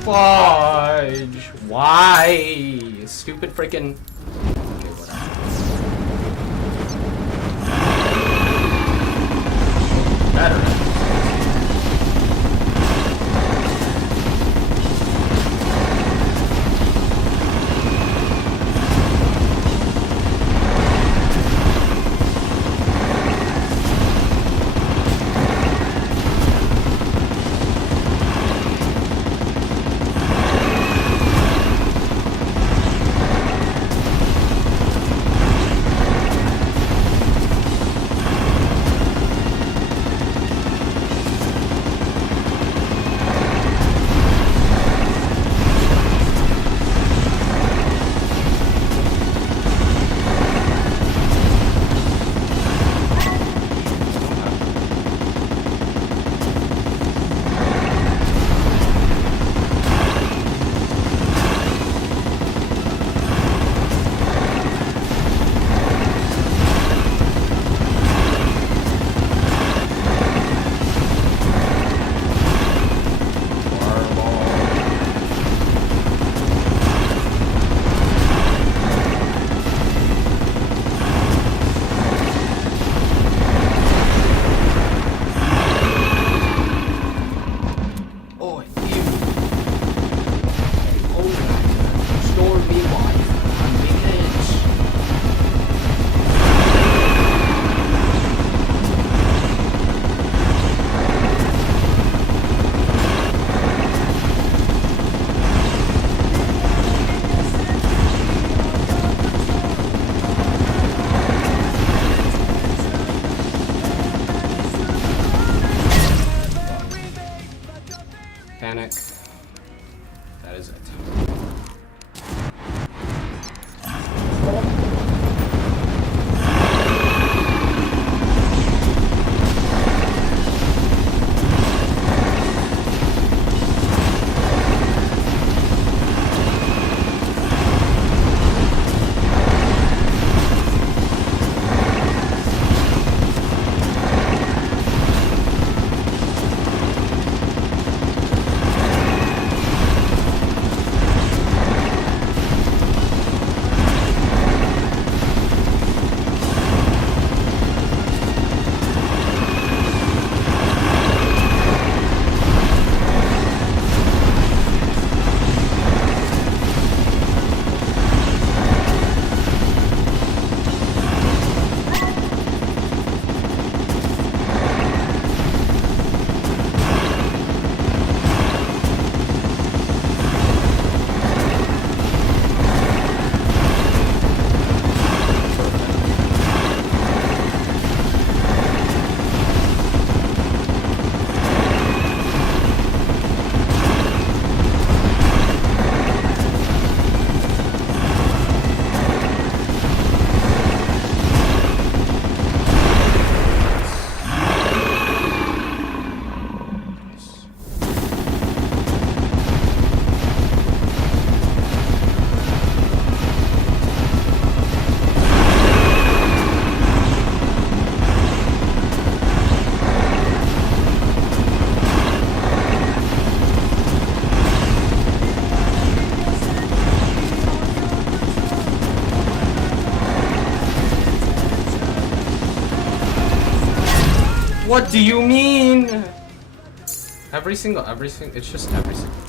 Fudge. Why? Stupid freaking. Okay, whatever. Better. Panic. That is it. What do you mean? Every single, it's just every single time.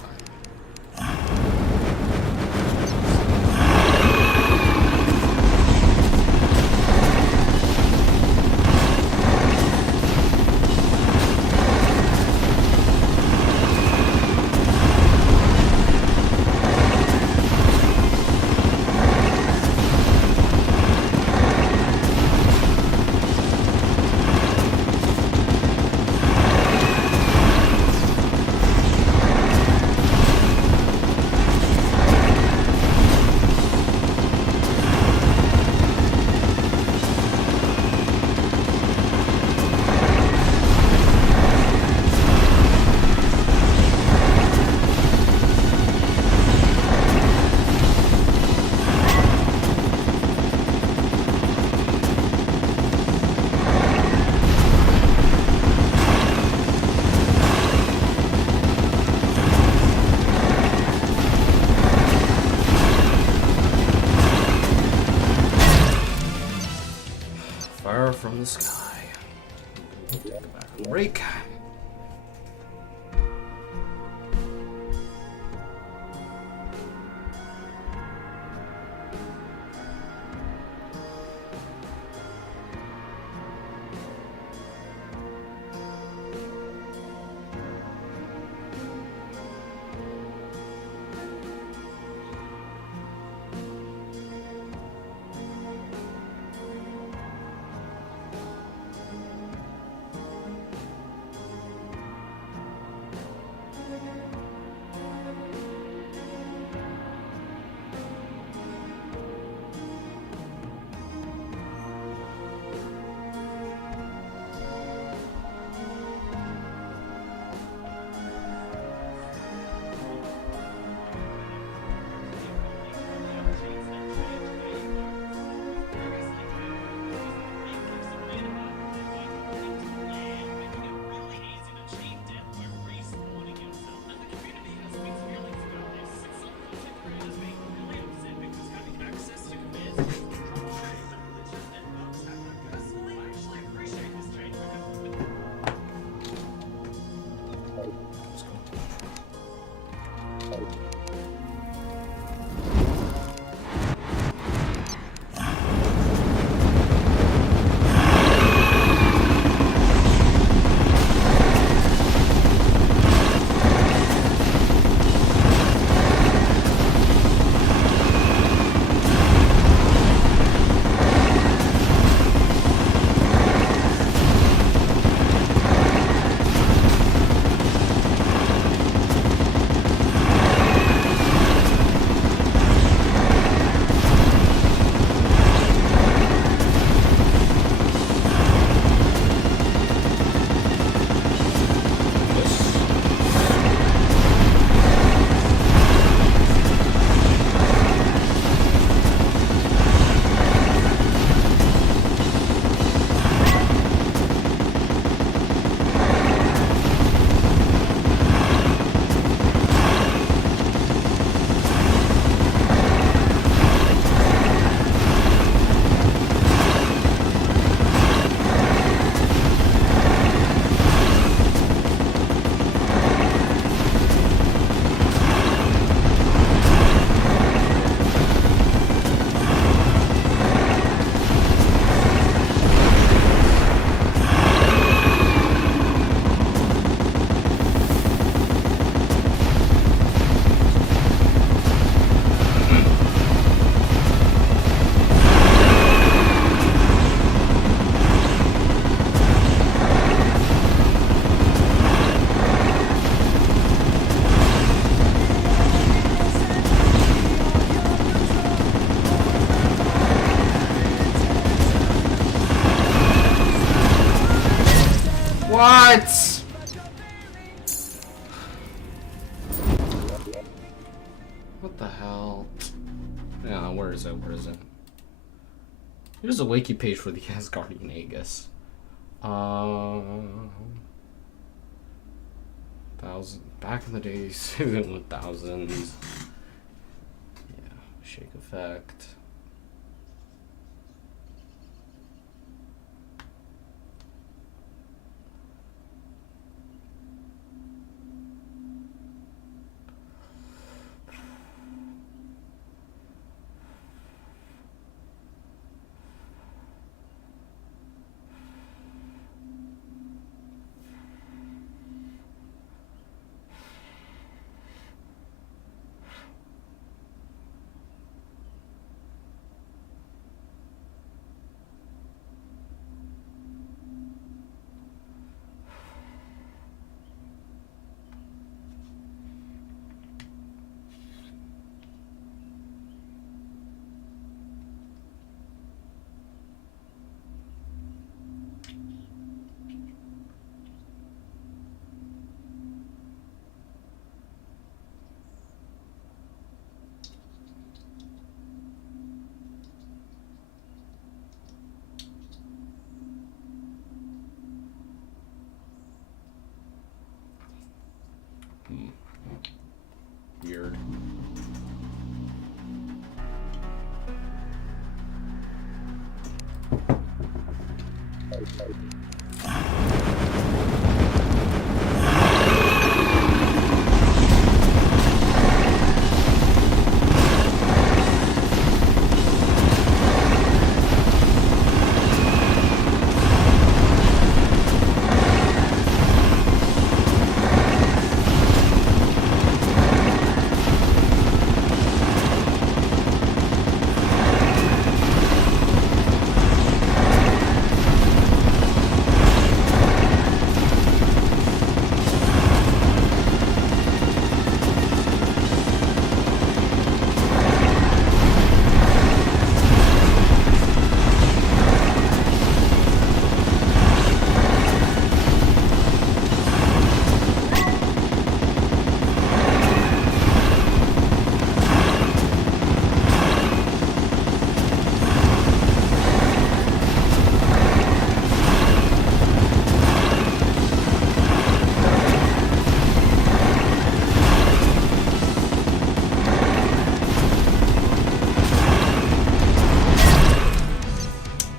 What? What the hell? Yeah, where is it? Where is it? Here's a wiki page for the Asgardian Aegis. Back in the days, even thousands. Yeah, shake effect. Weird.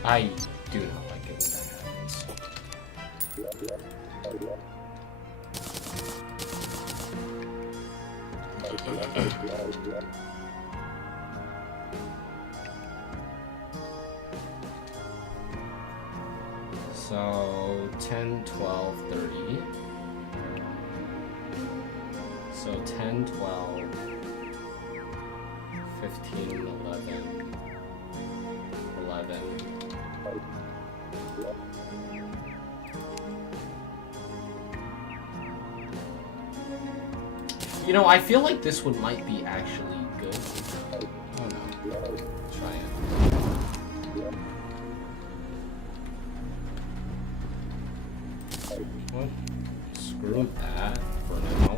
I do not like it when that happens. So 10, 12, 30. So 10, 12, 15, 11, 11. You know, I feel like this one might be actually good. Oh no. Try it. Well, screw that for now.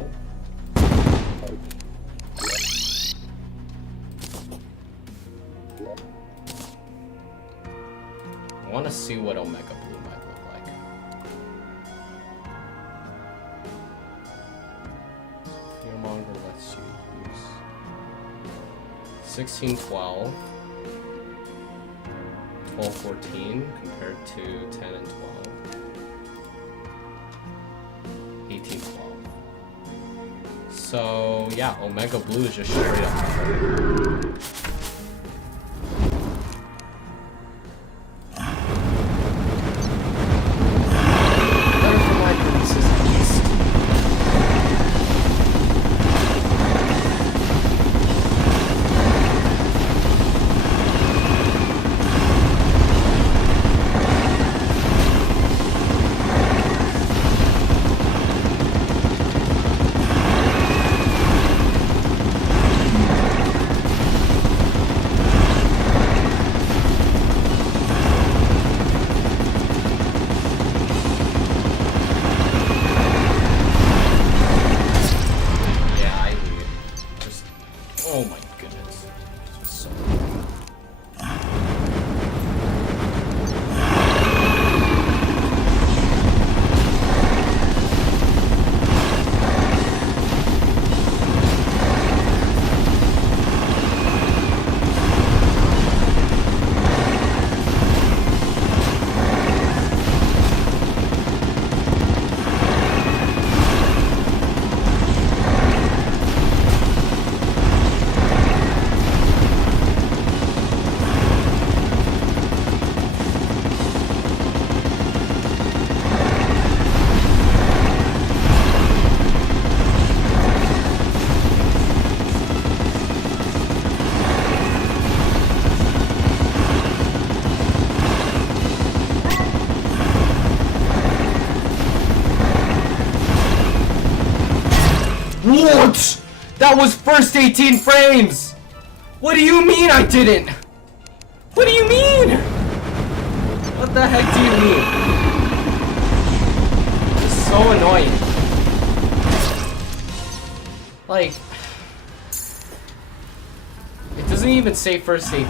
I want to see what Omega Blue might look like. Fearmonger lets you use 16, 12, 12, 14 compared to 10 and 12, 18, 12. So yeah, Omega Blue is just straight up. What? That was first 18 frames! What do you mean I didn't? What do you mean? What the heck do you mean? This is so annoying. Like, it doesn't even say first 18.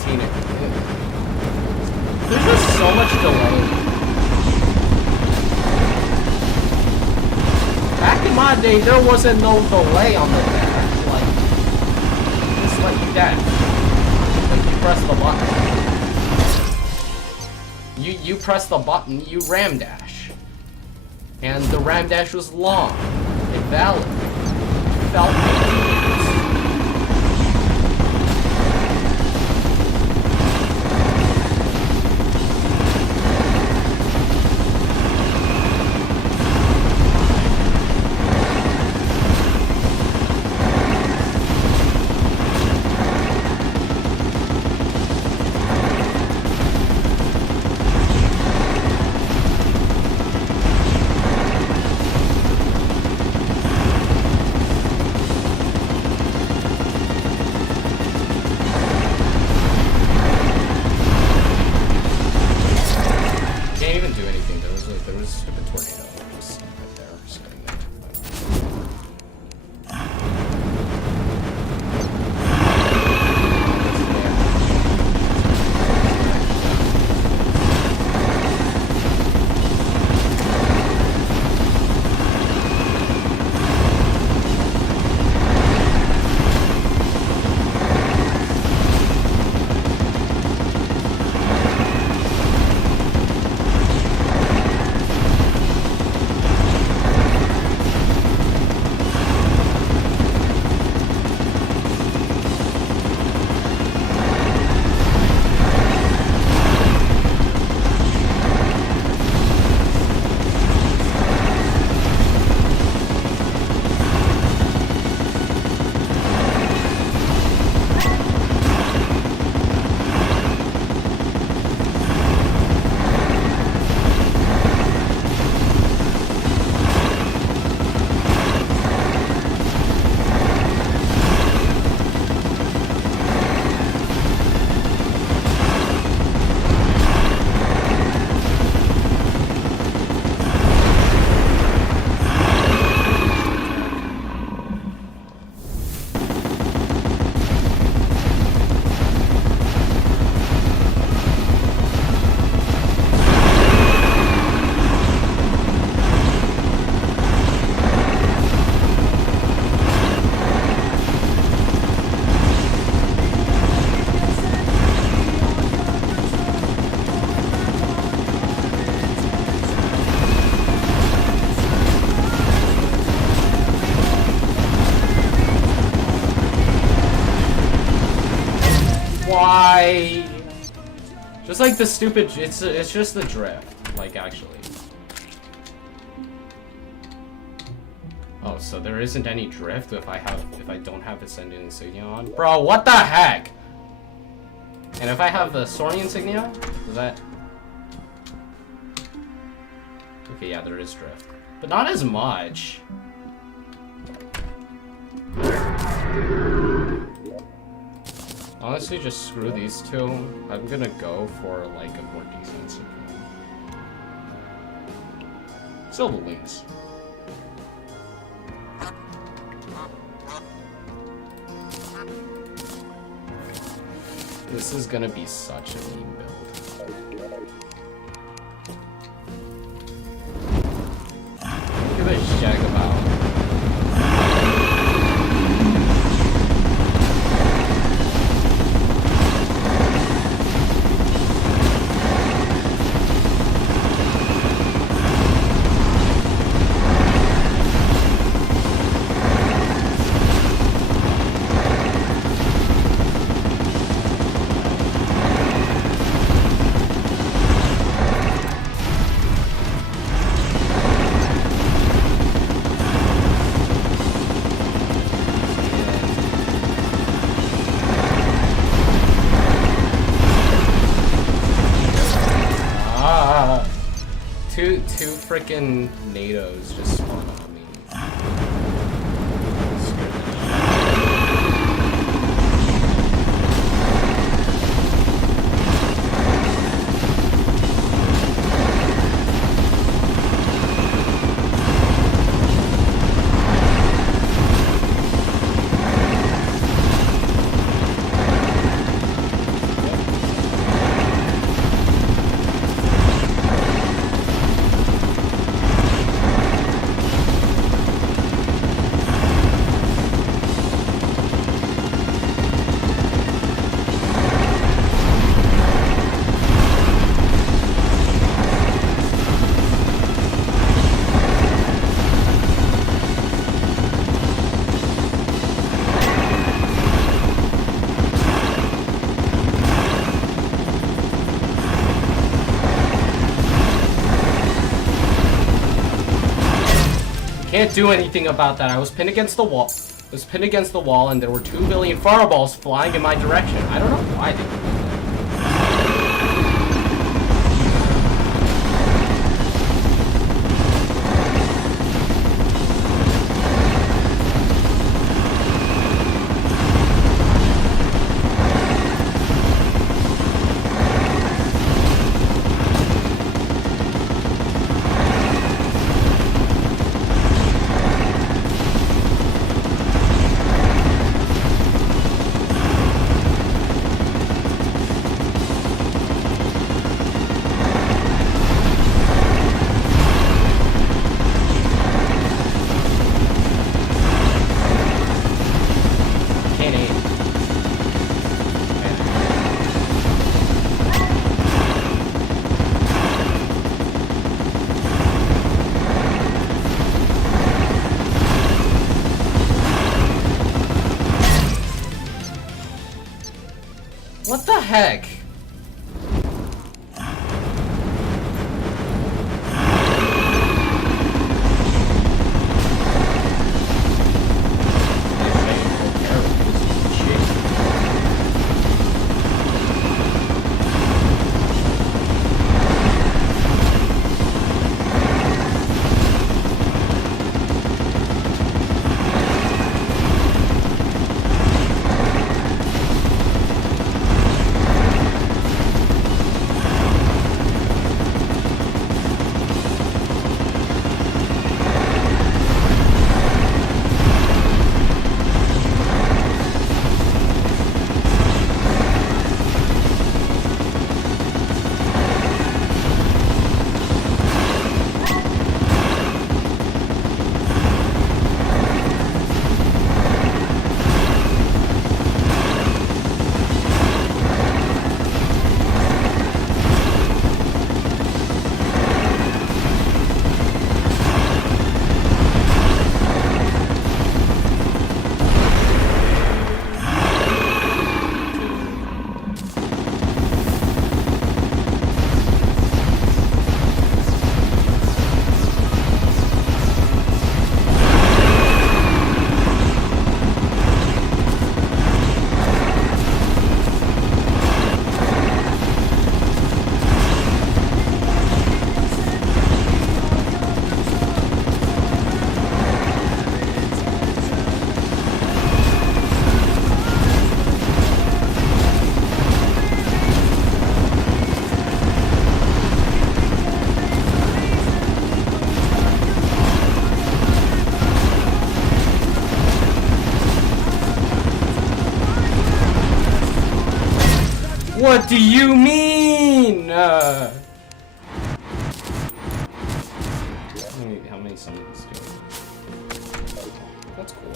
There's just so much delay. Back in my day, there wasn't no delay on the dash. Like, just let you dash. Like, you press the button. You press the button, you ram dash. And the ram dash was long. Invalid. It felt Why? Just like the stupid, it's just the drift, like actually. Oh, so there isn't any drift if I don't have Ascendant Insignia on? Bro, what the heck? And if I have the Soaring Insignia, does that? Okay, yeah, there is drift, but not as much. Honestly, just screw these two. I'm gonna go for like a more defensive one. Silver Links. This is gonna be such a meme build. Look at this Jagabout. Two frickin' NATOs just spawned on me. can't do anything about that. I was pinned against the wall. I was pinned against the wall, and there were 2 billion fireballs flying in my direction. I don't know why they did that. What the heck? What do you mean? How many summons do I? That's cool.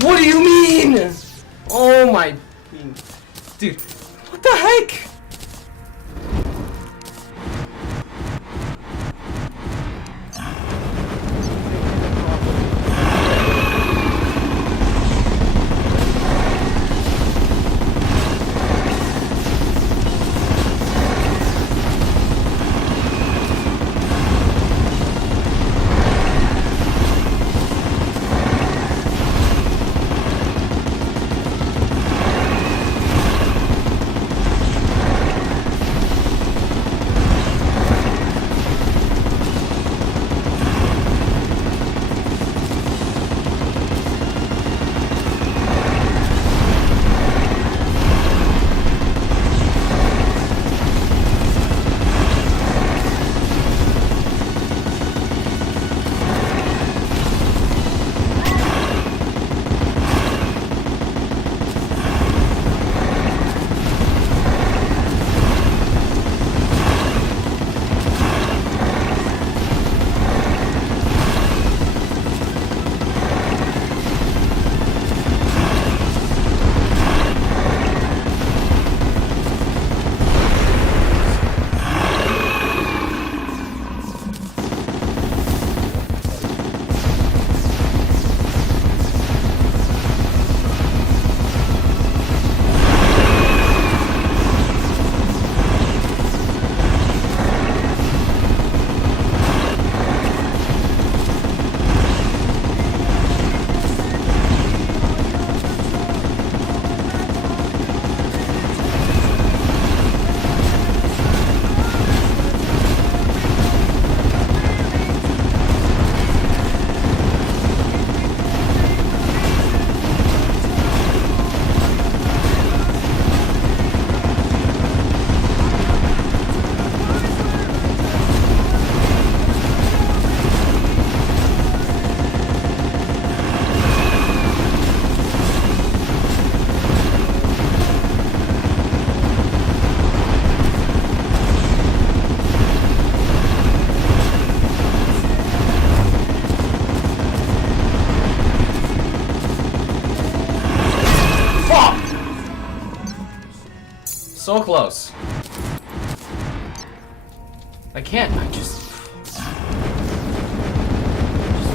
What do you mean? Oh my... Dude, what the heck? So close. I can't. I just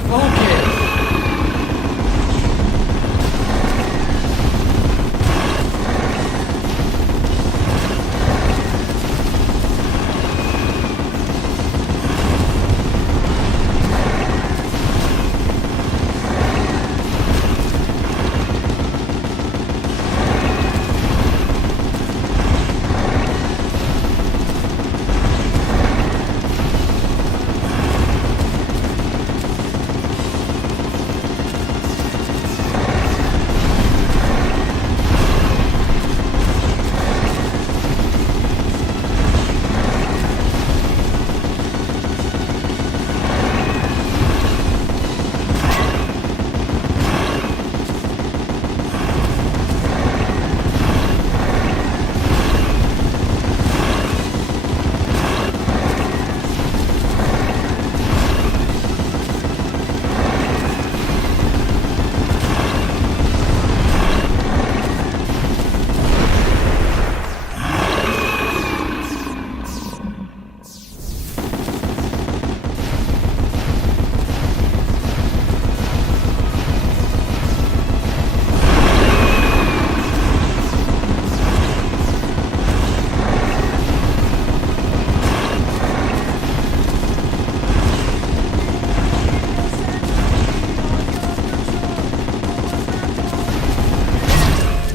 focus.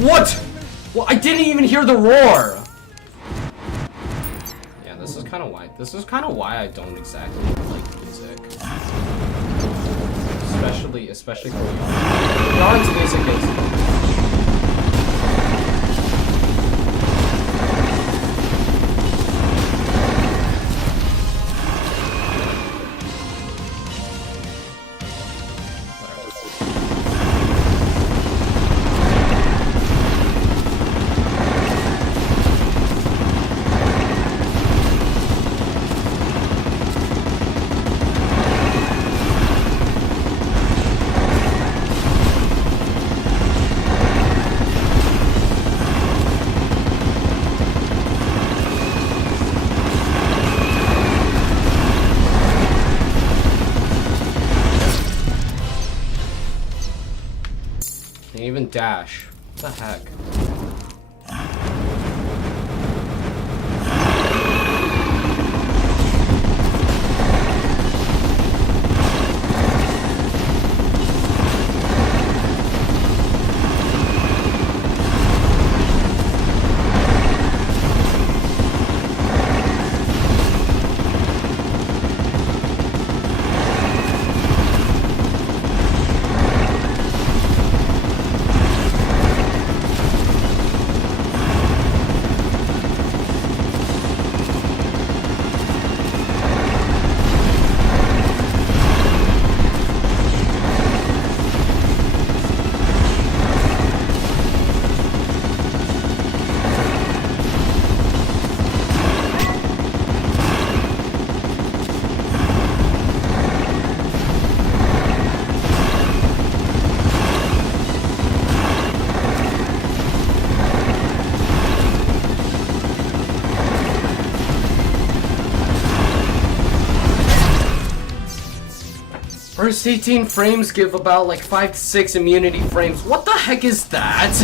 What? Well, I didn't even hear the roar. Yeah, this is kind of why. This is kind of why I don't exactly like music, especially for Yharon's music is. Even dash. What the heck? First 18 frames give about like 5 to 6 immunity frames. What the heck is that?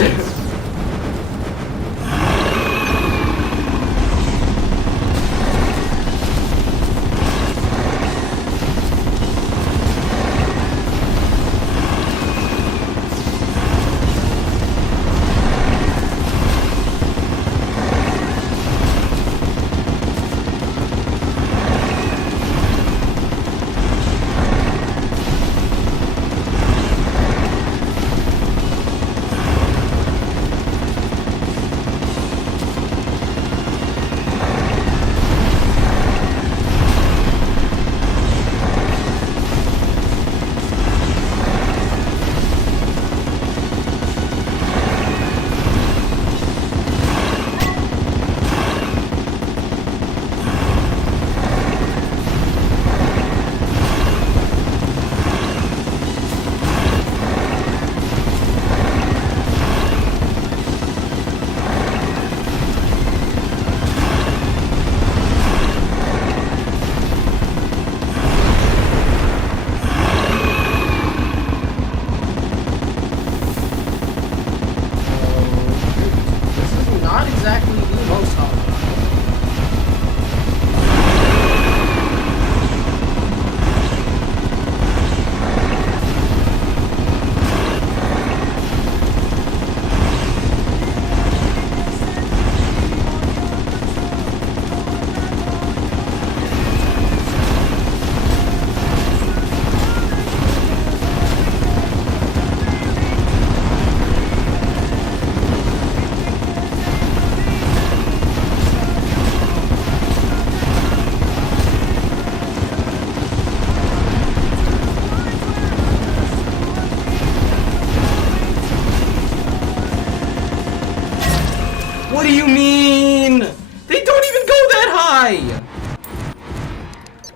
What do you mean? They don't even go that high.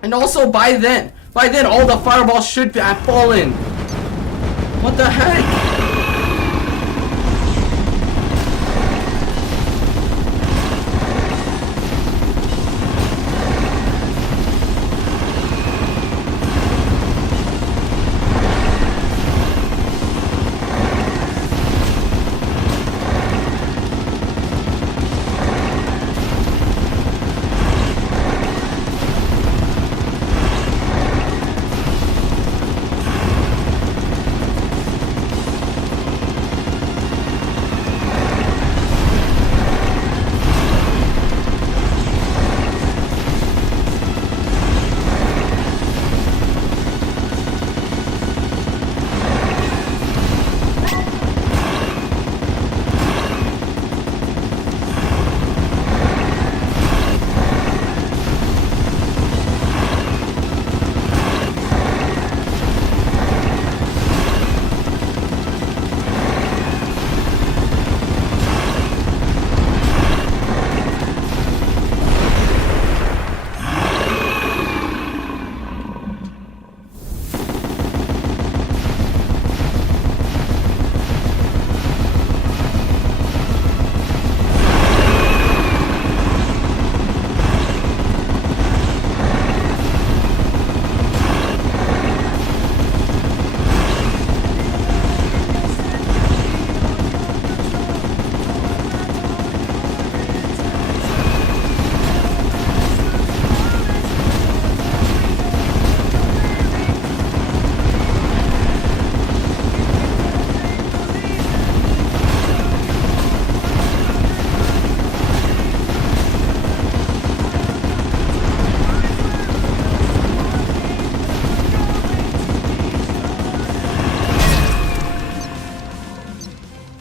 And also by then all the fireballs should have fallen. What the heck?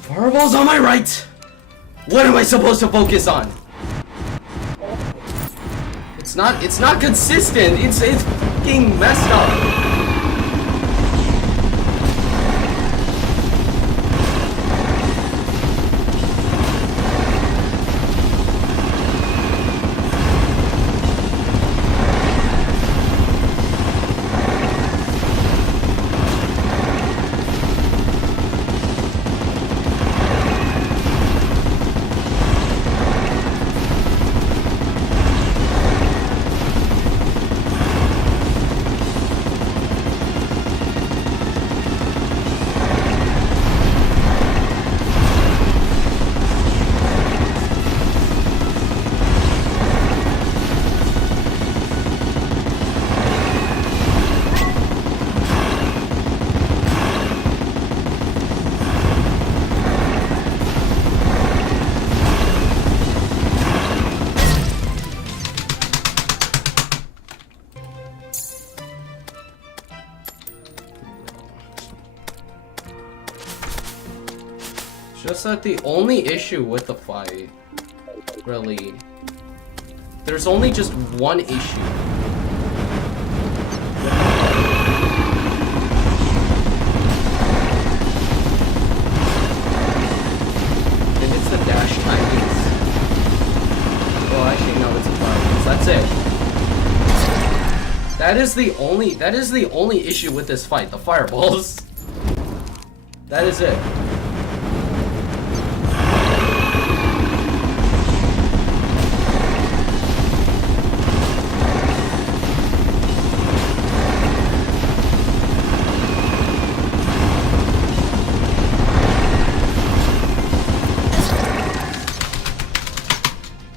Fireball's on my right! What am I supposed to focus on? It's not consistent. It's fucking messed up. Just that the only issue with the fight, really, there's only just one issue. And it's the dash timings. Well, actually, no, it's the fireballs. That's it. That is the only issue with this fight, the fireballs. That is it.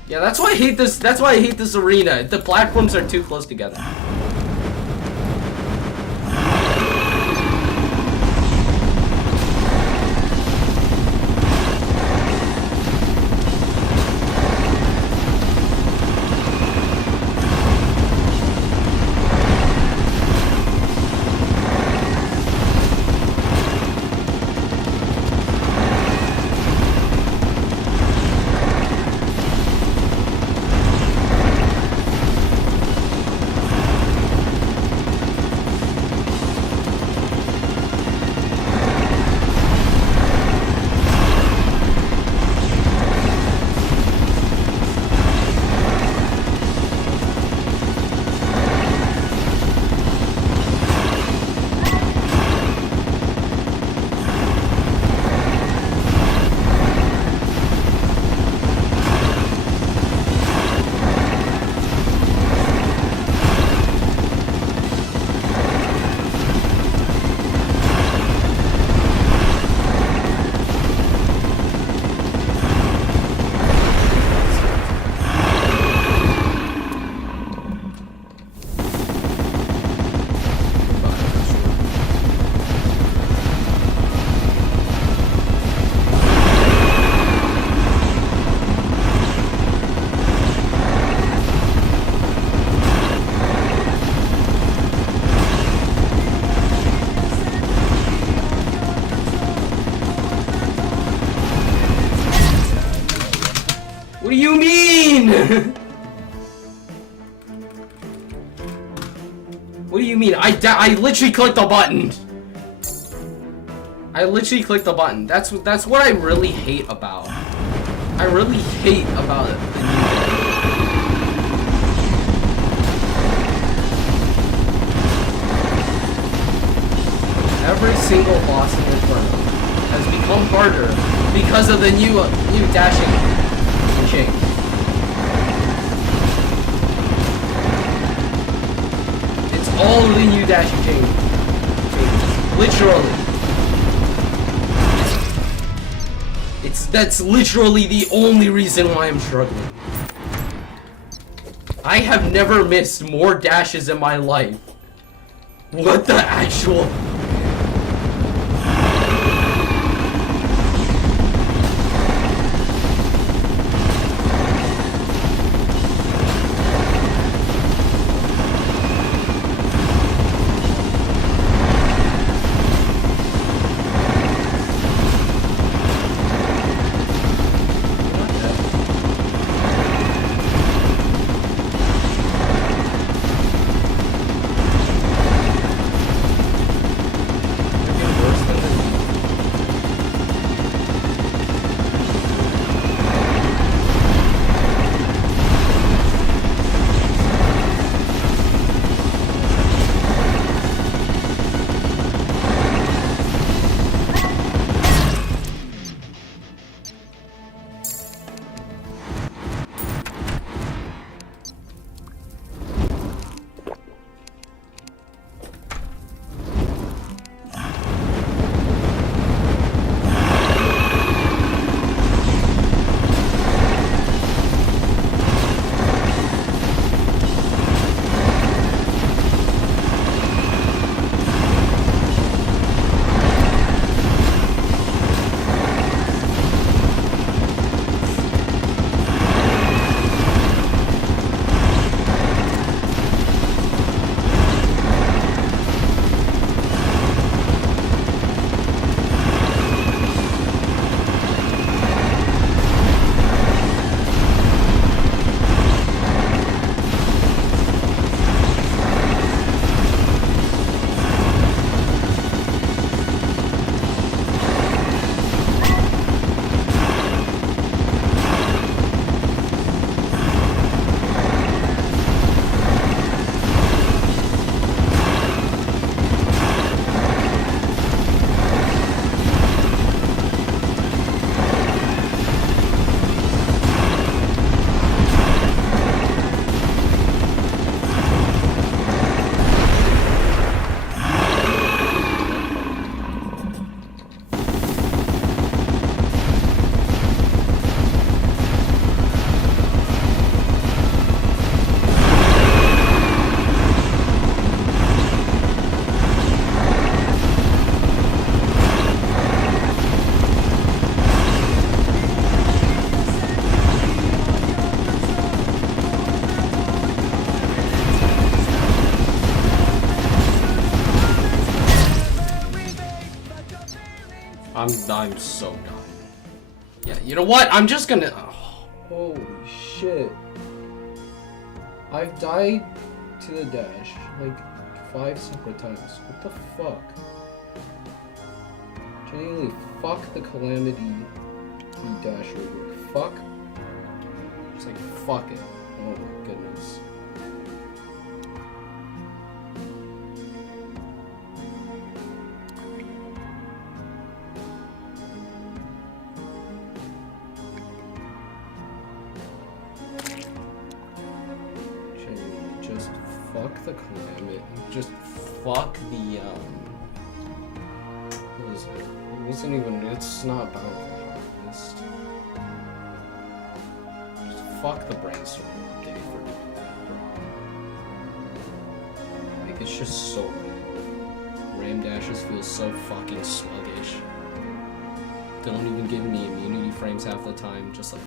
Yeah, that's why I hate this. That's why I hate this arena. The platforms are too close together. What do you mean? What do you mean? I literally clicked the button. I literally clicked the button. That's what I really hate about. I really hate about it. Every single boss in Infernum has become harder because of the new dashing chain. It's all the new dashing chain. Literally. That's literally the only reason why I'm struggling. I have never missed more dashes in my life. What the actual... I'm so done. Yeah, you know what? I'm just gonna... Oh, holy shit. I've died to the dash, like, 5 separate times. What the fuck? Genuinely, fuck the Calamity dash rubric. Fuck. Just like, fuck it. Oh my goodness. Fuck the Calamity. Just fuck the, what is it? It wasn't even, it's not about the list. Just fuck the brainstorm update for doing that, bro. Like, it's just so bad. Ram dashes feel so fucking sluggish. Don't even give me immunity frames half the time, just like